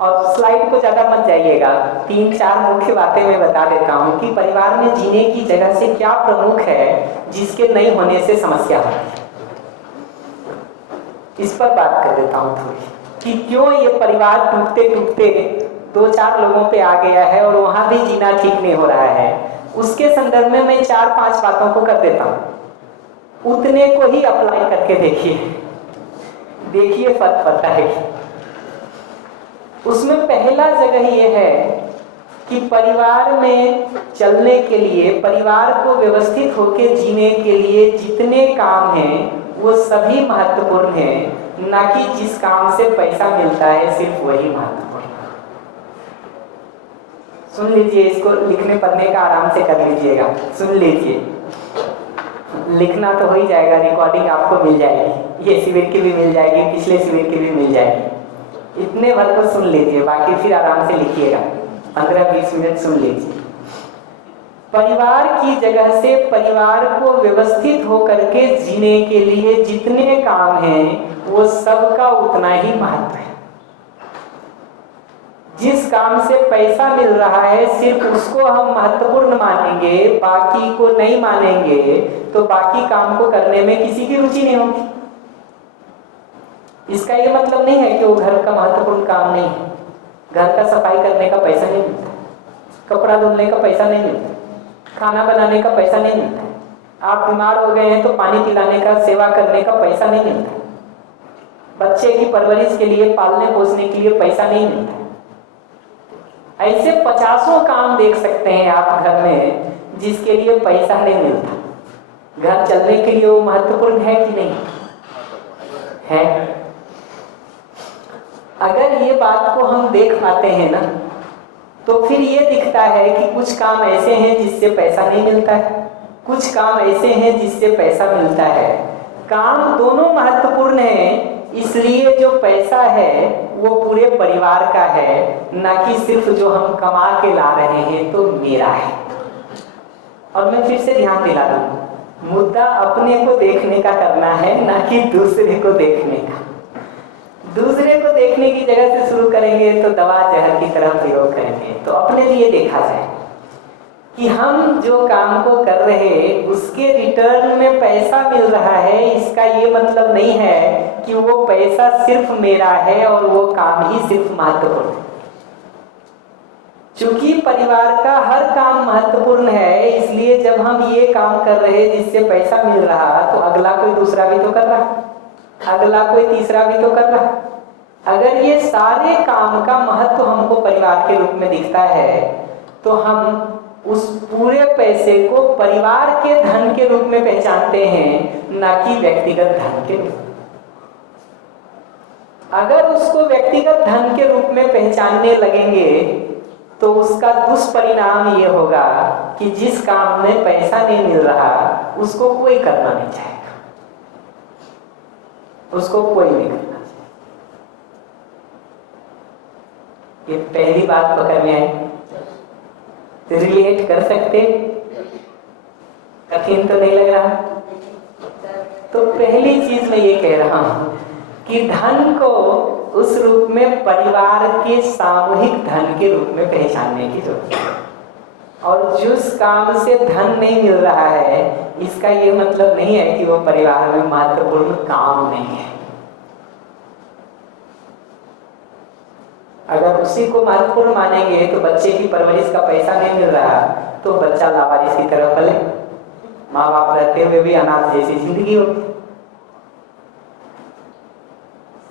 और स्लाइड को ज़्यादा मत जाइएगा, 3-4 मुख्य बातें मैं बता देता हूँ कि परिवार में जीने की जगह से क्या प्रमुख है जिसके नहीं होने से समस्या होती है। इस पर बात कर देता हूँ थोड़ी कि क्यों ये परिवार टूटते टूटते 2-4 लोगों पे आ गया है और वहाँ भी जीना ठीक नहीं हो रहा है। उसके संदर्भ में मैं 4-5 बातों को कर देता हूँ, उतने को ही अप्लाई करके देखिए फर्क पड़ता है। उसमें पहला जगह ये है कि परिवार में चलने के लिए, परिवार को व्यवस्थित होकर जीने के लिए जितने काम हैं वो सभी महत्वपूर्ण हैं, ना कि जिस काम से पैसा मिलता है सिर्फ वही महत्वपूर्ण। सुन लीजिए, इसको लिखने पढ़ने का आराम से कर लीजिएगा, सुन लीजिए, लिखना तो हो ही जाएगा, रिकॉर्डिंग आपको मिल जाएगी, ये शिविर की भी मिल जाएगी, पिछले शिविर की भी मिल जाएगी। इतने भर को सुन लीजिए, बाकी फिर आराम से लिखिएगा, 15-20 मिनट सुन लीजिए। परिवार की जगह से परिवार को व्यवस्थित होकर के जीने के लिए जितने काम हैं वो सबका उतना ही महत्व है। जिस काम से पैसा मिल रहा है सिर्फ उसको हम महत्वपूर्ण मानेंगे, बाकी को नहीं मानेंगे, तो बाकी काम को करने में किसी की रुचि नहीं होगी। इसका ये मतलब नहीं है कि वो घर का महत्वपूर्ण काम नहीं है। घर का सफाई करने का पैसा नहीं मिलता, कपड़ा धुलने का पैसा नहीं मिलता, खाना बनाने का पैसा नहीं मिलता, आप बीमार हो गए हैं तो पानी पिलाने का, सेवा करने का पैसा नहीं मिलता, बच्चे की परवरिश के लिए, पालने पोसने के लिए पैसा नहीं मिलता। ऐसे 50 काम देख सकते हैं आप घर में जिसके लिए पैसा नहीं मिलता। घर चलने के लिए वो महत्वपूर्ण है कि नहीं है? अगर ये बात को हम देख पाते हैं ना, तो फिर ये दिखता है कि कुछ काम ऐसे हैं जिससे पैसा नहीं मिलता है, कुछ काम ऐसे हैं जिससे पैसा मिलता है। काम दोनों महत्वपूर्ण हैं, इसलिए जो पैसा है वो पूरे परिवार का है, ना कि सिर्फ जो हम कमा के ला रहे हैं तो मेरा है। और मैं फिर से ध्यान दिला दूं, मुद्दा अपने को देखने का करना है, ना कि दूसरे को देखने का। दूसरे को देखने की जगह से शुरू करेंगे तो दवा जहर की तरह प्रयोग करेंगे। तो अपने लिए देखा जाए कि हम जो काम को कर रहे हैं उसके रिटर्न में पैसा मिल रहा है, इसका ये मतलब नहीं है कि वो पैसा सिर्फ मेरा है और वो काम ही सिर्फ महत्वपूर्ण है। चूंकि परिवार का हर काम महत्वपूर्ण है, इसलिए जब हम ये काम कर रहे हैं जिससे पैसा मिल रहा, तो अगला कोई दूसरा भी तो कर रहा, अगला कोई तीसरा भी तो कर रहा। अगर ये सारे काम का महत्व हमको परिवार के रूप में दिखता है, तो हम उस पूरे पैसे को परिवार के धन के रूप में पहचानते हैं, ना कि व्यक्तिगत धन के रूप में। अगर उसको व्यक्तिगत धन के रूप में पहचानने लगेंगे तो उसका दुष्परिणाम ये होगा कि जिस काम में पैसा नहीं मिल रहा उसको कोई करना नहीं चाहेगा, उसको कोई नहीं करना चाहिए। ये पहली बात पकड़ में आई। रिलेट कर सकते? कठिन तो नहीं लग रहा? तो पहली चीज मैं ये कह रहा हूं कि धन को उस रूप में परिवार के सामूहिक धन के रूप में पहचानने की जरूरत है। और जिस काम से धन नहीं मिल रहा है, इसका ये मतलब नहीं है कि वो परिवार में महत्वपूर्ण काम नहीं है। अगर उसी को महत्वपूर्ण मानेंगे तो बच्चे की परवरिश का पैसा नहीं मिल रहा तो बच्चा लावारिस की तरह पले, माँ बाप रहते हुए भी अनाथ जैसी जिंदगी होगी।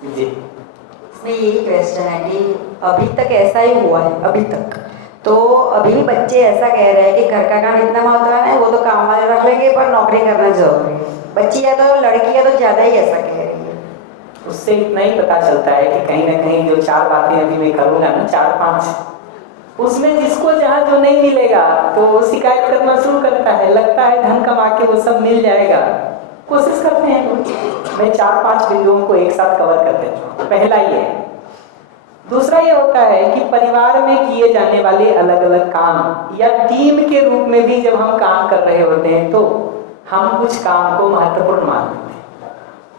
जी इसमें यही क्वेश्चन है कि अभी तक ऐसा ही हुआ है, अभी तक तो अभी भी बच्चे ऐसा कह रहे हैं कि घर का काम इतना महत्वपूर्ण है, वो तो काम वाले रख लेंगे पर नौकरी करना जरूरी है। बच्ची या तो लड़की या तो ज़्यादा ही ऐसा कह रही है। उससे इतना ही पता चलता है कि कहीं ना कहीं जो 4 बातें अभी मैं करूँगा ना, 4-5, उसमें जिसको जहाँ जो नहीं मिलेगा तो वो शिकायत करना शुरू करता है, लगता है धन कमा के वो सब मिल जाएगा। कोशिश करते हैं लोग। मैं 4-5 बिंदुओं को एक साथ कवर कर देता हूँ। पहला ये है। दूसरा ये होता है कि परिवार में किए जाने वाले अलग अलग काम या टीम के रूप में भी जब हम काम कर रहे होते हैं तो हम कुछ काम को महत्वपूर्ण मानते हैं।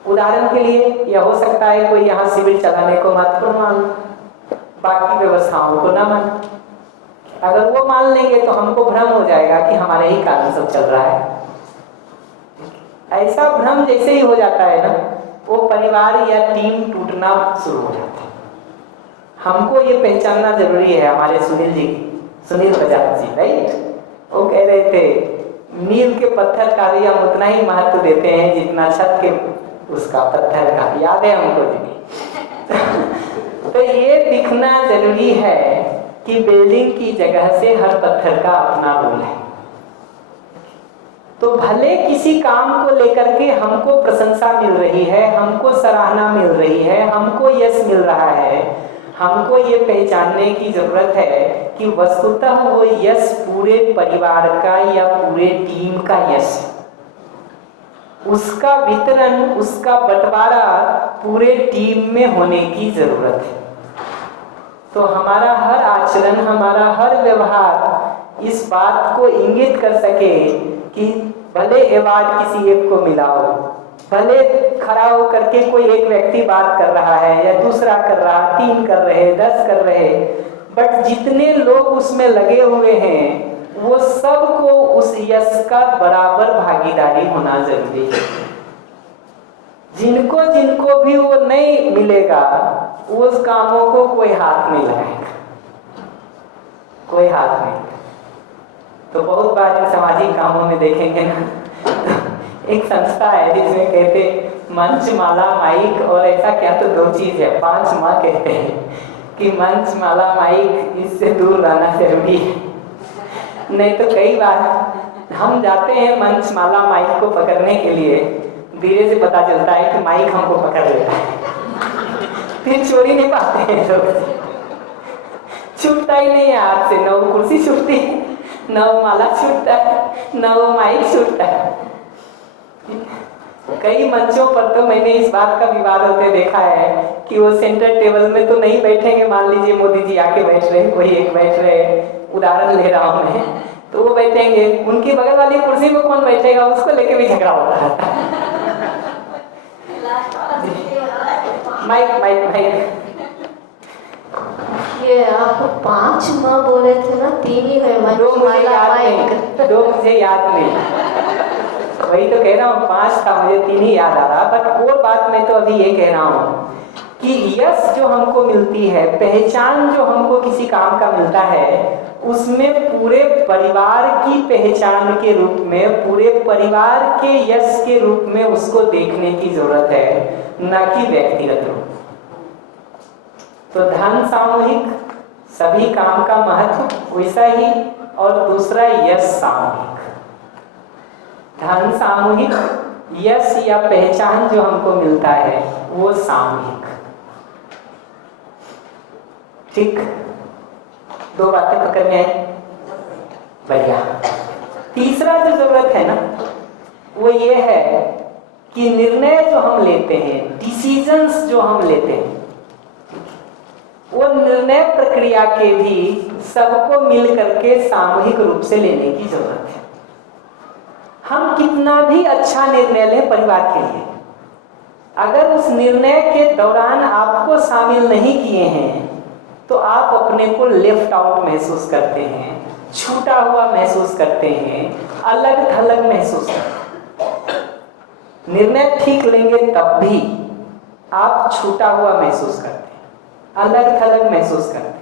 उदाहरण के लिए यह हो सकता है कोई यहाँ सिविल चलाने को महत्वपूर्ण मान, बाकी व्यवस्थाओं को ना मान। अगर वो मान लेंगे तो हमको भ्रम हो जाएगा कि हमारे ही कारण सब चल रहा है। ऐसा भ्रम जैसे ही हो जाता है ना, वो परिवार या टीम टूटना शुरू हो जाता है। हमको ये पहचानना जरूरी है। हमारे सुनील बजाज जी, राइट, वो कह रहे थे नींव के पत्थर का भी हम उतना ही महत्व देते हैं जितना छत के उसका पत्थर का। याद है हमको जी। तो ये दिखना जरूरी है कि बिल्डिंग की जगह से हर पत्थर का अपना रोल है। तो भले किसी काम को लेकर के हमको प्रशंसा मिल रही है, हमको सराहना मिल रही है, हमको यश मिल रहा है, हमको ये पहचानने की जरूरत है कि वस्तुतः वो यश पूरे परिवार का या पूरे टीम का यश है। उसका वितरण, उसका बंटवारा पूरे टीम में होने की जरूरत है। तो हमारा हर आचरण, हमारा हर व्यवहार इस बात को इंगित कर सके कि भले अवार्ड किसी एक को मिला हो, भले खड़ा हो करके कोई एक व्यक्ति बात कर रहा है या दूसरा कर रहा, 3 कर रहे, 10 कर रहे, बट जितने लोग उसमें लगे हुए हैं वो सबको उस यश का बराबर भागीदारी होना जरूरी है। जिनको जिनको भी वो नहीं मिलेगा उस कामों को कोई हाथ नहीं लगाएगा, कोई हाथ नहीं। तो बहुत बार इन सामाजिक कामों में देखेंगे ना, एक संस्था है जिसमें कहते मंच, माला, माइक और ऐसा क्या तो 2 चीज है, 5 माँ कहते हैं कि मंच, माला, माइक इससे दूर रहना जरूरी है। नहीं तो कई बार हम जाते हैं मंच, माला, माइक को पकड़ने के लिए, धीरे से पता चलता है कि माइक हमको पकड़ लेता है। फिर चोरी नहीं पाते हैं लोग, छूटता ही नहीं है हाथ से, न वो कुर्सी छूटती है, न वो माला छूटता है, न वो माइक छूटता है। कई मंचों पर तो मैंने इस बात का विवाद होते देखा है कि वो सेंटर टेबल में तो नहीं बैठेंगे। मान लीजिए मोदी जी आके बैठ रहे, कोई एक बैठ रहे, उदाहरण ले रहा हूं मैं, तो वो बैठेंगे, उनकी बगल वाली कुर्सी में कौन बैठेगा उसको लेके भी झगड़ा होता है। माइक माइक माइक ये आप 5 माँ बोले थे ना, 3 ही है। 2 मुझे याद नहीं, 2 मुझे याद नहीं, वही तो कह रहा हूँ 5 था, मुझे 3 ही याद आ रहा। बट और बात मैं तो अभी ये कह रहा हूँ कि यश जो हमको मिलती है, पहचान जो हमको किसी काम का मिलता है, उसमें पूरे परिवार की पहचान के रूप में, पूरे परिवार के यश के रूप में उसको देखने की जरूरत है, न कि व्यक्तिगत रूप। तो धन सामूहिक, सभी काम का महत्व वैसा ही, और दूसरा यश सामूहिक। धन सामूहिक, यश या पहचान जो हमको मिलता है वो सामूहिक। ठीक, 2 बातें पकड़ में आई, बढ़िया। तीसरा जो जरूरत है ना वो ये है कि निर्णय जो हम लेते हैं, डिसीजंस जो हम लेते हैं, वो निर्णय प्रक्रिया के भी सबको मिल करके सामूहिक रूप से लेने की जरूरत है। हम कितना भी अच्छा निर्णय लें परिवार के लिए, अगर उस निर्णय के दौरान आपको शामिल नहीं किए हैं तो आप अपने को लेफ्ट आउट महसूस करते हैं, छूटा हुआ महसूस करते हैं, अलग थलग महसूस करते हैं। निर्णय ठीक लेंगे तब भी आप छूटा हुआ महसूस करते हैं। अलग थलग महसूस करते हैं।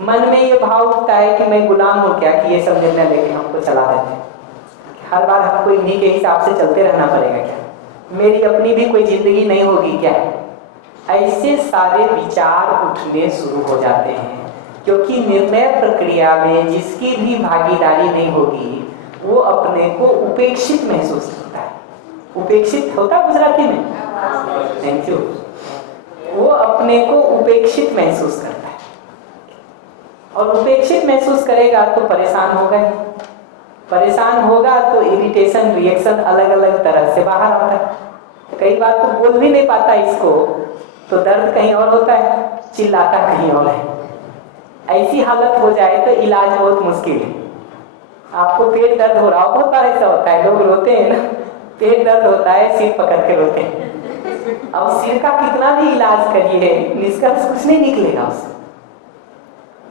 मन में ये भाव उठता है कि मैं गुलाम हूँ क्या, कि ये सब निर्णय लेके हमको चला देते हैं, हर बार हमको इन्हीं के हिसाब से चलते रहना पड़ेगा क्या, मेरी अपनी भी कोई जिंदगी नहीं होगी क्या। ऐसे सारे विचार उठने शुरू हो जाते हैं, क्योंकि निर्णय प्रक्रिया में जिसकी भी भागीदारी नहीं होगी वो अपने को उपेक्षित महसूस करता है। उपेक्षित होता गुजराती में, थैंक यू। वो अपने को उपेक्षित महसूस करता है, और उपेक्षित महसूस करेगा तो परेशान होगा ही। परेशान होगा तो इरिटेशन रिएक्शन अलग अलग तरह से बाहर आता है। कई बार तो बोल भी नहीं पाता इसको, तो दर्द कहीं और होता है, चिल्लाता कहीं और है। ऐसी हालत हो जाए तो इलाज बहुत मुश्किल है। आपको पेट दर्द हो रहा होता है, ऐसा होता है, लोग रोते हैं ना, पेट दर्द होता है, सिर पकड़ के रोते हैं। अब सिर का कितना भी इलाज करिए, निष्कर्ष कुछ नहीं निकलेगा उससे।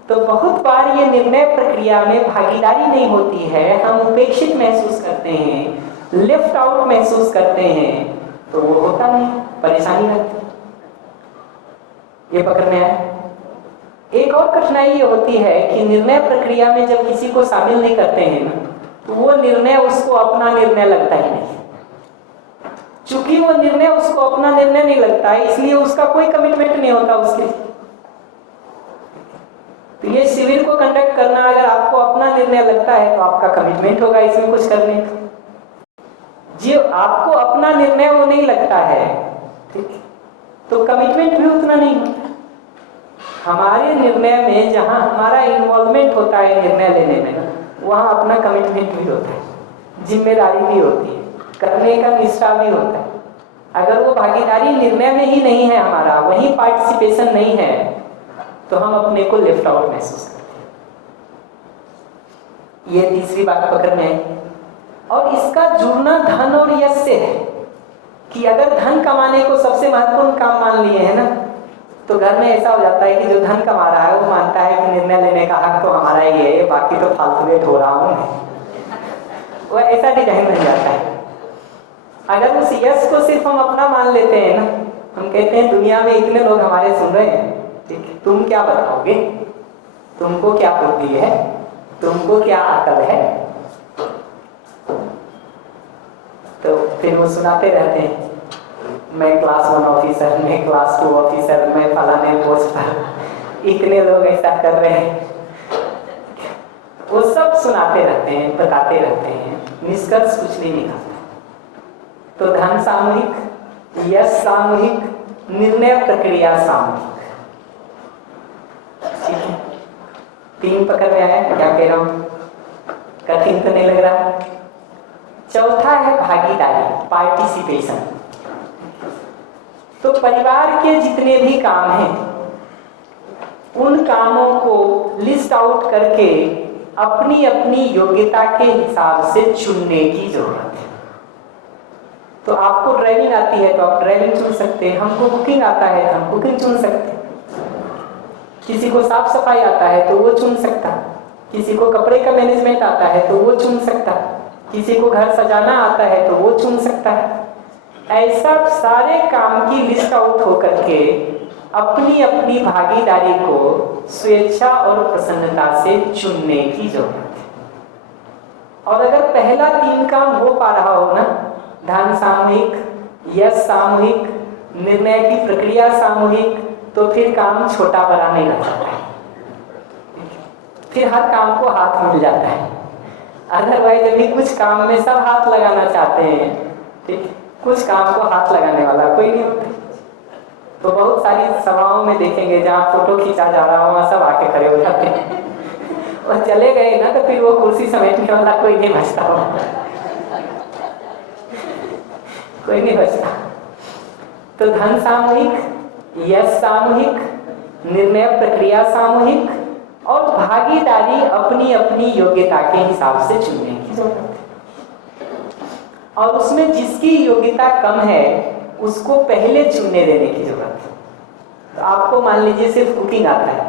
तो बहुत बार ये निर्णय प्रक्रिया में भागीदारी नहीं होती है, हम उपेक्षित महसूस करते हैं, लेफ्ट आउट महसूस करते हैं, तो वो होता नहीं, परेशानी रहती। ये पकड़ में आया। एक और कठिनाई ये होती है कि निर्णय प्रक्रिया में जब किसी को शामिल नहीं करते हैं ना, तो वो निर्णय उसको अपना निर्णय लगता ही नहीं। चूंकि वो निर्णय उसको अपना निर्णय नहीं लगता है, इसलिए उसका कोई कमिटमेंट नहीं होता उसके। तो ये शिविर को कंडक्ट करना अगर आपको अपना निर्णय लगता है तो आपका कमिटमेंट होगा इसमें कुछ करने का। जो आपको अपना निर्णय वो नहीं लगता है, ठीक, तो कमिटमेंट भी उतना नहीं होता। हमारे निर्णय में जहां हमारा इन्वॉल्वमेंट होता है निर्णय लेने में ना, वहां अपना कमिटमेंट भी होता है, जिम्मेदारी भी होती है, करने का निष्ठा भी होता है। अगर वो भागीदारी निर्णय में ही नहीं है, हमारा वही पार्टिसिपेशन नहीं है, तो हम अपने को लेफ्ट आउट महसूस करते हैं। ये तीसरी बात पकड़ में आई। और इसका जुड़ना धन और यश से है कि अगर धन कमाने को सबसे महत्वपूर्ण काम मान लिए है ना, तो घर में ऐसा हो जाता है कि जो धन कमा रहा है वो मानता है कि निर्णय लेने का हक तो हमारा ही है, बाकी तो फालतू में ढो रहा हूं मैं। वो ऐसा डिजाइन बन जाता है। अगर उस यश को सिर्फ हम अपना मान लेते हैं ना, हम कहते हैं दुनिया में इतने लोग हमारे सुन रहे हैं, ठीक है, तुम क्या बताओगे, तुमको क्या बुद्धि है, तुमको क्या अकल है, तो फिर वो सुनाते रहते हैं, मैं क्लास 1 ऑफिसर, मैं क्लास 2 ऑफिसर, मैं फलाने पोस्ट पर, इतने लोग ऐसा कर रहे हैं। वो सब सुनाते रहते हैं, बताते रहते हैं, निष्कर्ष कुछ नहीं निकलता। तो धन सामूहिक, यश सामूहिक, निर्णय प्रक्रिया सामूहिक। ठीक है, 3 पकड़ में आया, क्या कह रहा हूं, कठिन तो नहीं लग रहा। चौथा है भागीदारी, पार्टिसिपेशन। तो परिवार के जितने भी काम हैं, उन कामों को लिस्ट आउट करके अपनी अपनी योग्यता के हिसाब से चुनने की जरूरत है। तो आपको ड्राइविंग आती है तो आप ड्राइविंग चुन सकते हैं, हमको कुकिंग आता है तो हम कुकिंग चुन सकते हैं, किसी को साफ सफाई आता है तो वो चुन सकता, किसी को कपड़े का मैनेजमेंट आता है तो वो चुन सकता, किसी को घर सजाना आता है तो वो चुन सकता है। ऐसा सारे काम की लिस्ट आउट होकर के अपनी अपनी भागीदारी को स्वेच्छा और प्रसन्नता से चुनने की जरूरत है। और अगर पहला 3 काम हो पा रहा हो ना, धन सामूहिक, यश सामूहिक, निर्णय की प्रक्रिया सामूहिक, तो फिर काम छोटा बड़ा नहीं रह जाता है, फिर हर काम को हाथ मिल जाता है। अदरवाइज अभी कुछ काम में सब हाथ लगाना चाहते हैं, ठीक, कुछ काम को हाथ लगाने वाला कोई नहीं होता। तो बहुत सारी सभाओं में देखेंगे जहाँ फोटो खींचा जा रहा हो, वहाँ सब आके खड़े हो जाते हैं और चले गए ना तो फिर वो कुर्सी समेटने वाला कोई नहीं बचता हो, कोई नहीं बचता। तो धन सामूहिक, यश सामूहिक, निर्णय प्रक्रिया सामूहिक और भागीदारी अपनी अपनी योग्यता के हिसाब से चुनने की जरूरत है। और उसमें जिसकी योग्यता कम है उसको पहले चुनने देने की जरूरत है। तो आपको मान लीजिए सिर्फ कुकिंग आता है,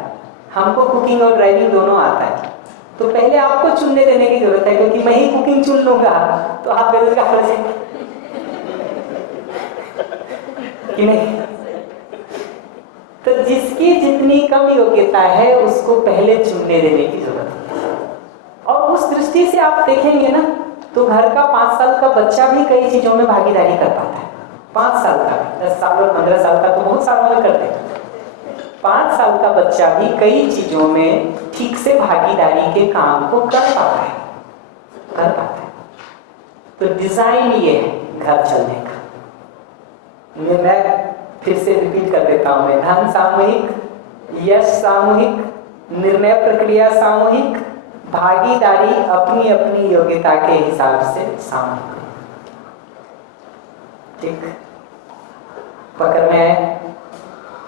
हमको कुकिंग और ड्राइविंग दोनों आता है, तो पहले आपको चुनने देने की जरूरत है, क्योंकि मैं ही कुकिंग चुन लूंगा तो आप बेरोजगार हो जाएंगे कि नहीं। तो जिसकी जितनी कम योग्यता है उसको पहले चुनने देने की जरूरत है। और उस दृष्टि से आप देखेंगे ना तो घर का 5 साल का बच्चा भी कई चीजों में भागीदारी कर पाता है। 5 साल का, 10 साल और 15 साल का तो बहुत सालों में करते हैं। 5 साल का बच्चा भी कई चीजों में ठीक से भागीदारी के काम को कर पाता है। तो डिजाइन ये है घर चलने का। मैं फिर से रिपीट कर देता हूं मैं, धन सामूहिक, यश सामूहिक, निर्णय प्रक्रिया सामूहिक, भागीदारी अपनी अपनी योग्यता के हिसाब से सामूहिक। ठीक, पकड़ में है।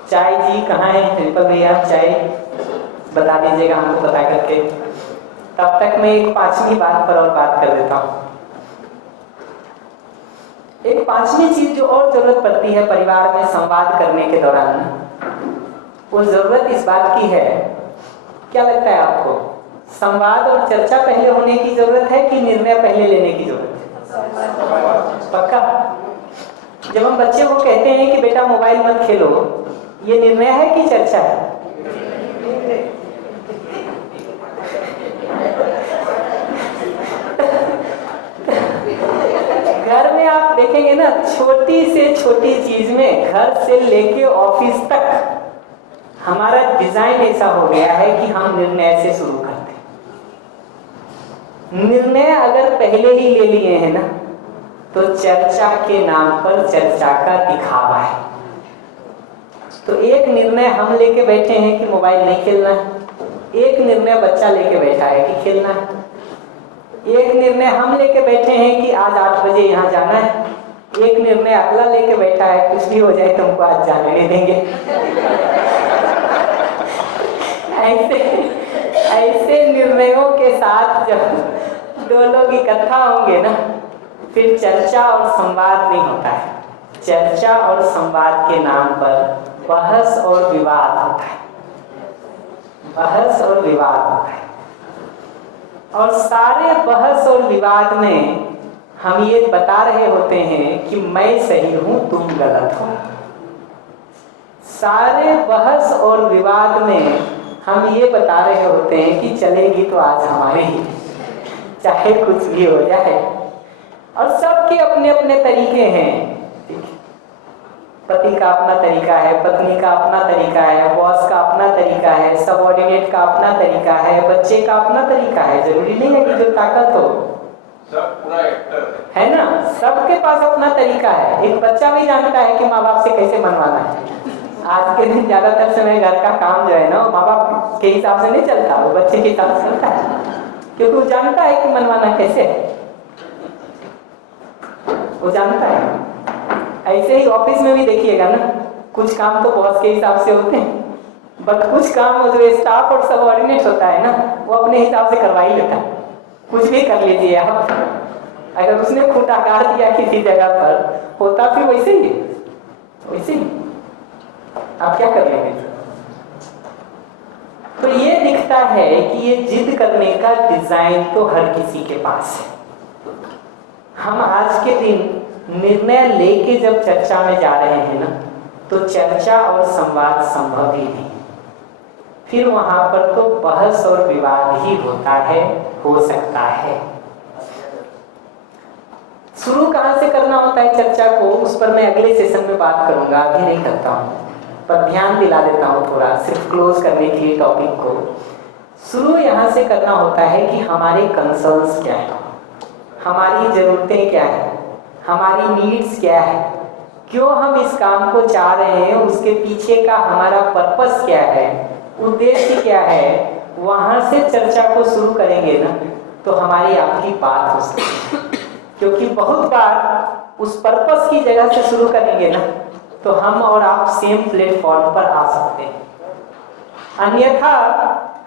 चाय जी कहाँ है? रिपल भैया चाय बता दीजिएगा हमको बता करके। तब तक मैं एक 5वीं बात पर और बात कर देता हूँ। एक 5वीं चीज जो और जरूरत पड़ती है परिवार में संवाद करने के दौरान, वो जरूरत इस बात की है, क्या लगता है आपको, संवाद और चर्चा पहले होने की जरूरत है कि निर्णय पहले लेने की जरूरत है? पक्का? जब हम बच्चे को कहते हैं कि बेटा मोबाइल मत खेलो, ये निर्णय है कि चर्चा है? घर में आप देखेंगे ना, छोटी से छोटी चीज में, घर से लेके ऑफिस तक हमारा डिजाइन ऐसा हो गया है कि हम निर्णय से शुरू करते हैं। निर्णय अगर पहले ही ले लिए हैं ना तो चर्चा के नाम पर चर्चा का दिखावा है। तो एक निर्णय हम लेके बैठे हैं कि मोबाइल नहीं खेलना है, एक निर्णय बच्चा लेके बैठा है कि खेलना है, एक निर्णय हम लेके बैठे हैं कि आज 8 बजे यहाँ जाना है, एक निर्णय अगला लेके बैठा है कुछ भी हो जाए तुमको आज जाने नहीं देंगे। ऐसे निर्णयों के साथ जब 2 लोग इकट्ठा होंगे ना, फिर चर्चा और संवाद नहीं होता है। चर्चा और संवाद के नाम पर बहस और विवाद होता है। बहस और विवाद होता है। और सारे बहस और विवाद में हम ये बता रहे होते हैं कि मैं सही हूं तुम गलत हो। सारे बहस और विवाद में हम ये बता रहे होते हैं कि चलेगी तो आज हमारी ही, चाहे कुछ भी हो जाए। और सबके अपने अपने तरीके हैं। पति का अपना तरीका है, पत्नी का अपना तरीका है, बॉस का अपना तरीका है, सबऑर्डिनेट का अपना तरीका है, बच्चे का अपना तरीका है। जरूरी नहीं है कि जो ताकत हो, सब पूरा एक्टर है ना, सबके पास अपना तरीका है। एक बच्चा भी जानता है कि माँ बाप से कैसे मनवाना है। आज के दिन ज्यादातर समय घर का काम जो है ना, माँ बाप के हिसाब से नहीं चलता, वो बच्चे के हिसाब से चलता है, क्योंकि वो जानता है कि मनवाना कैसे है, वो जानता है। ऐसे ही ऑफिस में भी देखिएगा ना, कुछ काम तो बॉस के हिसाब से होते हैं, बट कुछ काम जो स्टाफ और सबऑर्डिनेट होता है ना, वो अपने हिसाब से करवा ही लेता है। कुछ भी कर लीजिए आप, अगर उसने खूंटा काट दिया किसी जगह पर, होता फिर वैसे ही, वैसे ही आप क्या कर लेंगे? तो ये दिखता है कि ये जिद करने का डिजाइन तो हर किसी के पास है। हम आज के दिन निर्णय लेके जब चर्चा में जा रहे हैं ना, तो चर्चा और संवाद संभव ही नहीं। फिर वहां पर तो बहस और विवाद ही होता है, हो सकता है। शुरू कहां से करना होता है चर्चा को, उस पर मैं अगले सेशन में बात करूंगा, अभी नहीं करता हूं, पर ध्यान दिला देता हूं थोड़ा, सिर्फ क्लोज करने के लिए टॉपिक को। शुरू यहां से करना होता है कि हमारे कंसर्न्स क्या है, हमारी जरूरतें क्या है, हमारी नीड्स क्या है, क्यों हम इस काम को चाह रहे हैं, उसके पीछे का हमारा पर्पस क्या है, उद्देश्य क्या है। वहां से चर्चा को शुरू करेंगे ना तो हमारी आपकी बात हो सकती है। क्योंकि बहुत बार उस पर्पस की जगह से शुरू करेंगे ना तो हम और आप सेम प्लेटफॉर्म पर आ सकते हैं। अन्यथा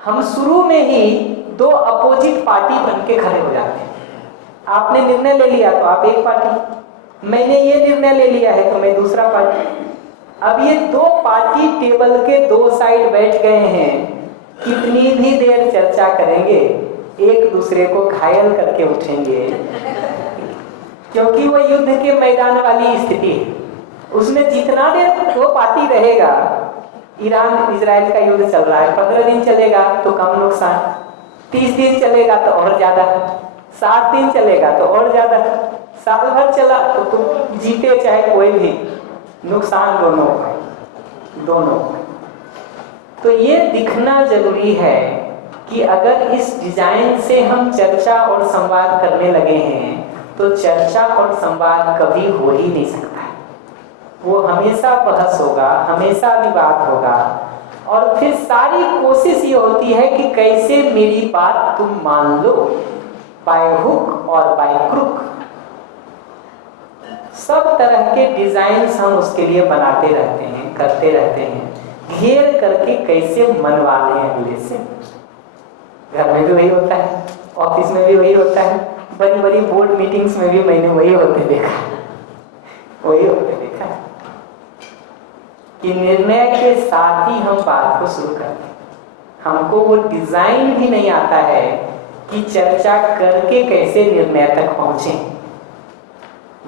हम शुरू में ही 2 अपोजिट पार्टी बन के खड़े हो जाते हैं। आपने निर्णय ले लिया तो आप एक पार्टी, मैंने ये निर्णय ले लिया है तो मैं दूसरा पार्टी। अब ये 2 पार्टी टेबल के 2 साइड बैठ गए हैं, कितनी भी देर चर्चा करेंगे एक दूसरे को घायल करके उठेंगे, क्योंकि वो युद्ध के मैदान वाली स्थिति है। उसमें जितना देर 2 पार्टी रहेगा ईरान इजराइल का युद्ध चल रहा है, 15 दिन चलेगा तो कम नुकसान, 30 दिन चलेगा तो और ज्यादा, 7 दिन चलेगा तो और ज्यादा, साल भर चला तो तुम जीते चाहे कोई भी, नुकसान दोनों। तो ये दिखना जरूरी है कि अगर इस डिजाइन से हम चर्चा और संवाद करने लगे हैं तो चर्चा और संवाद कभी हो ही नहीं सकता है। वो हमेशा बहस होगा, हमेशा विवाद होगा, और फिर सारी कोशिश ये होती है कि कैसे मेरी बात तुम मान लो, बाय हुक और बाय क्रुक। सब तरह के डिजाइन्स हम उसके लिए बनाते रहते हैं, करते रहते हैं, घेर करके कैसे मनवा लें अगले से। घर में भी वही होता है, ऑफिस में भी वही होता है, बड़ी बड़ी बोर्ड मीटिंग्स में भी मैंने वही होते देखा है कि निर्णय के साथ ही हम बात को शुरू करते हैं। हमको वो डिजाइन भी नहीं आता है कि चर्चा करके कैसे निर्णय तक पहुंचे।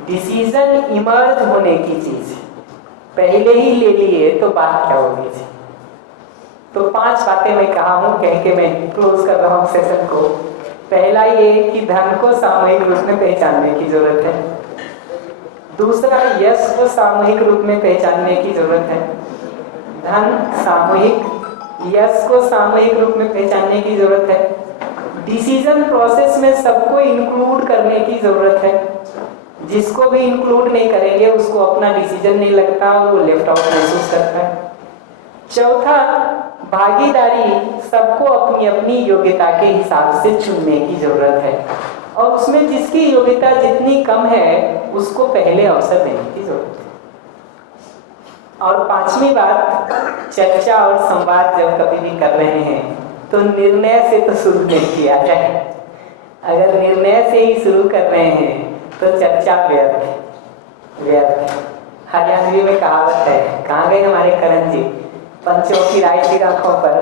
डिसीजन इमर्ज होने की चीज पहले ही ले लिए तो बात क्या होगी जी। तो 5 बातें मैं कहा हूं, कह के मैं क्लोज कर रहा हूं सेशन को। पहला ये कि धन को सामूहिक रूप में पहचानने की जरूरत है। दूसरा, यश को सामूहिक रूप में पहचानने की जरूरत है। धन सामूहिक, यश को सामूहिक रूप में पहचानने की जरूरत है। डिसीजन प्रोसेस में सबको इंक्लूड करने की जरूरत है। जिसको भी इंक्लूड नहीं करेंगे उसको अपना डिसीजन नहीं लगता, वो लेफ्ट आउट महसूस करता है। चौथा, भागीदारी सबको अपनी अपनी योग्यता के हिसाब से चुनने की जरूरत है, और उसमें जिसकी योग्यता जितनी कम है उसको पहले अवसर देने की जरूरत है। और 5वीं बात, चर्चा और संवाद जब कभी भी कर रहे हैं तो निर्णय से तो शुरू नहीं किया जाए। अगर निर्णय से ही शुरू कर रहे हैं तो चर्चा व्यर्थ। हरियाणवी में कहावत है, कहाँ गए हमारे करण जी, पंचों की राय की आंखों पर।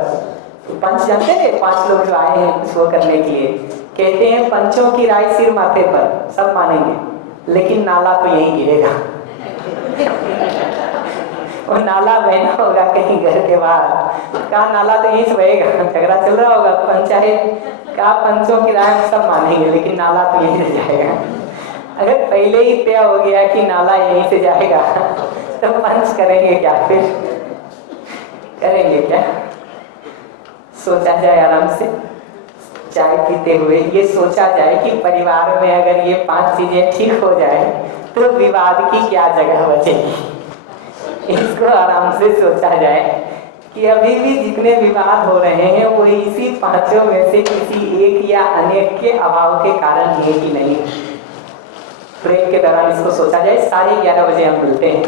पंच जानते थे, 5 लोग जो आए हैं कुछ वो करने के लिए, कहते हैं पंचों की राय सिर माथे पर, सब मानेंगे लेकिन नाला तो यहीं गिरेगा। और नाला बहना होगा कहीं घर के बाहर, कहा नाला तो यहीं से बहेगा, झगड़ा चल रहा होगा, पंचायत कहा पंचों की राय सब मानेंगे लेकिन नाला तो यहीं से जाएगा। अगर पहले ही तय हो गया कि नाला यहीं से जाएगा तो पंच करेंगे क्या, फिर करेंगे क्या। सोचा जाए आराम से, चाय पीते हुए ये सोचा जाए कि परिवार में अगर ये 5 चीजें ठीक हो जाए तो विवाद की क्या जगह बचेगी। इसको आराम से सोचा जाए कि अभी भी जितने विवाद हो रहे हैं वो इसी 5 में से किसी एक या अनेक के अभाव के कारण है कि नहीं। ब्रेक के दौरान इसको सोचा जाए। 11:30 बजे हम मिलते हैं।